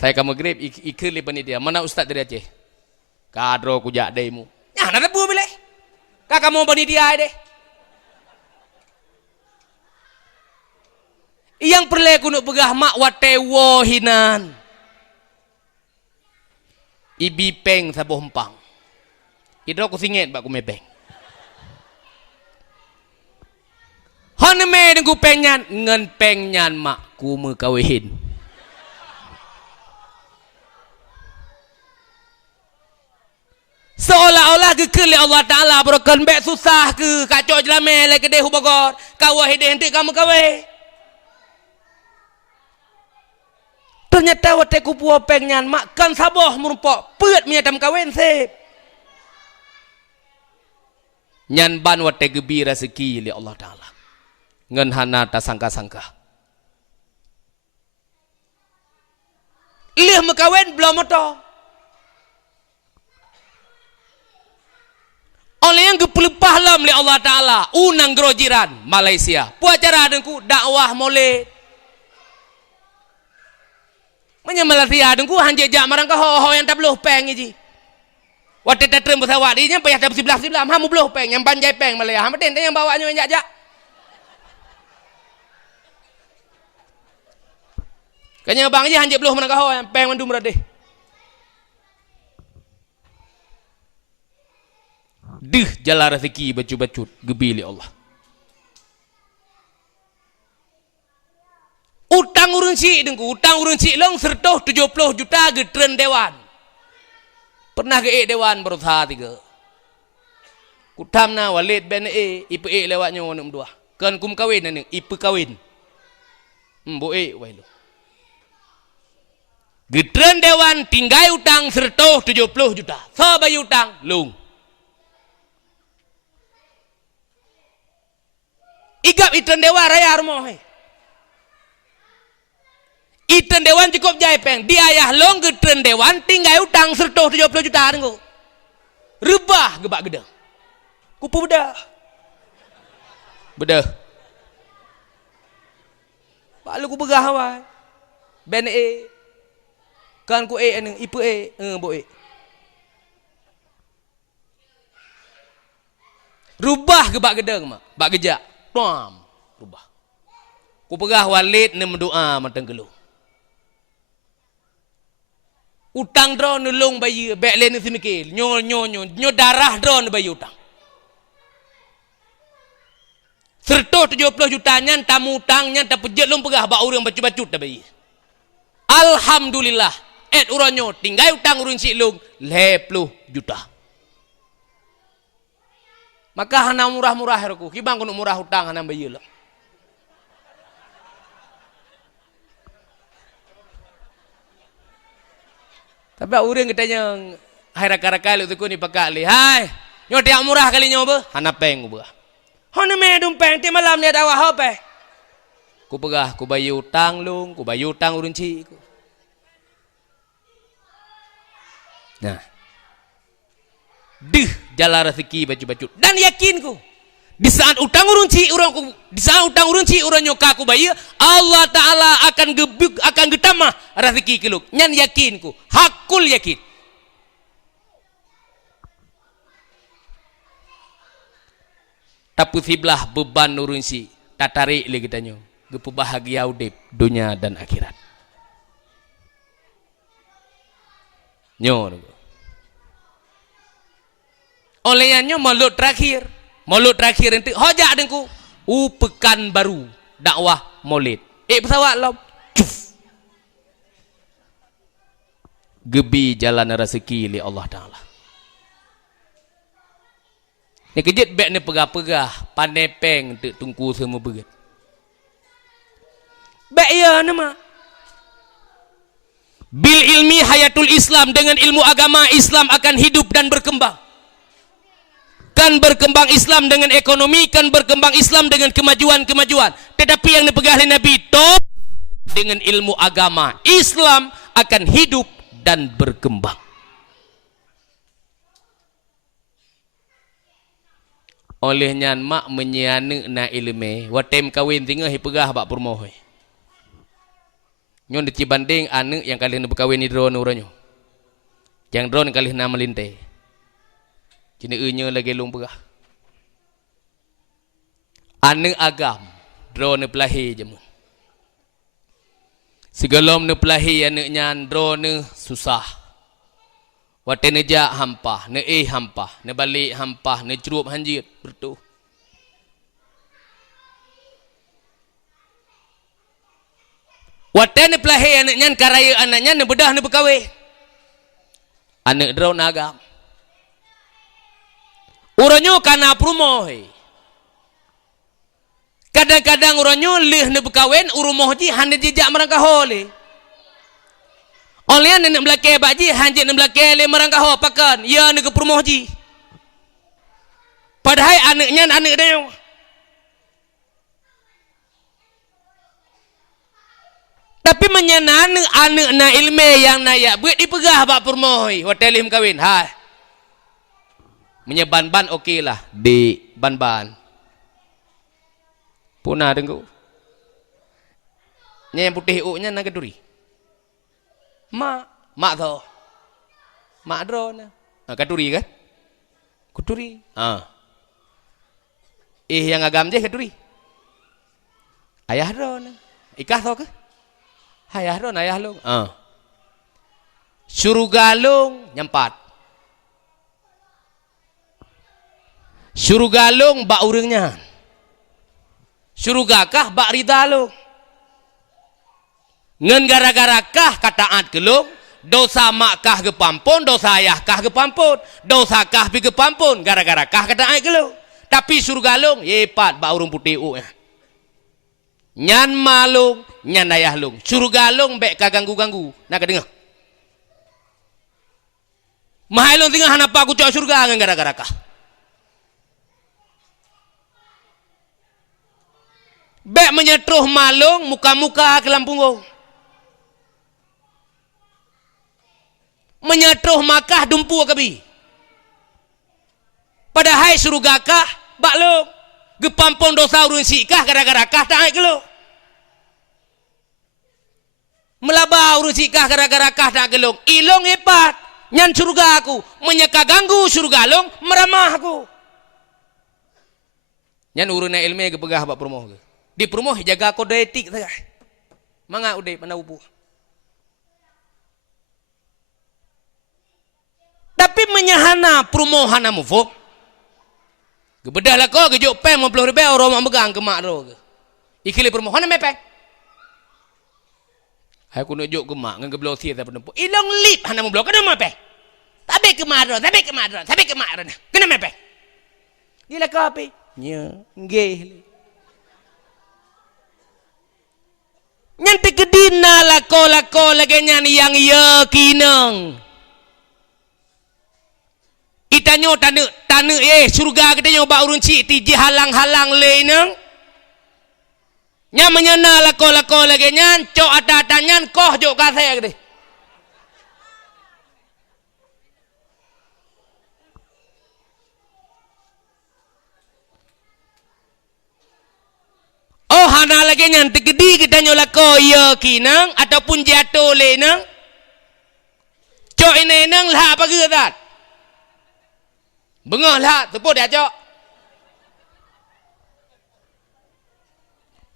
Saya kamu maghrib ikir lipan dia. Mana ustaz dari Aceh? Kadro ku jak daimu. Nyan ada bu bile. Ka kamu bani dia deh. Yang perle ku nak pegah mak watewo hinan. Ibi peng sabuh hempang. Itu aku singit bak ku mepeng. Haneme dengan peng nyan ngan peng nyan mak ku me kawin. Seolah-olah ke Allah Taala berakan bek susah ke kacau jelame le kedai hubagor kawah hideh hentik kamu kawin. Ternyata waktu ku puas pengnyan makan saboh merupak peut menyadam kawin sip. Nyan ban waktu gebi rezeki li Allah Taala. Ngan hana ta sangka-sangka. Ilih mekawin belum moto. Oleh yang gepelepah lam li Allah Taala unang gerojiran Malaysia. Puas acara dengku dakwah maulid. Menyamalah dengku hanjejak marang ka ho yang tak beluh peng ji. Waktu datang pesawat ini payah tak sebelah hamu beluh peng yang banjai peng Malaya. Ham den yang bawanya yang jak. Kanya bang ji hanjek beluh marang ka ho yang peng mandum radeh. Dih jala rezeki bacut-bacut gebili Allah. Utang urun si dengku, utang urun si long sertoh 70 juta getren dewan. Pernah ke dewan berusaha 3. Kutamna walid ben ipe lewatnya wonem 2. Kan kum kawin nang ipe kawin. Mbo wailu. Getren dewan tinggai utang sertoh 70 juta. So bayu utang lung. Igap itren dewan raya armoh. Iten dewan cukup jai peng. Di ayah long getren dewan tinggal utang sertoh 70 juta nengku. Rebah gebak gede. Kupu bedah. Bedah. Lalu ku begah awal. Ben kan ku neng ipu bo Rubah gebak gede mak. Bak gejak. Tuam. Rubah. Ku pegah walid nem doa matang geluh. Utang drone nulung bayi bek len semikil nyo darah drone bayi utang. Sertoh 70 juta nyan tamu utang nyan tak pejet lung pegah bak urang bacut-bacut dah bayi. Alhamdulillah uranyo tinggal utang urun si lung 10 juta. Maka hana murah-murah aku kibang kono murah utang hana bayi lah. Tapi orang katanya hai lu tu ni pakak li. Hai, nyo tiak murah kali nyo ba? Hana peng ba. Hana me dum peng ti malam ni ada wah apa? Ku pegah ku bayu utang lung, ku bayu utang urun ci ku. Nah. Dih jala rezeki baju-baju dan yakin ku. Di saat utang urun ci urang nyoka ku bayi Allah Taala akan gebuk akan getamah rezeki keluk nyan yakin ku hakul yakin. Tapi siblah beban urun si tatarik lagi tanyo gepu bahagia udip dunia dan akhirat. Nyo olehnya malut terakhir nanti hojak dengku pekan baru dakwah maulid pesawat lom gebi jalan rezeki li Allah Taala Ni kejut bek ni pegah-pegah, pandai peng tek tungku semua berat. Bek ya nama. Bil ilmi hayatul Islam, dengan ilmu agama Islam akan hidup dan berkembang. Kan berkembang Islam dengan ekonomi, kan berkembang Islam dengan kemajuan-kemajuan. Tetapi yang dipegah oleh Nabi top dengan ilmu agama Islam akan hidup dan berkembang. Olehnya mak menyiana na ilmu, watem kawin tinggal hipegah bak permoh. Nyon dicibanding anak yang kali nak berkawin ni drone uranyo. Yang drone kali nak melintai. Kini enya lagi long pegah. Anak agam drone pelahi je mun. Segalom ne pelahi anaknya drone susah. Wate ne jak hampah, ne hampah, ne balik hampah, ne cerup hanjit bertu. Wate ne pelahi anaknya karaya anaknya ne bedah ne berkawin. Anak drone agam. Uranyo kana prumoh. Kadang-kadang uranyo leh ne berkawin urumoh ji hande jejak merangkah hole. Oleh nak belakang baji hanjit nak belakang le merangkah ho pakan ya ne ke perumoh ji. Padahal anaknya anak dia. Tapi menyana anak na ilmu yang nayak buat dipegah bak perumoh hotelim kawin. Hai. Menyeban-ban okeylah di ban-ban. Punah dengku. Nya yang putih uknya nak keduri. Mak tho. Mak drone. Kaduri kan? Kaduri. Yang agam je kaduri. Ayah drone. Ikah tho ke? Ayah drone ayah long. Syurga long nyempat. Syurga long bak urangnya. Syurga kah bak rida long. Ngen gara-gara kah kataat kelung, dosa mak kah ke pampun, dosa ayah kah ke pampun, dosa kah pi ke pampun, gara-gara kah kataat kelung. Tapi surga long, yepat ba urung putih u. Nyan malung, nyan ayah long. Surga long bek ka ganggu-ganggu, nak dengar. Mahai long tinggal hanapa aku cok surga ngen gara-gara kah. Bek menyetruh malung, muka-muka ke lampung. Menyetruh makah dumpu kabi. Padahal surga kah baklok. Gepampun dosa urun sikah gara-gara kah tak gelok. Melaba urun sikah gara-gara kah tak gelok. Ilong hebat. Nyan surga aku. Menyeka ganggu surga long meramah aku. Nyan urun ilmu ke pegah bak promoh ke. Di promoh jaga kode etik saja. Manga udah mana upu. Tapi menyahana perumohana mufuk. Gebedah lah kau kejuk peng 50 ribu orang mak megang ke mak ro ke. Ikili perumohana mepeng. Aku nak juk ke mak ngan geblo sia tak penempu. Ilong lip hana mu blok kena mepeng. Tabe ke mak ro, tabe ke mak ro, tabe ke mak ro. Kena mepeng. Dia lah kau api. Nya, nggih. Nyanti kedina lako lagi nyan yang yakinang. Itanyo tanuk surga kita nyoba urun cik ti halang-halang le nang. Nya menyana lako lagi nyan cok ada nyan koh jok kasih gede. Oh hana lagi nyan tegedi kita nyolako ya kinang ataupun jatuh le nang. Cok ini nang lah apa gerat. Bengah lah, tepuk dia cok.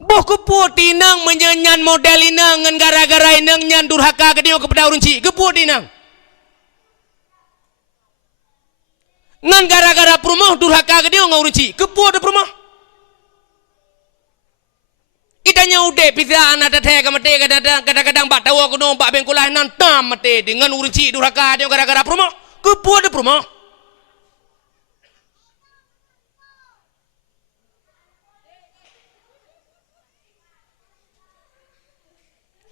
Boh keput tinang menyanyan model inang ngan gara-gara inang nyan durhaka ke dia kepada urun cik. Keput tinang. Ngan gara-gara perumoh durhaka ke dia ngan urun cik. Keput dia perumoh. Itanya udah pizza anak teteh kamate kadang-kadang bak tahu aku dong bak bengkulah nan tam mate dengan urun cik durhaka dia gara-gara perumoh. Keput dia perumoh.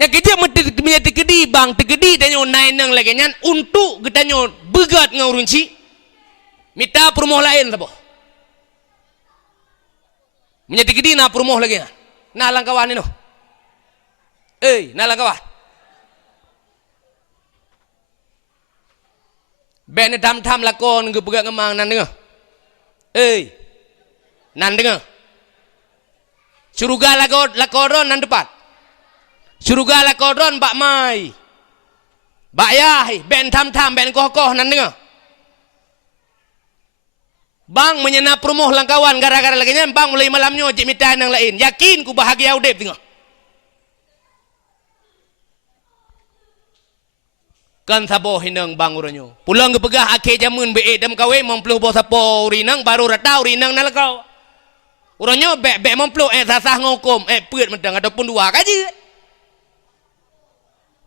yang kerja menjadi tegedi bang tegedi danyo naik nang lagi nyan untuk gedanyo begat ngau runci minta perumoh lain sabo menjadi tegedi na perumoh lagi na lang kawan ni no na lang kawan ben tham lakon ke pegang ngemang nan dengar nan dengar suruga lakoron nan depan suruga lakoron bak mai bak yah ben tham ben koh nan dengar bang menyena perumoh langkawan gara-gara lagi nyan bang mulai malamnya cik mitai nang lain yakin ku bahagia udep tengok kan sabo hinang bang uranyo pulang ke pegah akhir jamun be dam kawe mempluh bo sapo urinang baru ratau urinang nalakau uranyo be mempluh sasah ngokom peut medang ataupun dua kaji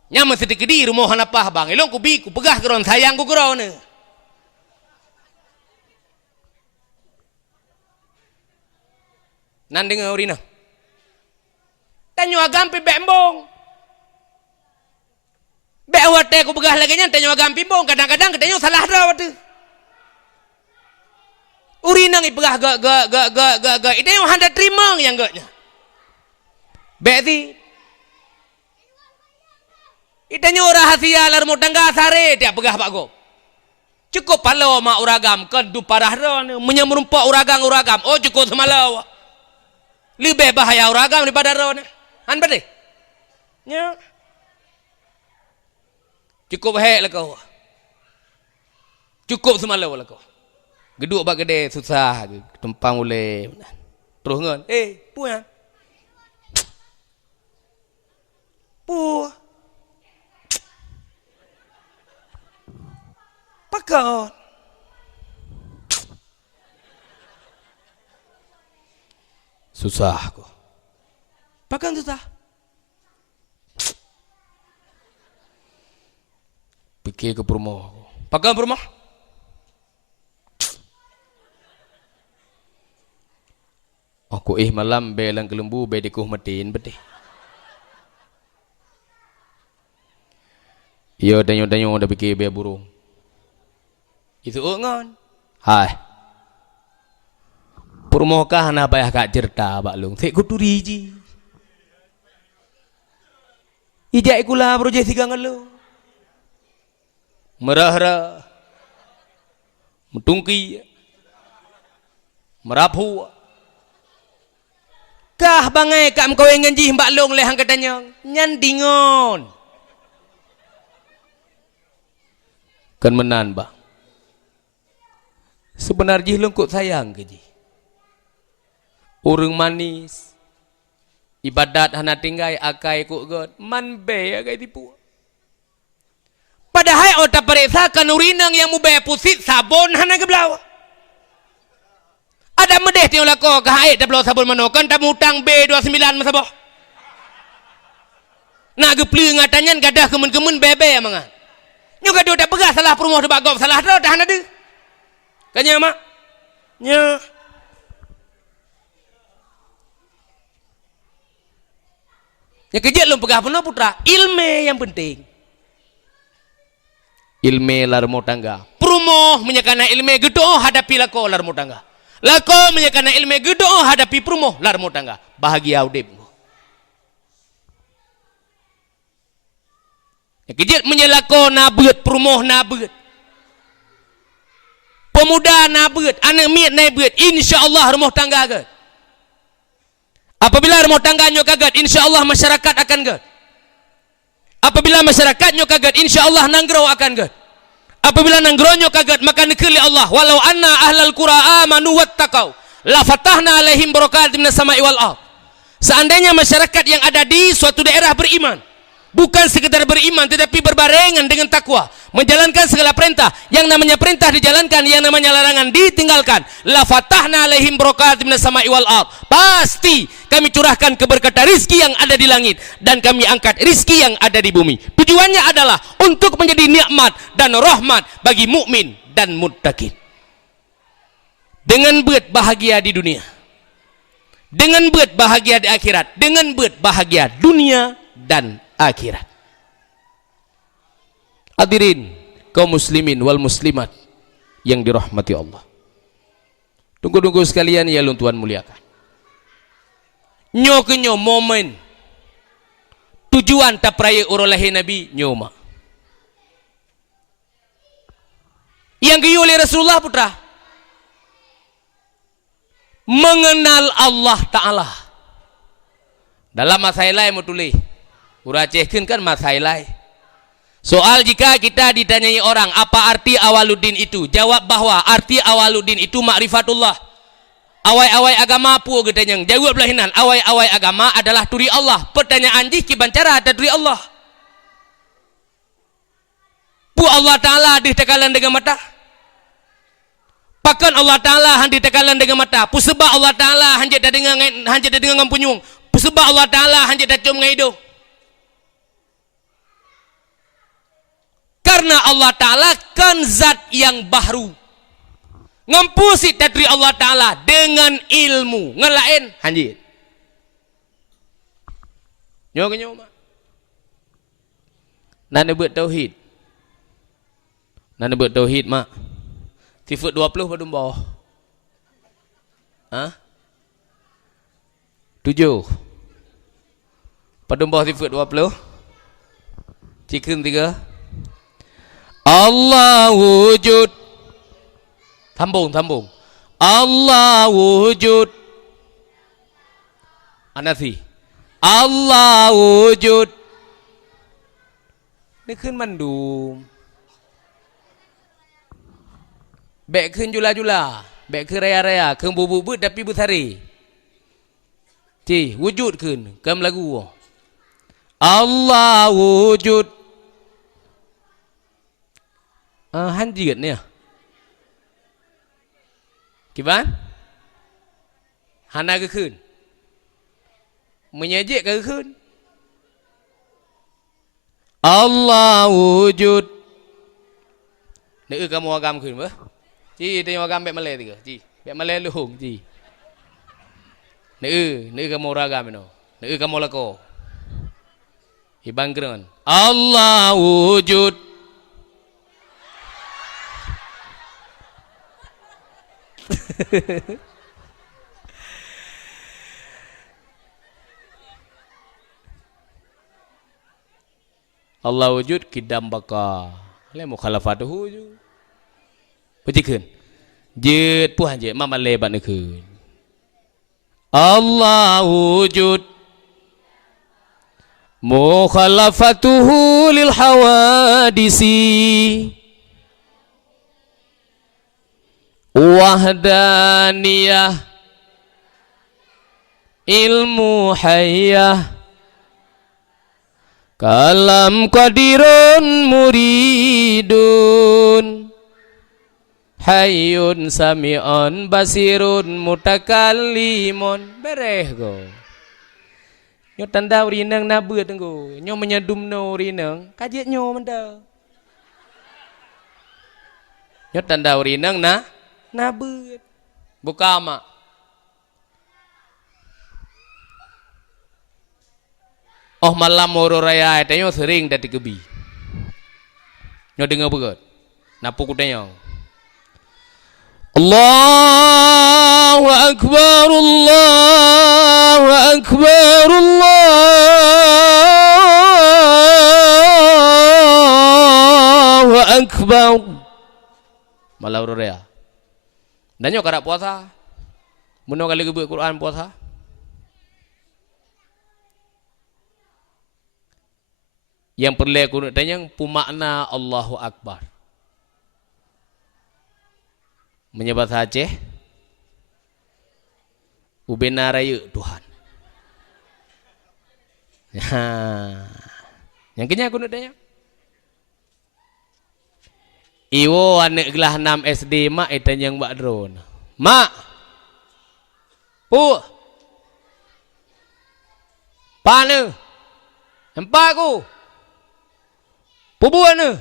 nya mesti dikedi rumah hanapah bang elong ku pegah keron sayang ku keron ne nan dengar urina tanyo agam pi bembong be wate ku pegah lagi nya tanyo agam pi bong kadang-kadang ketanyo salah dah wate urina ngi pegah ga ide yang handa terima yang gaknya be itanyo rahasia lar mo tangga sare dia pegah pak go cukup palo ma uragam kan du parah ron menyemrumpok uragam oh cukup semalau lebih bahaya uragam daripada ron han bade nya cukup hek lah kau cukup semalau lah kau geduk bak gede susah tempang boleh terus ngon puan pu pakau susah kok pakan susah pikir ke perumoh pakan perumoh aku malam belang kelembu bedikuh metin betih iyo danyo udah pikir be burung itu ngon hai perumohkah na bayah kak cerita bak lung sek kuturi ji ijak ikula proje sigang lo merah metungki merapu kah bangai kam kau yang nganji mbak long leh hang katanya nyandingon kan menan bang sebenarnya lengkut sayang ke ji urang manis ibadat hana tinggai akai ku god man be agai tipu padahal otak periksa kan urinang yang mube pusit sabon hana ke belawa ada medeh tiang lako ke haid dah belau sabun manokan tak mutang B29 masaboh nak gepli ngatanyan gadah kemen-kemen bebe mangan nyo gaduh tak pegah salah perumoh de bagop salah dah hana de kanya mak nya yang kerja belum pegah penuh putra ilmu yang penting ilmu lar rumah tangga perumoh menyakana ilmu gedo hadapi lako lar rumah tangga lako menyakana ilmu gedo hadapi perumoh lar rumah tangga bahagia udip yang kerja menyelako nabut perumoh nabut pemuda nabut anak miat nabut insyaallah rumah tangga agak apabila rumah tangganya kagat insyaallah masyarakat akan gad apabila masyarakatnya kagat insyaallah nanggro akan gad apabila nanggronyo kagat maka nekeli Allah walau anna ahlal qura amanu wattaqau la fatahna alaihim barakatim minas sama'i wal ardh seandainya masyarakat yang ada di suatu daerah beriman bukan sekedar beriman tetapi berbarengan dengan takwa menjalankan segala perintah yang namanya perintah dijalankan yang namanya larangan ditinggalkan la fatahna alaihim barakatim minas sama'i wal ardh pasti kami curahkan keberkatan rizki yang ada di langit dan kami angkat rizki yang ada di bumi tujuannya adalah untuk menjadi nikmat dan rahmat bagi mukmin dan muttaqin dengan buat bahagia di dunia dengan buat bahagia di akhirat dengan buat bahagia dunia dan akhirat. Hadirin kaum muslimin wal muslimat yang dirahmati Allah. Tunggu-tunggu sekalian ya lun Tuhan muliakan. Nyo kenyo momen tujuan tak peraya urang lahir Nabi nyoma. Yang keyu oleh Rasulullah putra mengenal Allah Ta'ala. Dalam masailai mau tulis urang cehkeun kan masailai. Soal jika kita ditanyai orang apa arti awaluddin itu, jawab bahwa arti awaluddin itu makrifatullah. Awai-awai agama pu gedanyang, jawab belahinan awai-awai agama adalah turi Allah. Pertanyaan jih kibancara ada turi Allah. Pu Allah Ta'ala ditekalan dengan mata. Pakan Allah Ta'ala handi tekalan dengan mata. Pusebab Allah Ta'ala handi dengan ngampunyung. Pusebab Allah Ta'ala handi cium dengan hidung. Karena Allah Ta'ala kan zat yang baru. Ngampusi tatri Allah Ta'ala dengan ilmu. Ngelain handi. Nyoga. Nana buat tauhid. Nana buat tauhid mak. Sifat 20 pada bawah. 7. Pada bawah sifat 20. Cikun 3. Allah wujud. Sambung. Allah wujud. Anasi. Allah wujud. Ini kan mandum. Baik keun jula-jula, baik keun raya-raya, keun bubut tapi besari. Wujud keun, kam lagu. Allah wujud. Hanjiat ni. Kiban? Hana ke keun? Menyejek ke keun? Allah wujud. Nak kamu agam keun bah? Tengok agam bek Malay tiga. Bek Malay luhung. Nak kamu ragam no. Nak kamu lako. Ibang keron. Allah wujud. Allah wujud kidam baka. Le mukhalafatuhu ju. Putihkan. Jet puhan je mama lebat nekun. Allah wujud. Mukhalafatuhu lil hawadisi. Wahdaniyah. Ilmu hayyah. Kalam qadirun muridun. Hayyun sami'un basirun mutakallimun. Bereh go. Nyo tanda rinang na beut go. Nyo menyadum no rinang. Kajiat nyo menda. Nyo tanda rinang na beut. Buka mak. Oh malam moro raya nyo sering dati kebi. Nyo dengar beut. Napu kudanya. Allahu Akbar, Allahu Akbar, Allahu Akbar. Malam raya. Dan nyo karak puasa. Muno kali kebuat Quran puasa. Yang perlu aku nak tanya, pumakna Allahu Akbar. Menyebut Aceh ubena raya Tuhan. Yang kenya aku nak tanya. Iwo anak kelas 6 SD mak itanya yang bak drone. Mak. Pu. Pana. Nampak aku. Pubuan ke?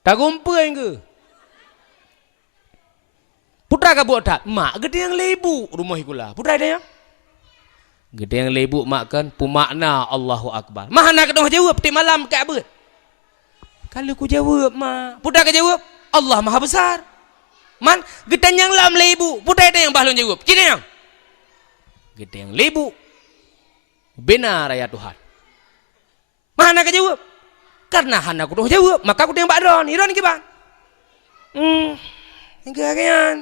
Tak kumpulan ke? Putra ka buat tak? Mak gede yang lebu rumah ikulah. Putra ada yang? Gede yang lebuk makan pumakna Allahu Akbar. Mah nak kena jawab ti malam kat abad. Kalau ku jawab mah, pudak ke jawab Allah Maha Besar. Man gede yang lam lebuk, pudak ada yang bahlon jawab. Kira yang gede yang lebuk. Benar ya Tuhan. Mah nak jawab. Karena hana ku dah jawab, maka ku yang bakron. Iron ke bang? Enggak kan.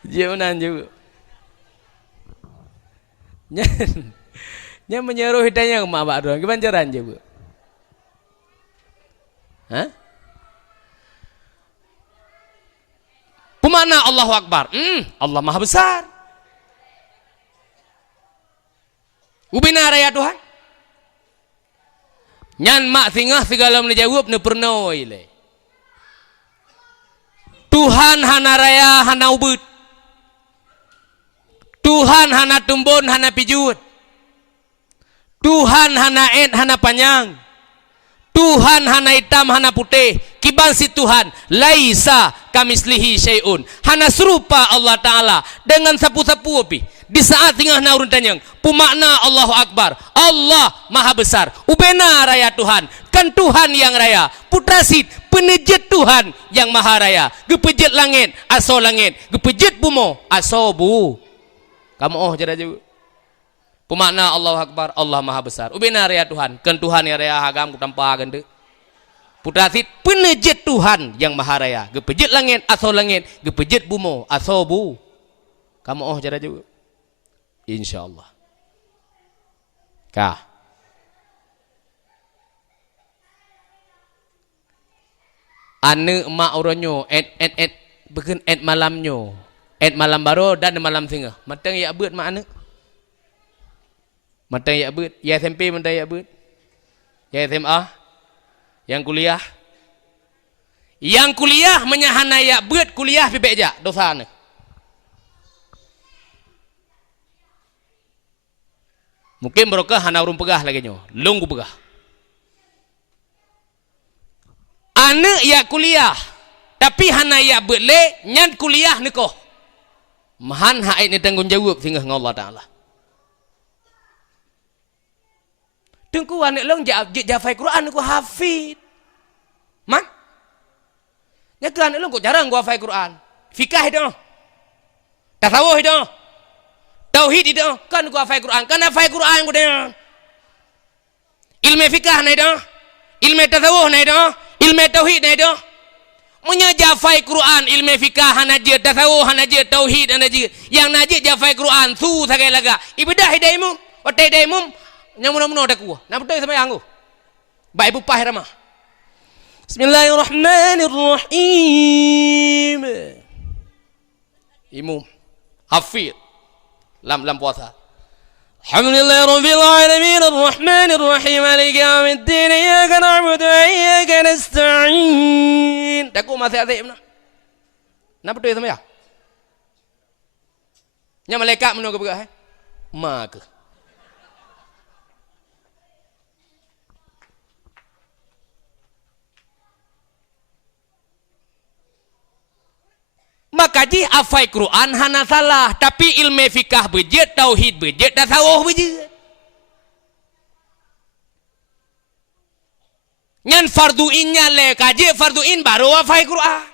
Jangan juga. Nya menyeruh hidayah mak bakron. Gimana jaran juga? Hah? Pemana Allahu Akbar? Allah Maha Besar. Ubina raya Tuhan. Nyan mak singah segala menjawab ne pernah ile. Tuhan hana raya hana ubud. Tuhan hana tumbun hana pijut. Tuhan hana ed hana panjang. Tuhan hana hitam hana putih. Kiban si Tuhan laisa kamislihi syai'un. Hana serupa Allah Ta'ala dengan sapu-sapu api. Di saat tengah naurun tanyang pumakna Allahu Akbar. Allah Maha Besar. Ubena raya Tuhan. Kan Tuhan yang raya. Putrasid penejit Tuhan yang Maha Raya. Gepejit langit aso langit. Gepejit bumo aso bu. Kamu jada juga. Pumakna Allahu Akbar. Allah Maha Besar. Ubena raya Tuhan. Kan Tuhan yang raya hagam kutampa ganda. Putrasid penejit Tuhan yang Maha Raya. Gepejit langit aso langit. Gepejit bumo aso bu. Kamu jada juga. InsyaAllah. Kah. Ane emak oranyo beken malamnyo. Malam baru dan malam singa. Matang ya abut mak ane. Matang ya abut. Ya SMP matang ya abut. Ya SMA. Yang kuliah. Yang kuliah menyahana ya abut kuliah pipek jak dosa ane. Mungkin mereka hana urung pegah lagi nyo, lunggu pegah. Anak ya kuliah, tapi hana ya bele nyan kuliah nikoh. Mahan haid ni tanggung jawab sehingga Allah Taala. Tengku anak long jafai Quran aku hafid. Man? Nyak anak long kok jarang gua hafai Quran. Fikah itu. Tasawuf itu. Tauhid itu kan gua hafal Quran, kan hafal Quran gua dah. Ilmu fikah na itu, ilmu tasawuf na itu, ilmu tauhid na itu. Munya hafal Quran, ilmu fikah hana je, tasawuf hana je, tauhid hana je. Yang najis hafal Quran su sagai laga. Ibadah hidaymu, otai hidaymu, nyamun-nyamun ada ku. Nak betul sama yang ku. Baik ibu pah ramah. Bismillahirrahmanirrahim. Imam hafid. Lam puasa. Alhamdulillah rabbil alamin arrahmanir rahim maliki yaumiddin iyyaka na'budu wa iyyaka nasta'in. Taku masih azim nah. Nak betul sama ya? Nya malaikat menunggu begah. Maka maka ji hafal Quran hana salah, tapi ilmu fikah bejit, tauhid bejit, tasawuf bejit. Nyan fardu innya le kaji fardu in baru hafal Quran.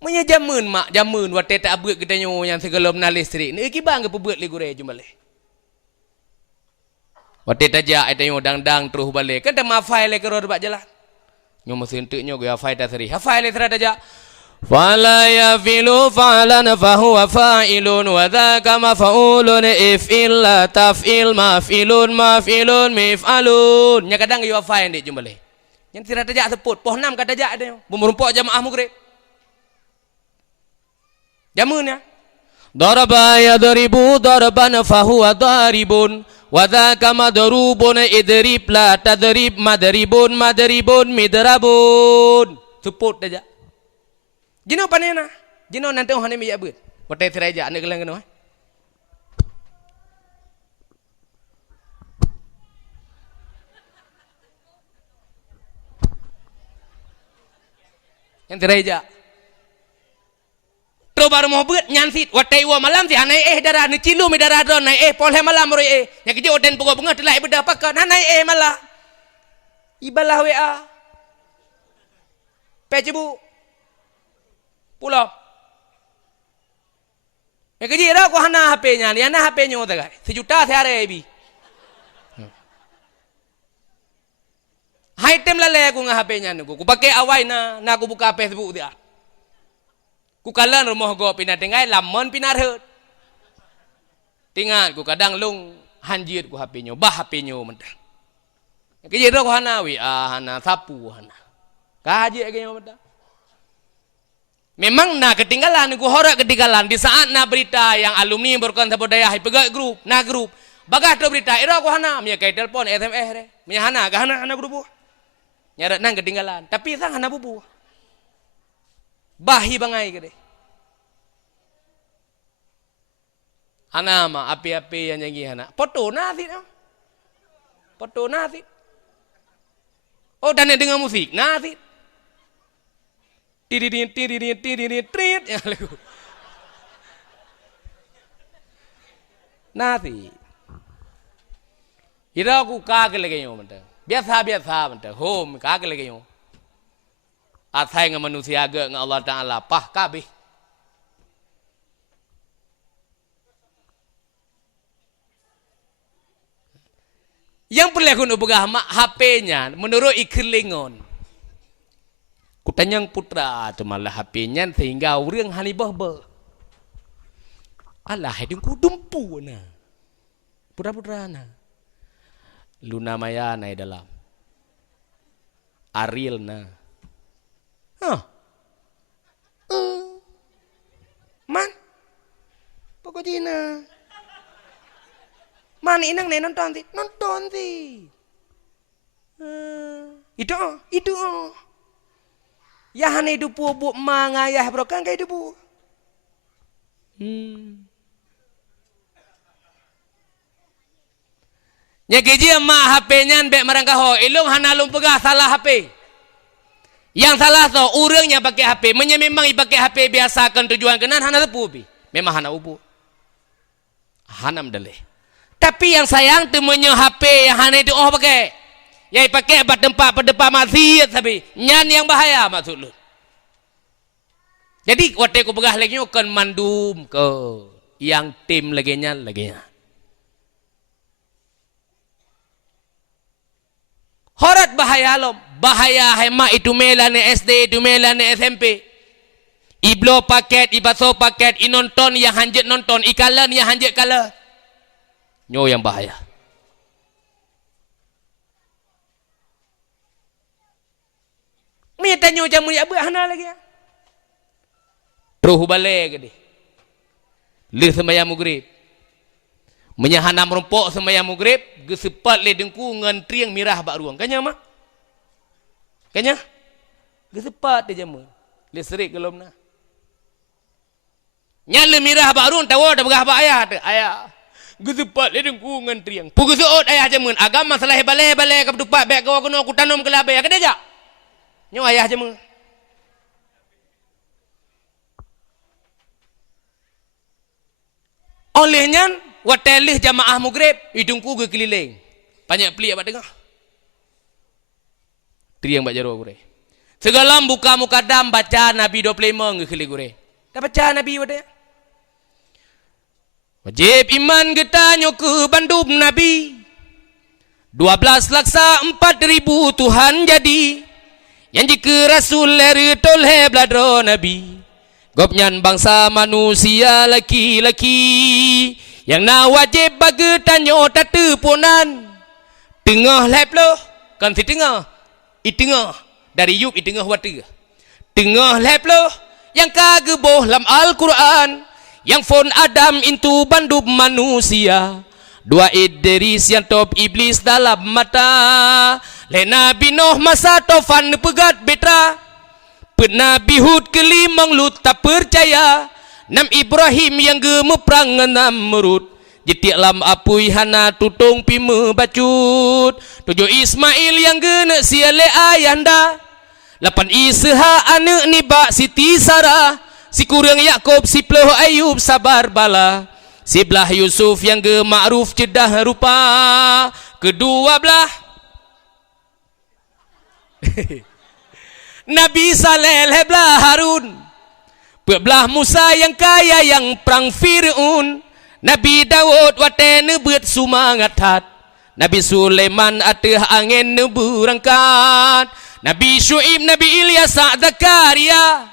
Munya jamun mak jamun wate tak abut kita nyo yang segala menalis listrik. Ni kibang ke pebut li gure jumale. Wate tajak eta nyo dang terus balik. Kan dah mafai le kero debat jalan. Nyo mesin tek nyo ge hafai tasri. Hafai le serada tajak. Fala yafilu fa'lan fa huwa fa'ilun wa dzaka maf'ulun if'il la taf'il maf'ilun mif'alun. Nya kadang yo hafai ndik jumale. Yang serada tajak sebut poh 6 kata tajak ada. Merumpok jamaah mugrib. Jamun ya. Daraba yadribu darban fa huwa daribun. Wadaka madrubun idrib la tadrib madribun midrabun. Support aja. Jino panena. Jino nanti orang ni mijak beut. Watai teraja anda gelang kena. yang teraja terus baru mau buat nyansit watai wa malam si hanai darah ni cilu mi darah don nai polhe malam roi yang kerja oden pokok bunga telah bedah pakan hanai malah ibalah WA pejebu pulau yang kerja dah ko hana HP-nya ni hana HP-nya otak 1 juta sehari bi hai tem lale aku ngah HP-nya ni ku pakai awai na aku buka Facebook dia ku kalan rumah go pindah tengai lamon pindah hut tinggal ku kadang lung hanjir ku HP-nya bah HP-nya mentang kerja dah ku hana hana sapu hana kaji agaknya mentang memang na ketinggalan ku horak ketinggalan di saat na berita yang alumni berkan sabodaya hai pegat grup na grup bagah tu berita ira ku hana mia kai telefon SMS re mia hana ga hana grup nyarat nang ketinggalan tapi sang hana bubu bahi bangai ke deh hana ma api-api yang nyanyi hana foto nasi oh dan dengan musik nasi tiririn trit ya lagu nasi ira ku kagel lagi yo mentang biasa mentang home kagel lagi yo athai dengan manusia agak dengan Allah Ta'ala pah kabeh yang perlu aku nak pegah HP-nya menurut iklingon kutanyang putra tu malah HP-nya sehingga orang halibah alah hidung ku dumpu na putra-putra na Luna Maya naik dalam Ariel na man pokok Cina man inang nih nonton sih itu ya hane dupu bu mangayah brokan kayak dupu nya geji ma HP-nya mbek marangkaho ilung hana lung pegah salah HP yang salah so urangnya pakai HP memang pakai HP biasa kan tujuan kenan hana tepu bi memang hana ubu hanam daleh tapi yang sayang temennya HP yang hana itu pakai yang pakai tempat maksiat tapi nyan yang bahaya maksud lu jadi waktu aku pegah lagi kan mandum ke yang tim laginya horat bahaya lom bahaya hemat itu melane SD itu melane SMP iblo paket ibaso paket inonton yang hanjet nonton ikalan yang hanjet kala nyo yang bahaya mi tanyo jamu ya hana lagi ya terus balik ke dia le sembahyang maghrib menyahana merumpok sembahyang maghrib gesepat le dengku ngan triang mirah bak ruang kanya mak kanya gesepat dia jamu le serik gelom na nyale mirah bak ruang tahu dah berah bak ayah gesepat le dengku ngan triang pugu seot ayah jamu agama salah balai ka dupak bek kau kuno aku tanam ke labai ka dia nyo ayah jamu olehnya watelih jamaah maghrib hidungku ke keliling banyak pelik abad dengar triang bak jaro gure segala buka mukadam baca nabi 25 ke keliling gure dah baca nabi pada wajib iman kita ke bandum nabi 12 laksa 4,000 Tuhan jadi yang jika rasul leri tolhe bladro nabi gopnyan bangsa manusia laki-laki yang na wajib bagi tanyo tatu punan tengah lep lo kan si tengah i tengah dari yub i tengah watu tengah lep lo yang kageboh dalam Al-Quran yang fon Adam itu bandub manusia dua Idris yang top iblis dalam mata le Nabi Nuh masa tofan pegat betra Nabi Hud kelimang lut tak percaya Nam Ibrahim yang gemeprang enam merut jetiak lam apui hana tutung pime bacut tujuh Ismail yang gena siale ayanda Lapan Isha anak Niba Siti Sarah, si kurang Yakub, si Peloh Ayub sabar bala, si belah Yusuf yang ge ma'ruf cedah rupa, kedua belah Nabi Saleh belah Harun, belah Musa yang kaya yang perang Fir'un, Nabi Daud watene beut sumangat hat, Nabi Sulaiman ateh angin berangkat, Nabi Syuib, Nabi Ilyas, Zakaria,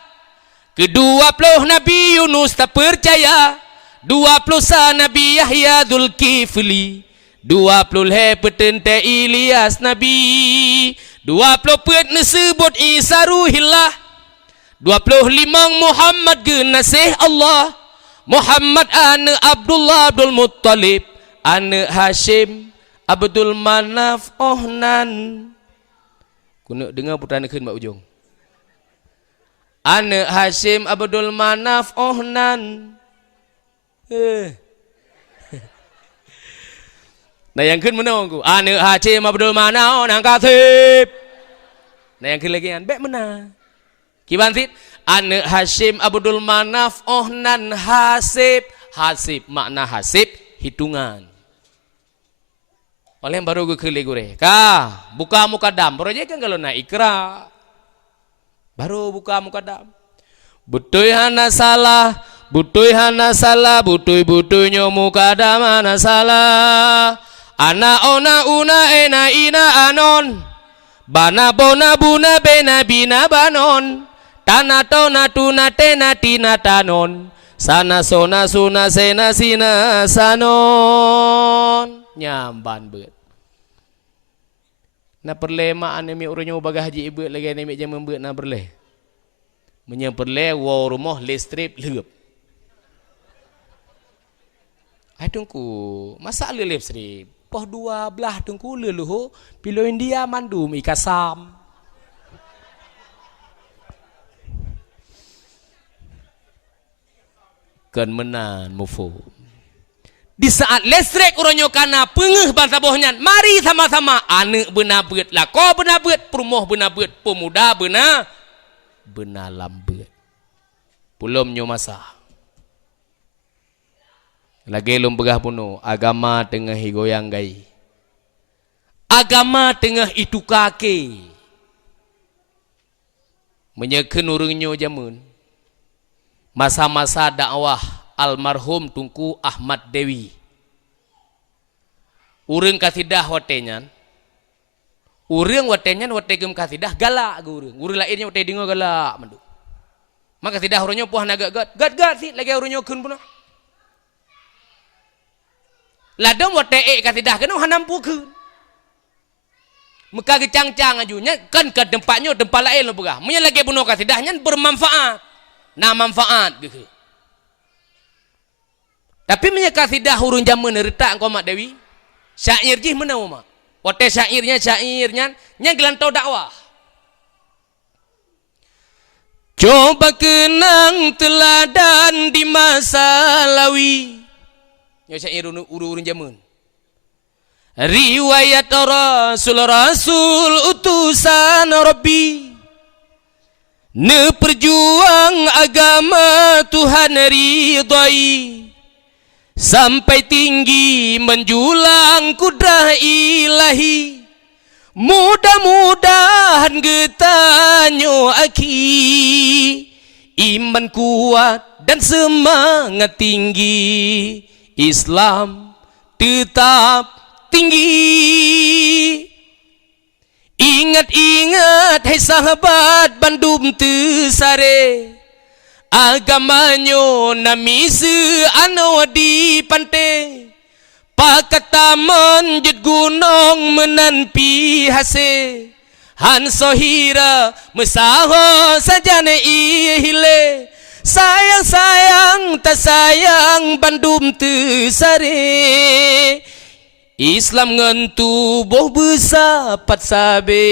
kedua puluh Nabi Yunus tak percaya, 20 Nabi Yahya Zulkifli, 20 petente Ilyas Nabi, 20 pet nesebut Isa Ruhillah, 25 Muhammad genasih Allah, Muhammad anak Abdullah Abdul Muttalib, anak Hashim Abdul Manaf Ohnan. Kuna dengar putaran keun mak ujung. Anak Hashim Abdul Manaf Ohnan. Nah yang keun menang ku. Anak Hashim Abdul Manaf Ohnan Katib. Nah yang keun lagi kan bek menang. Kibantit anak Hashim Abdul Manaf Ohnan Hasib. Hasib makna hasib hitungan. Oleh baru gue keli gue. Kah buka mukadam. Baru aja kan kalau nak ikra. Baru buka mukadam. Butuh hana salah. Butuh hana salah. Butuh-butuhnya mukadam hana salah. Ana ona una ena ina anon. Bana bona buna bena bina banon. Tana tona tuna tena tina tanon. Sana sona suna sena sina sanon. Nyamban beut. Na perlema ane mi urunyo bagah haji ibu lagi ane mi jam membeut na berleh. Menye perle wo rumah listrik leup. Ai tungku, masa lelep strip. Poh 12 tungku leuh pilo India mandum ikasam. Kan menan mufo. Di saat listrik uronyo kana pengeh bangsa bohnya, mari sama-sama anak beuna beut lako beuna beut perumoh beuna beut pemuda beuna lambeut. Pulom nyo masa. Lagi lum begah puno agama tengah higoyang gai. Agama tengah itu kake. Menyekeun urang nyo jamun. Masa-masa dakwah almarhum Tunku Ahmad Dewi. Urang kasidah watenyan. Urang watenyan wategem kasidah galak ge urang. Urang lainnya wate dengar galak mandu. Maka kasidah urangnya puah naga gat sih lagi urangnya keun puna. Ladong wate kasidah kena hanampu keun. Muka gecang-cang ajunya kan ke tempatnya tempat lain lo begah. Munya lagi bunuh kasidahnya bermanfaat. Nah manfaat gitu. Tapi menyekasidah hurun jaman retak kau Mak Dewi. Syair jih mana mak? Wate syairnya nya gelantau dakwah. Coba kenang teladan di masa lawi. Ya syair urun jaman. Riwayat Rasul utusan Rabbi. Ne perjuang agama Tuhan ridhai. Sampai tinggi menjulang kudrah ilahi. Mudah-mudahan getanyo aki. Iman kuat dan semangat tinggi. Islam tetap tinggi. Ingat-ingat hai sahabat Bandung Tesare. Agamanyo nami seano di pantai. Pakataman jut gunung menanpi hase. Han sohira mesaho sajane ihile. Sayang-sayang tak sayang Bandung Tesare. Islam ngentu boh besapat sabe.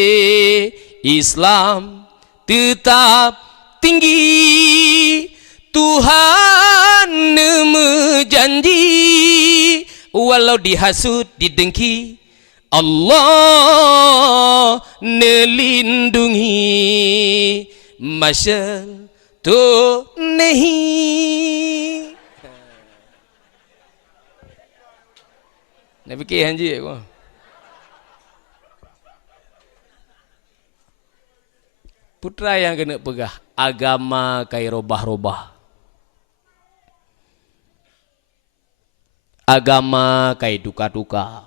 Islam tetap tinggi. Tuhan menjanji walau dihasut didengki Allah nelindungi masyal tu nahi. Nak fikir hanji aku. Putra yang kena pegah agama kai robah-robah. Agama kai duka-duka.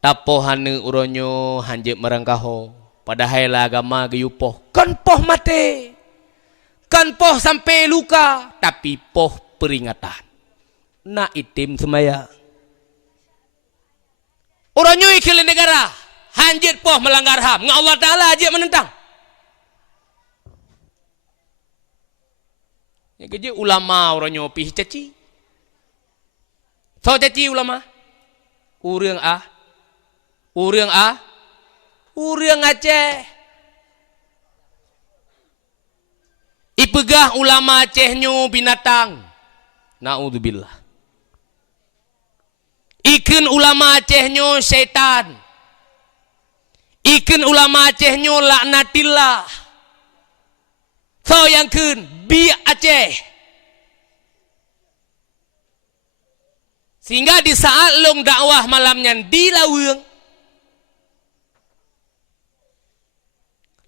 Tapoh hane uronyo hanjep merangkaho. Padahal lah agama gayupoh. Kan poh mati. Kan poh sampai luka. Tapi poh peringatan. Nak itim semaya. Uronyo ikil negara. Hanjep poh melanggar HAM. Nga Allah Ta'ala ajak menentang. Yang kerja ulama uronyo pih caci. So caci ulama. Urang Aceh. Ipegah ulama Acehnyo binatang. Na'udzubillah. Iken ulama Acehnyo syaitan. Iken ulama Acehnyo laknatillah. So yang kun bi Aceh. Sehingga di saat long dakwah malamnya di Lawang,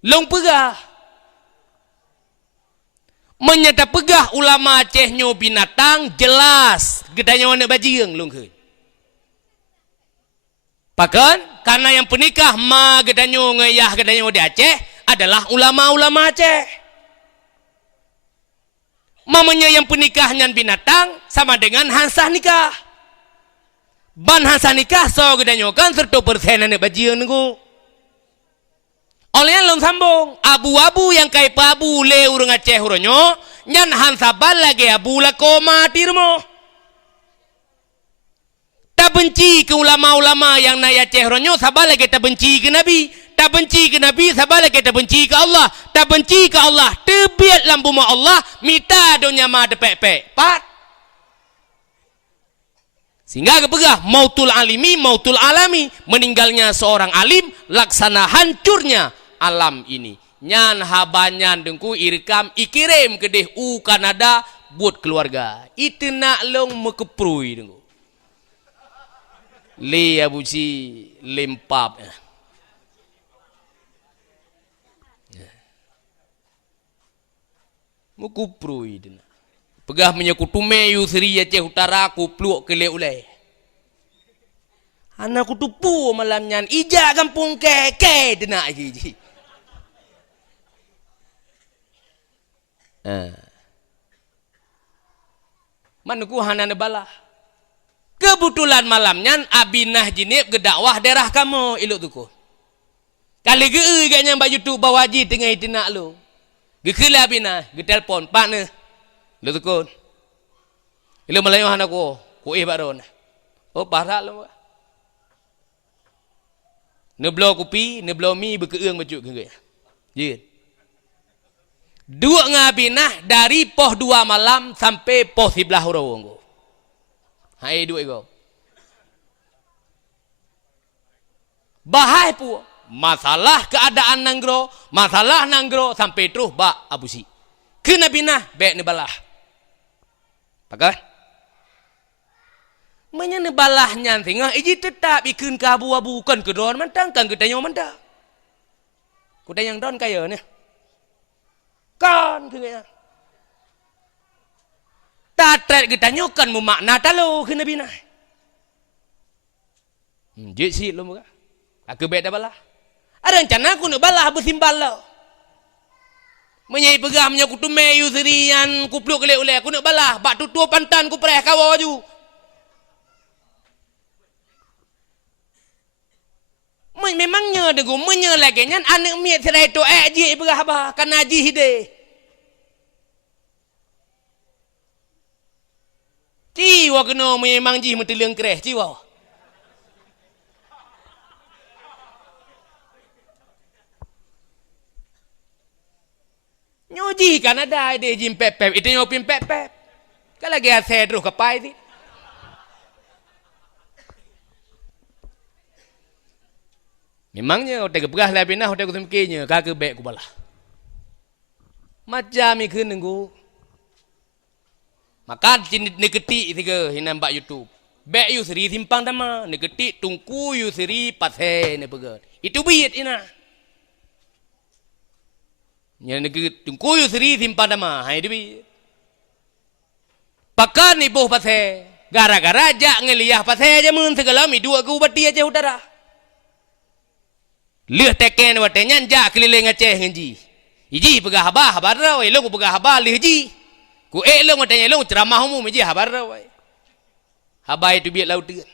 long pegah. Menyata pegah ulama Acehnyo binatang jelas. Gedanya warna bajiang long ke. Pakan, karena yang penikah ma gedanyo ngayah gedanyo di Aceh adalah ulama-ulama Aceh. Mamanya yang penikahnya binatang sama dengan hansah nikah. Ban hansah nikah so gedanyo kan 100% anak bajian niku. Oleh yang long sambung, abu-abu yang kai pabu le urang Aceh uronyo, nyan hansah bal lagi abu la koma tirmo. Tak benci ke ulama-ulama yang naik Aceh uronyo, sabar lagi tak benci ke Nabi. Tak benci ke Nabi, sabar lagi tak benci ke Allah. Tak benci ke Allah, tebiat lampu ma Allah, mita dunia ma depek-pek. Pat. Sehingga kepegah mautul alimi, mautul alami. Meninggalnya seorang alim, laksana hancurnya alam ini. Nyan habanyan dengku irkam ikirim ke deh Kanada buat keluarga. Itu nak long mekeprui dengku. Le abuci lempap. Mukuprui dena. Pegah menyakutume yu Seri Aceh Utara ku pluk ke le ulai. Anak ku tupu malam nyan ija kampung ke dena ji. Mana ku hanan balah. Kebetulan malamnya abinah jinib gedakwah daerah kamu iluk tuku. Kali ge ganya mbak YouTube bawaji tengah itinak lu. Gekela abinah, ge telpon partner. Lu tuku. Ilu Melayu hanaku, ku baron. Oh parah lu. Neblo kopi, neblo mi bekeung bajuk ge. Jin. Dua ngabinah dari poh 2 malam sampai poh 11 urang. Hai dua ego. Bahai pu. Masalah keadaan nanggro, masalah nanggro sampai terus bak abusi. Kena binah bek nebalah. Pakai? Menya nebalahnya tengah iji tetap ikun ke abu-abu kan ke don mentang kan gedanya mentang. Kuda yang don kaya ni. Kan kaya. Tatret kita nyokan mu makna talo kena bina. Jik si lo muka. Aku bet dah balah. Ada rencana aku nak balah bersimbal lo. Menyai pegah menyaku tume yu serian ku pluk oleh aku nak balah. Bak tutua pantan ku pereh kawa ju. Memangnya degu menya lagi nyan anak miat serai tu jik pegah bah kan haji hide. Ciwa kena memang jih menteleng kereh ciwa. Nyoji kan ada ide jim pep-pep. Itu nyopin pep-pep. Kan lagi asal terus kepai ni. Memangnya hotel keperah lah pindah hotel ku semikirnya kagak baik ku balah. Macam ni ke nengku. Maka ni ketik tiga hina mbak YouTube. Baik you seri simpang dama, ni ketik tungku you seri pasai ni pegat. Itu biit ina. Yang ni ketik tungku you seri simpang dama, hai itu biit. Pakan ni boh pasai. Gara-gara jak ngeliyah pasai aja mun segala mi dua ku bati aja utara. Leh teken watenya jak keliling Aceh ngenji. Iji pegah habah habar raw, elong ku pegah habah leh ji. Ku elong watenya elong ceramah umum iji habar raw. Habai tu biar laut tegan.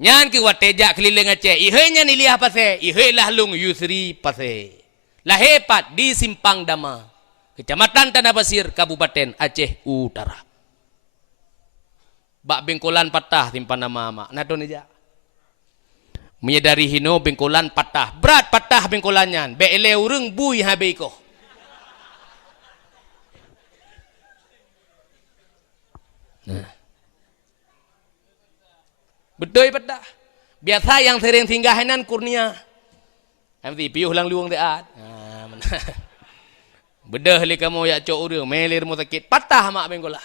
Nyan ke watejak keliling Aceh. Ihenya ni liah pasai. Ihe lah lung Yusri pasai. Lah hepat di Simpang Dama. Kecamatan Tanah Pasir, Kabupaten Aceh Utara. Bak bengkolan patah Simpang Dama mak. Nadon aja. Menyadari hino bengkolan patah. Berat patah bengkolannya. Be ele urang bui habe ko. Nah. Betul patah. Biasa yang sering singgahanan kurnia. Nanti piuh lang luang deat. Bedah le kamu ya cok urang melir mo sakit patah mak bengkolan.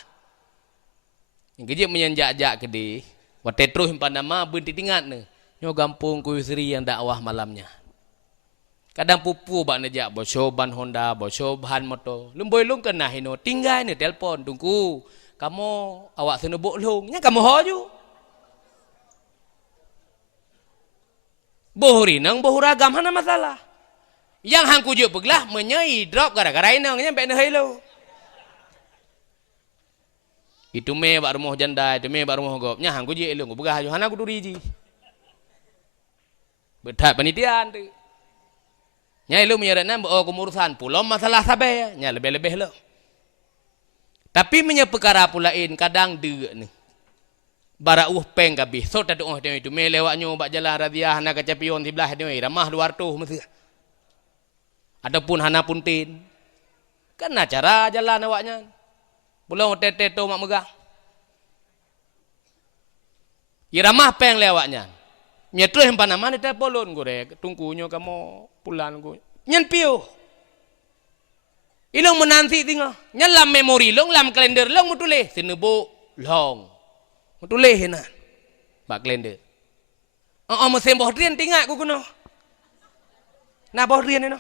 Yang kejip menyanjak-jak kedi. Wate terus Simpang Dama berhenti tingat ne. Nyo gampung ku Yusri yang dakwah malamnya. Kadang pupu bak nejak bosyo ban Honda, bosyo bahan motor. Lemboi lung kena hino tinggal ni telpon tunggu. Kamu awak seno bok long, nya kamu hoju. Bohuri nang bohuragam hana masalah. Yang hang kujuk beglah menyai drop gara-gara inang nyampe ne hello. Itu me bak rumah janda, itu me bak rumah gop. Nya hang kujuk elong begah hana ku duri ji. Betat penitian tu. Nya elong menyarankan bawa kemurusan pulau masalah sabai nya lebih-lebih lo. Tapi punya perkara pulain kadang deuk ni. Bara peng kabih. So tak doh itu me lewatnya bak jalan radiah hana kecapion sebelah dia ramah 200 mesti. Adapun hana puntin. Kan cara jalan awaknya. Pulau tete to mak megah. Ramah peng lewatnya. Nyetruh Simpang Dama ni telpon gorek. Tunggunya kamu pulang go. Nyan piu. Ilong menanti tinggal. Nyan lam memori long, lam kalender long mutuleh. Sinubo long. Mutuleh hina. Bak kalender. Mesin boh rian tinggal ku kuno. Na boh rian ni no.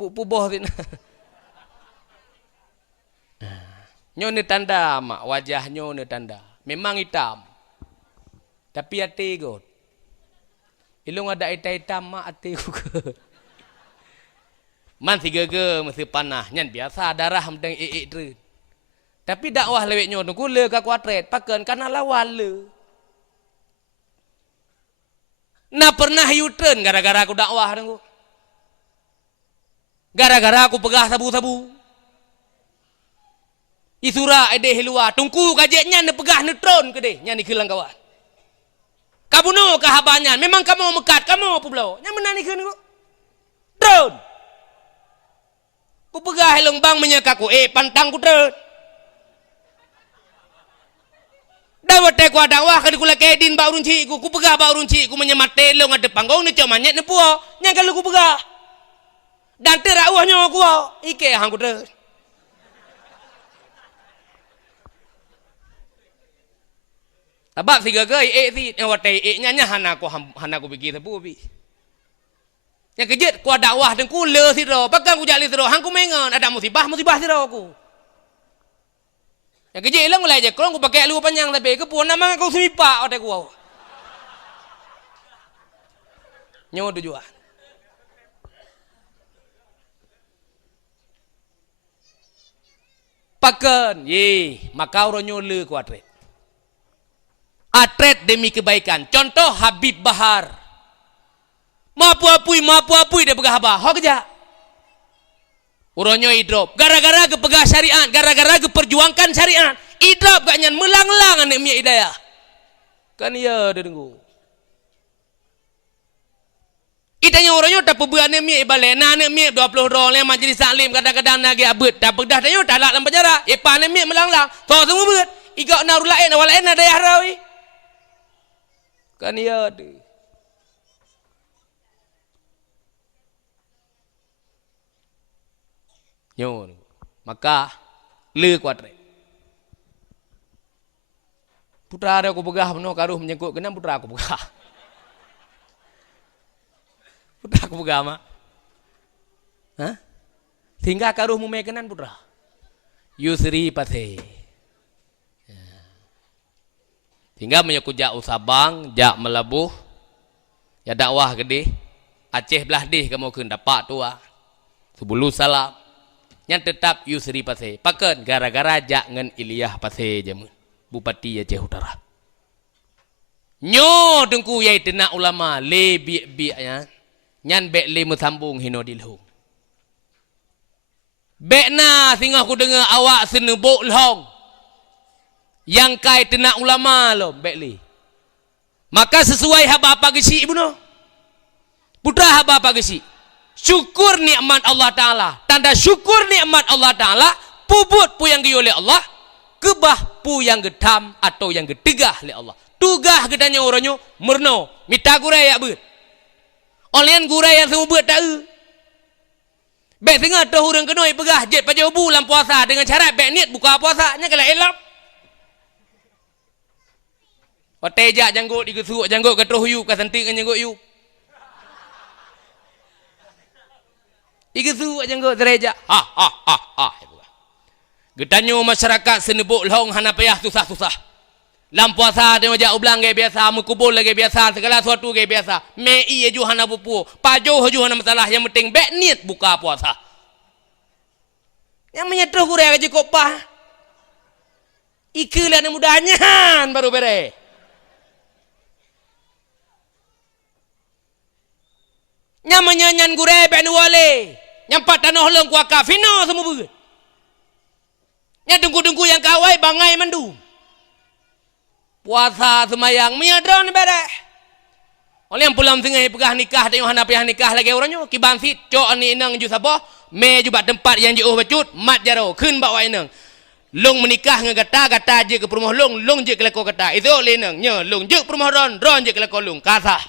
Pu boh tina. Nyo ni tanda mak wajahnya ni tanda. Memang hitam. Tapi hati kot. Ilung ada hitam mak hati ku ke. Man tiga ke mesti panah. Nyan biasa darah mendeng tu. Tapi dakwah leweknya tu kula ka kuatret paken kana lawan le. Na pernah U-turn gara-gara aku dakwah tu. Gara-gara aku pegah sabu-sabu. Isura ede helua tungku kajeknya ne pegah neutron ke deh nya ni kelang kawan. Kabuno kahabanyan memang kamu mekat kamu apa belau. Nya menani keun ku. Drone. Ku pegah helong bang menyakaku pantang ku drone. Dawat te ku dakwah ka dikula kedin ba urunci ku pegah ba urunci ku menyemat telong ade panggong ni cuma nyet ne puo. Nya kalau ku pegah. Dan terawahnya ku ike hang ku drone. Tabak tiga ke si wate nya hana ku pergi tepu bi. Yang kejut ku dakwah dan ku le siro, pagang ku jali siro, hang ku mengon ada musibah siro ku. Yang kejut ilang mulai je krong ku pakai lu panjang tapi ke puan nama ku semipak otak ku. Nyo tujuan. Paken, makau ronyo le ku atret. Atret demi kebaikan. Contoh Habib Bahar. Mapu apui dia pegah abah. Hok kerja. Uronyo idrop. Gara-gara ke pegah syariat. Gara-gara ke perjuangkan syariat. Idrop gak nyan melang-lang anak miak hidayah. Kan iya dia tunggu. Itanya uronyo tak pebuat anak miak balik. Nah anak miak 20 orang yang majlis salim. Kadang-kadang nagi abut. Tak pedah tanya tak lak dalam penjara. Ipa anak miak melang-lang. So semua bet. igak naru lain awal lain ada ya rawi. Kan ya de. Nyo. Maka le kuatre. Putra ada aku begah penuh karuh menyengkut kenam putra aku begah. Putra aku begah mak. Hah? Tinggal karuh mu mekenan putra. Yusri pase. Tinggal menyekut jak Sabang, jak Melabuh. Ya dakwah gede. Aceh belah deh kamu kun dapat tu ah. Sebulu salam. Yang tetap Yusri pase. Paken gara-gara jak ngan Iliyah pase jamun. Bupati Aceh Utara. Nyo dengku yai tenak ulama le biak ya. Nyan bek le mesambung hino dilhung. Bekna singa aku dengar awak senebuk long. Yang kai tenak ulama lo bek le. Maka sesuai haba apa gesi ibu no. Putra haba apa gesi. Syukur nikmat Allah Ta'ala. Tanda syukur nikmat Allah Ta'ala. Pubut pu yang oleh Allah. Kebah pu yang gedam atau yang getegah oleh Allah. Tugah gedanya orangnya merno. Mita gurai ya bet. Olean gurai yang semua bet tak e. Bek tengah tu orang kenoi pegah jet pajau bulan puasa dengan syarat bek niat buka puasanya kalau elap. Otai jak janggut digesuk janggut ketuh yu ka sentik dengan janggut yu. Digesuk janggut tereja. Ha. Getanyo masyarakat senebuk long hana payah susah-susah. Lam puasa tengok jak ublang gaya biasa, mukubul lagi biasa, segala sesuatu gaya biasa. Mei aju hana pupu, pajo aju hana masalah, yang penting bek niat buka puasa. Yang menyetruh kurai gaji kopah. Ikulah yang mudahnya baru bere. Yang menyanyan kurai bek nuwale. Yang pat tanah long kuaka fino semua begitu. Yang dengku-dengku yang kawai bangai mandu. Puasa semayang miadron bere. Oleh yang pulang tengah pegah nikah tengok hana payah nikah lagi orangnya kiban sit cok ni inang ju sapa me juga tempat yang jauh bacut mat jaro keun bawa inang. Long menikah dengan gata je ke rumah long je ke leko gata. Itu oleh inang nya long je ke rumah ron je ke leko long kasah.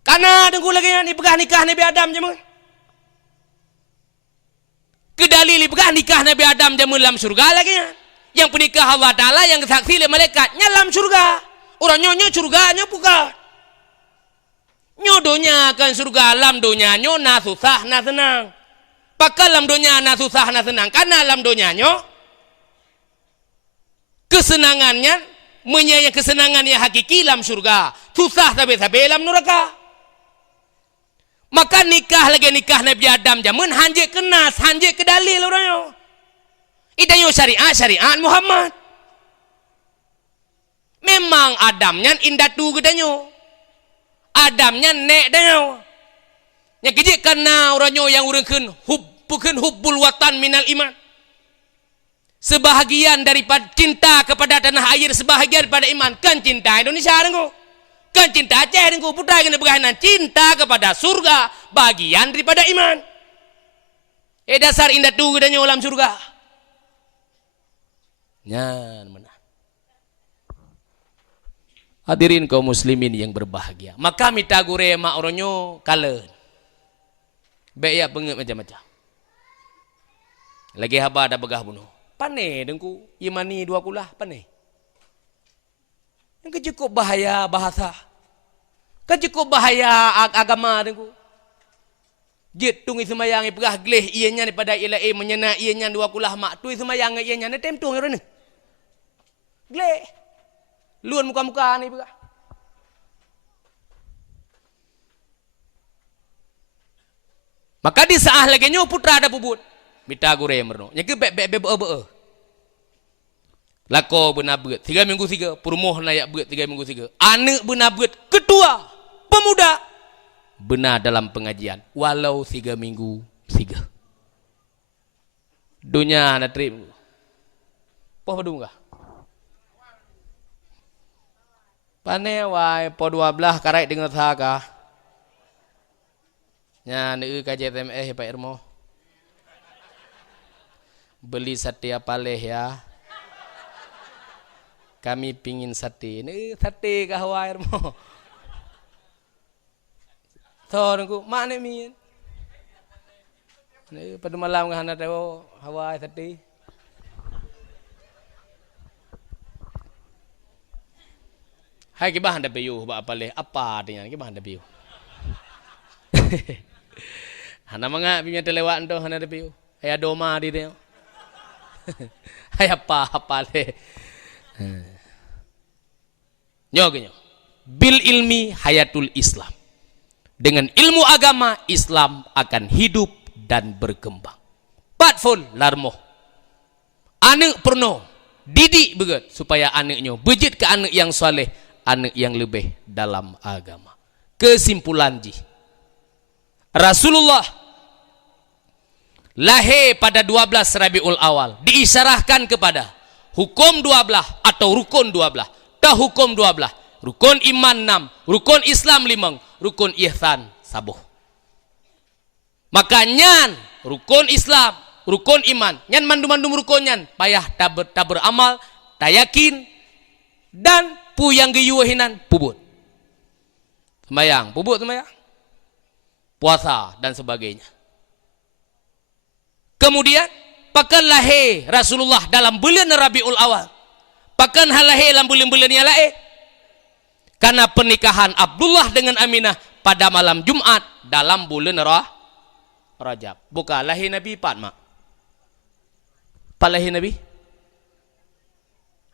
Kana dengku lagi ni pegah nikah Nabi Adam je mun. Kedalili pegah nikah Nabi Adam je mun dalam surga lagi. Yang penikah Allah Ta'ala yang saksi oleh malaikat dalam surga. Orang nyonya surganya bukan. Nyodonya kan surga alam dunia nyo na susah na senang. Pakal alam dunia na susah na senang. Karena alam dunia nyo kesenangannya menyayang kesenangan yang hakiki dalam surga. Susah sampai dalam neraka. Maka nikah lagi nikah Nabi Adam jamun hanjek kenas, hanjek kedalil orangnya. Idayo syariat Muhammad. Memang Adamnya indatu gedanyo. Adamnya nek danyo. Yang kejik karena orangnya yang urangkeun bukan hubbul watan minal iman. Sebahagian daripada cinta kepada tanah air, sebahagian daripada iman. Kan cinta Indonesia dengo. Kan cinta Aceh dengo. Putra kena bergahanan cinta kepada surga, bagian daripada iman. Dasar indatu gedanyo dalam surga. Nyan mana. Hadirin kaum muslimin yang berbahagia. Maka mita gure mak oronyo kalen. Baik ya benget macam-macam. Lagi haba ada begah bunuh. Pane dengku imani dua kulah pane. Yang cukup bahaya bahasa. Cukup bahaya agama dengku. Jet tungi semayang pegah gleh ianya daripada ialah menyena ianya dua kulah mak tu semayang ianya ne tem tung rene. Gleh. Luan muka-muka ni pegah. Maka di saah lagi nyo putra ada bubut. Mita gure merno. Nya ke be Lako benar beut 3 minggu 3, purmoh nayak beut 3 minggu 3. Anak benar beut ketua pemuda benar dalam pengajian walau 3 minggu 3. Dunia nak terima. Poh padung kah? Pane wai po 12 karai dengan saka. Nya neu ka JTMS Pak Irmo. Beli setia paleh ya. Kami pingin sate. Ni sate ke Hawaii mo. Thor aku mana mi. Ni pada malam ke hana tahu Hawaii sate. Hai ke bahan dah piu ba apa leh apa dengan ke bahan dah piu. Hana mangak punya terlewat tu hana dah piu. Hai adoma di dia. Hai apa leh. Nyogenyo. Bil ilmi hayatul Islam. Dengan ilmu agama Islam akan hidup dan berkembang. Patful larmoh. Anak perno didik beget supaya anaknya bejit ke anak yang soleh, anak yang lebih dalam agama. Kesimpulan ji. Rasulullah lahir pada 12 Rabiul Awal, diisyarahkan kepada hukum 12 atau rukun 12. Dah hukum 12. Rukun iman 6, rukun Islam 5, rukun ihsan 10. Makanya rukun Islam, rukun iman, nyan mandum-mandum rukun nyan, payah tak beramal, tak yakin, dan pu yang geyuhinan pubut. Sembayang, pubut sembayang. Puasa dan sebagainya. Kemudian pakan lahir Rasulullah dalam bulan Rabiul Awal. Pakan lahir dalam bulan-bulan yang lain. Karena pernikahan Abdullah dengan Aminah pada malam Jumat dalam bulan Rajab. Bukan lahir Nabi Pak mak. Pak lahir Nabi?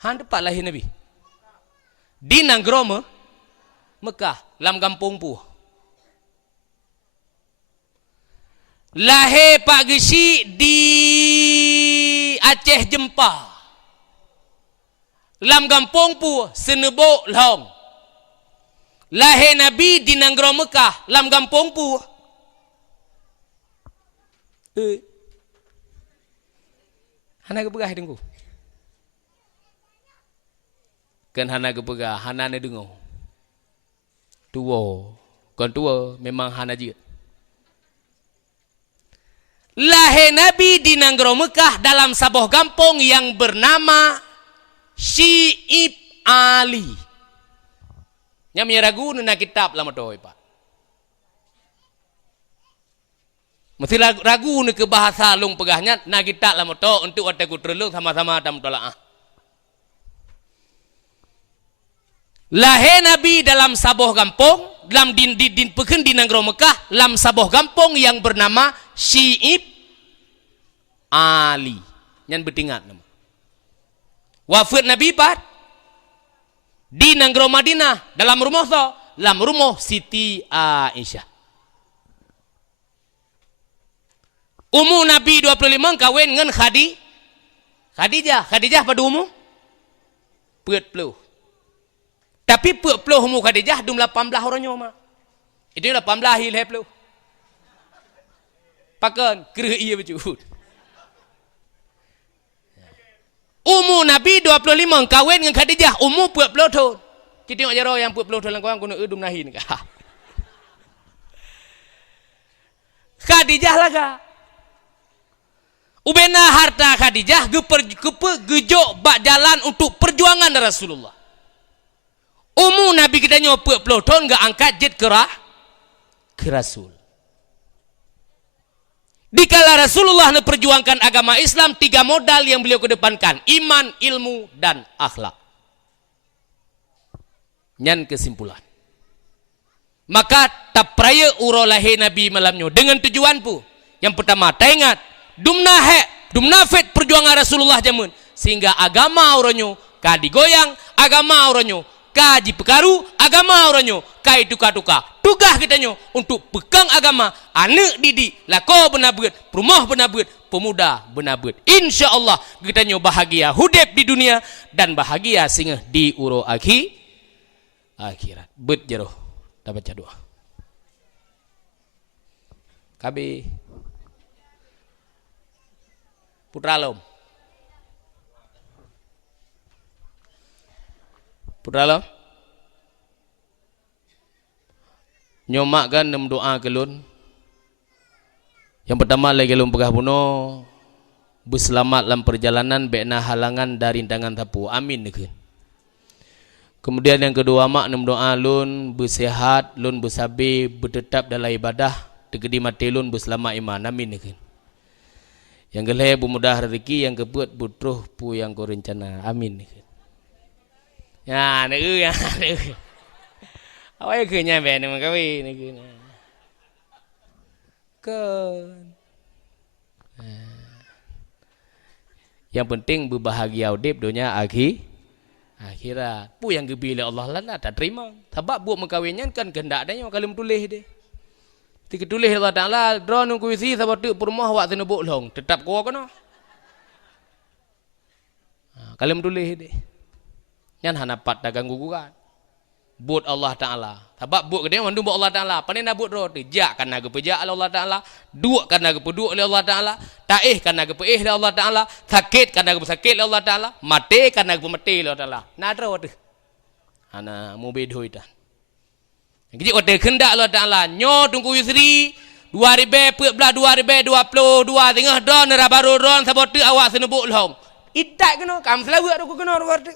Han Pak lahir Nabi. Di Nanggro Mekah, dalam kampung pu. Lahir Pak Gesi di Aceh Jempah. Dalam kampung pu Senebok Long. Lahir Nabi di Nanggro Mekah, dalam kampung pu. Hana ke pegah dengu. Kan hana ke pegah, hana ne dengu. Tua. Kan tua memang hana je. Lahir Nabi di Nanggro Mekah dalam sebuah kampung yang bernama Syi'ib Ali. Yang ragu nak kitab lama tu Pak. Mesti ragu ni ke bahasa long pegahnya nak kitab lama tu untuk ada ku terlung sama-sama dalam tolaah. Lahir Nabi dalam sebuah kampung dalam pekan di Nanggro Mekah dalam sebuah kampung yang bernama Syi'ib Ali. Yang bertingat nama. Wafat Nabi Pak di Nanggro Madinah dalam rumah so, dalam rumah Siti Aisyah. Umur Nabi 25 kawin dengan Khadijah pada umur 40. Tapi 40 umur Khadijah dum 18 orangnya mak. Itu 18 hileh 10. Pakan kereh ia bercut. Umur Nabi 25 kawin dengan Khadijah umur 40 tahun. Kita tengok jaro yang 40 tahun korang guna edum nahin ke. Khadijah lah ka. Ubena harta Khadijah gejok bak jalan untuk perjuangan Rasulullah. Umur Nabi kita nyo 40 tahun gak angkat jet ke Rasul. Dikala Rasulullah memperjuangkan agama Islam, 3 modal yang beliau kedepankan. Iman, ilmu, dan akhlak. Nyan kesimpulan. Maka tak peraya uro lahir Nabi malamnya. Dengan tujuan pu. Yang pertama, tak ingat. Dumna fet perjuangan Rasulullah jamun. Sehingga agama uronyo ka digoyang, agama uronyo ka dipekaru, agama uronyo ka duka-duka. Tugas kita nyo untuk pegang agama, anak didik, lako benar beut, perumah benar beut, pemuda benar beut. InsyaAllah kita nyo bahagia hudep di dunia dan bahagia sehingga di uro akhirat. Bet jero, dapat baca doa. Kabe Putra Lom. Putra Lom. Nyomak kan nem doa kelun. Yang pertama lagi kelun pegah puno berselamat dalam perjalanan bekna halangan dari rintangan tapu. Amin nekeun. Kemudian yang kedua mak nem doa lun bersihat, lun bersabar, bertetap dalam ibadah, tegedi mati lun berselamat iman. Amin. Yang kelih bermudah rezeki, yang keempat butuh pu yang kau rencana. Amin. Ya, nak ya. Awak ke nyampe nama kami nak. Kan. Yang penting berbahagia udip dunia akhirat. Pu yang gebila Allah lah tak terima. Sebab buat mengkawinnya kan kehendak dia kalau tulis dia. Tika tulis Allah Taala drone ku isi sebab tu permah wak tenebuk long tetap kau kena. Kalau tulis dia. Yang hanapat tak ganggu gugat. Buat Allah Taala. Sebab buat ke dia mandu buat Allah Taala. Panen nak buat roh tu. Jak kan nak pejak Allah Taala. Dua kan nak peduk oleh Allah Taala. Taih kan nak peih oleh Allah Taala. Sakit kan nak sakit oleh Allah Taala. Mati kan nak mati oleh Allah Taala. Nak roh tu. Ana mu bedo itu. Jadi waktu kendak Allah Taala nyo tunggu Yusri 2014 2022 tengah don ra baru don sebab tu awak senebuk long. Idak kena kam selalu aku kena waktu.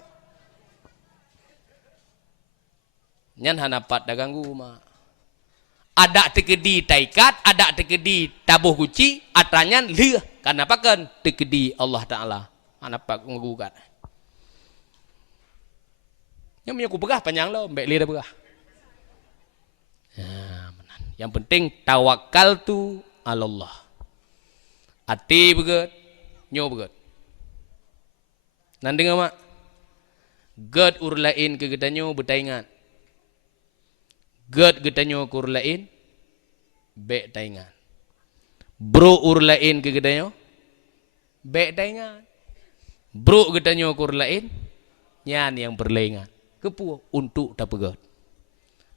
Nyan hanapat dah ganggu mak. Ada tekedi taikat, ada tekedi tabuh kuci, atanyan leh. Kenapa kan tekedi Allah Taala. Hanapat ngugat. Yang punya aku pegah panjang lah, mbak leh dah pegah. Ya, yang penting tawakal tu Allah. Hati begat, nyo begat. Nan dengar mak. God urlain ke gedanyo bertaingan. God gedanyo kur lain bek taingan. Bro ur lain ke gedanyo bek taingan. Bro gedanyo kur lain nyan yang berlaingan. Kepu untuk tak pegat.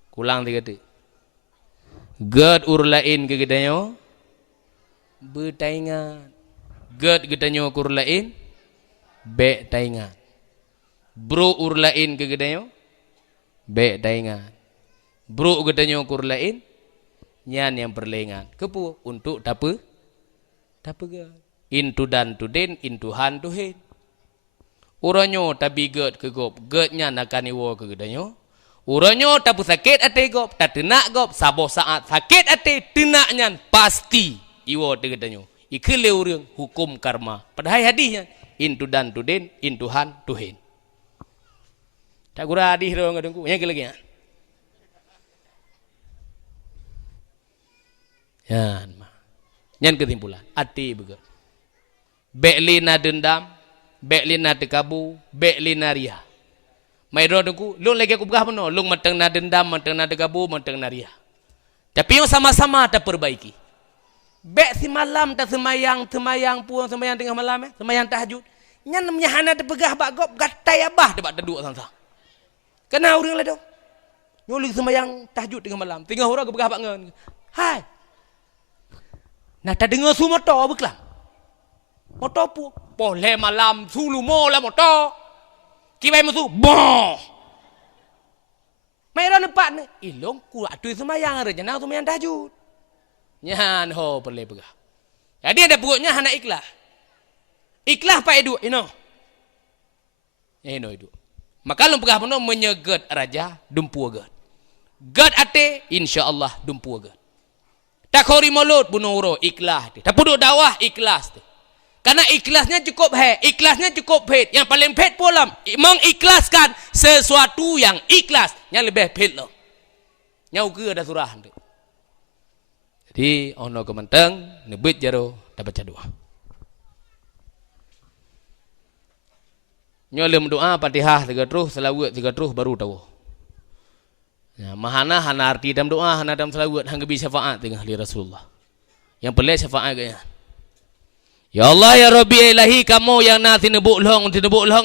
Kulang tiga tu. God ur lain ke gedanyo bertaingan. God gedanyo kur lain bek taingan. Bro ur lain ke gedanyo bek taingan. Bro katanya ukur lain nyan yang berlengan kepu untuk apa ke into dan to den into han to hen uranyo tabi ged ke gop gednya nakani wo ke gedanyo uranyo tapu sakit ate gop tak tenak gop sabo saat sakit ate tenak nyan pasti iwo te gedanyo ikele urang hukum karma padahal hadisnya into dan to den into han to hen tak gura hadis ro ngadengku yang lagi ya. Yan kesimpulan hati begat beklina dendam beklina tekabu beklina ria mai rodoku lu lagi aku begah mano lu menteng na dendam menteng na tekabu menteng na ria tapi yang sama-sama tak perbaiki bek si malam tak semayang puang semayang tengah malam semayang tahajud nyan menyahana de pegah bak gop gatai abah de bak deduk sansa kena urang la do nyulik semayang tahajud tengah malam tengah orang pegah bak ngan hai. Nah, tak dengar su motor beklam. Motor pu. Boleh malam sulu mola motor. Kibai musuh. Boh. Mai ro nempat ni. Ilong ku atu semayang rencana semayang tahajud. Nyan ho boleh begah. Jadi ada pokoknya hana ikhlas. Ikhlas pak edu ino. Ino edu. Maka lu pegah penuh menyegat raja dumpu agat. Gad ate insya-Allah dumpu agat. Tak khori mulut bunuh uro ikhlas. Tak puduk dakwah ikhlas. Karena ikhlasnya cukup he. Ikhlasnya cukup he. Yang paling pet pula mengikhlaskan sesuatu yang ikhlas. Yang lebih pet lo. Yang uga ada surah. Jadi ono kementeng nebut jaro dapat doa. Nyolem doa Fatihah 3 terus selawat 3 terus baru tahu. Ya, mahana hana arti dalam doa, hana dalam selawat, hangga bisa syafaat dengan ahli Rasulullah. Yang pelik syafaat gaya. Ya Allah ya Rabbi ya Ilahi, kamu yang na tinebuk long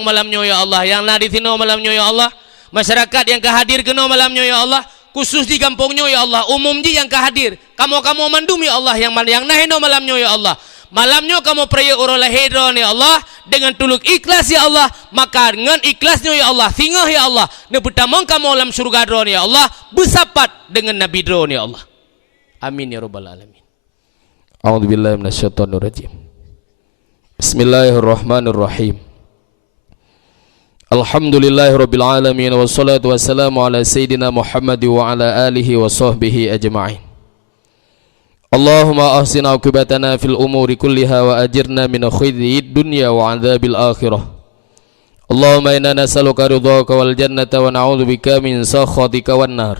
malamnya ya Allah, yang na di sini malamnya ya Allah, masyarakat yang kehadir kena malamnya ya Allah, khusus di kampungnya ya Allah, umum ji yang kehadir, kamu mandum ya Allah, yang nahino malamnya ya Allah. Malamnya kamu peraya orang lahidron ya Allah dengan tuluk ikhlas ya Allah, maka dengan ikhlasnya ya Allah singgah ya Allah nebetamong kamu alam surga dron ya Allah bersapat dengan Nabi dron ya Allah. Amin ya rabbal alamin. A'udzubillahi minasyaitonir rajim. Bismillahirrahmanirrahim. Alhamdulillahirabbil alamin wassalatu wassalamu ala sayyidina Muhammad wa ala alihi wa sahbihi ajma'in. Allahumma ahsin aqibatana fil umuri kulliha wa ajirna min khizyid dunya wa 'adzabil akhirah. Allahumma inna nas'aluka ridhaka wal jannata wa na'udzubika min sakhatika wan nar.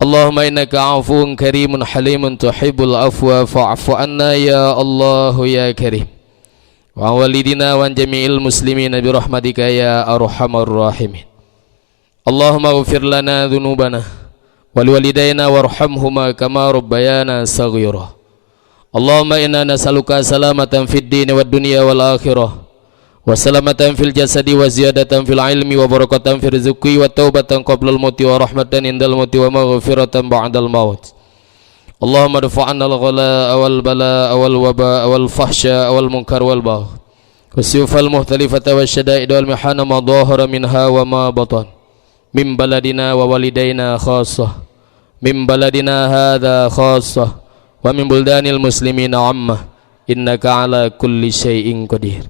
Allahumma innaka 'afuwun karimun halimun tuhibbul afwa fa'fu anna ya Allah ya karim. Wa walidina wa jami'il muslimin bi rahmatika ya arhamar rahimin. Allahumma ighfir lana dhunubana wa liwalidayna warhamhuma kama rabbayana saghira. Allahumma inna nas'aluka salamatan fid din wad dunya wal akhirah wa salamatan fil jasadi wa ziyadatan fil ilmi wa barakatan fil rizqi wa taubatan qabla al mauti wa rahmatan indal mauti wa maghfiratan ba'dal maut. Allahumma dafa'anna al-ghala wal bala wal waba wal fahsya wal munkar wal bagh wasyufal muhtalifata wasyada'id wal mihana ma dhahara minha wa ma batan min baladina wa walidayna khassah min baladina hadha khassah wa min buldanil muslimina amma innaka ala kulli syai'in qadir.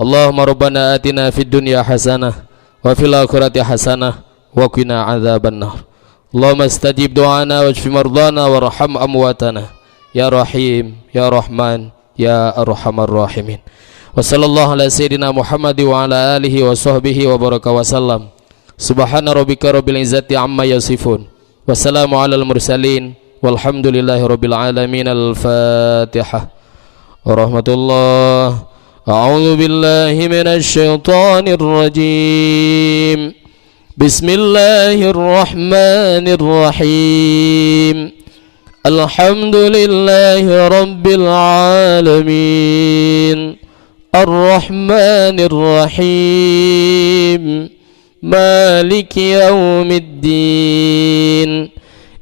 Allahumma rabbana atina fid dunya hasanah wa fil akhirati hasanah wa qina adzabannar. Allahumma istajib du'ana washfi mardana warham amwatana ya rahim ya rahman ya arhamar rahimin. Wa sallallahu ala sayyidina Muhammad wa ala alihi wa sahbihi wa baraka wa sallam. Subhana rabbika rabbil izzati amma yasifun wa salamu alal mursalin walhamdulillahi rabbil alamin. Al-Fatihah. Warahmatullah. A'udzu billahi minasy syaithanir rajim. Bismillahirrahmanirrahim. Alhamdulillahi rabbil alamin. Ar-Rahmanir-Rahim. Maliki yaumiddin.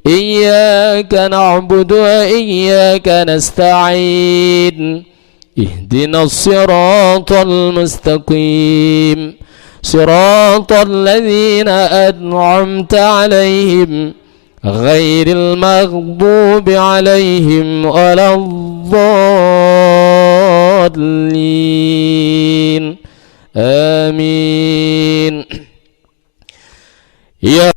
Iyyaka na'budu wa iyyaka nasta'in. Ihdinas siratal mustaqim. صراط الذين أنعمت عليهم غير المغضوب عليهم ولا الضالين آمين. يا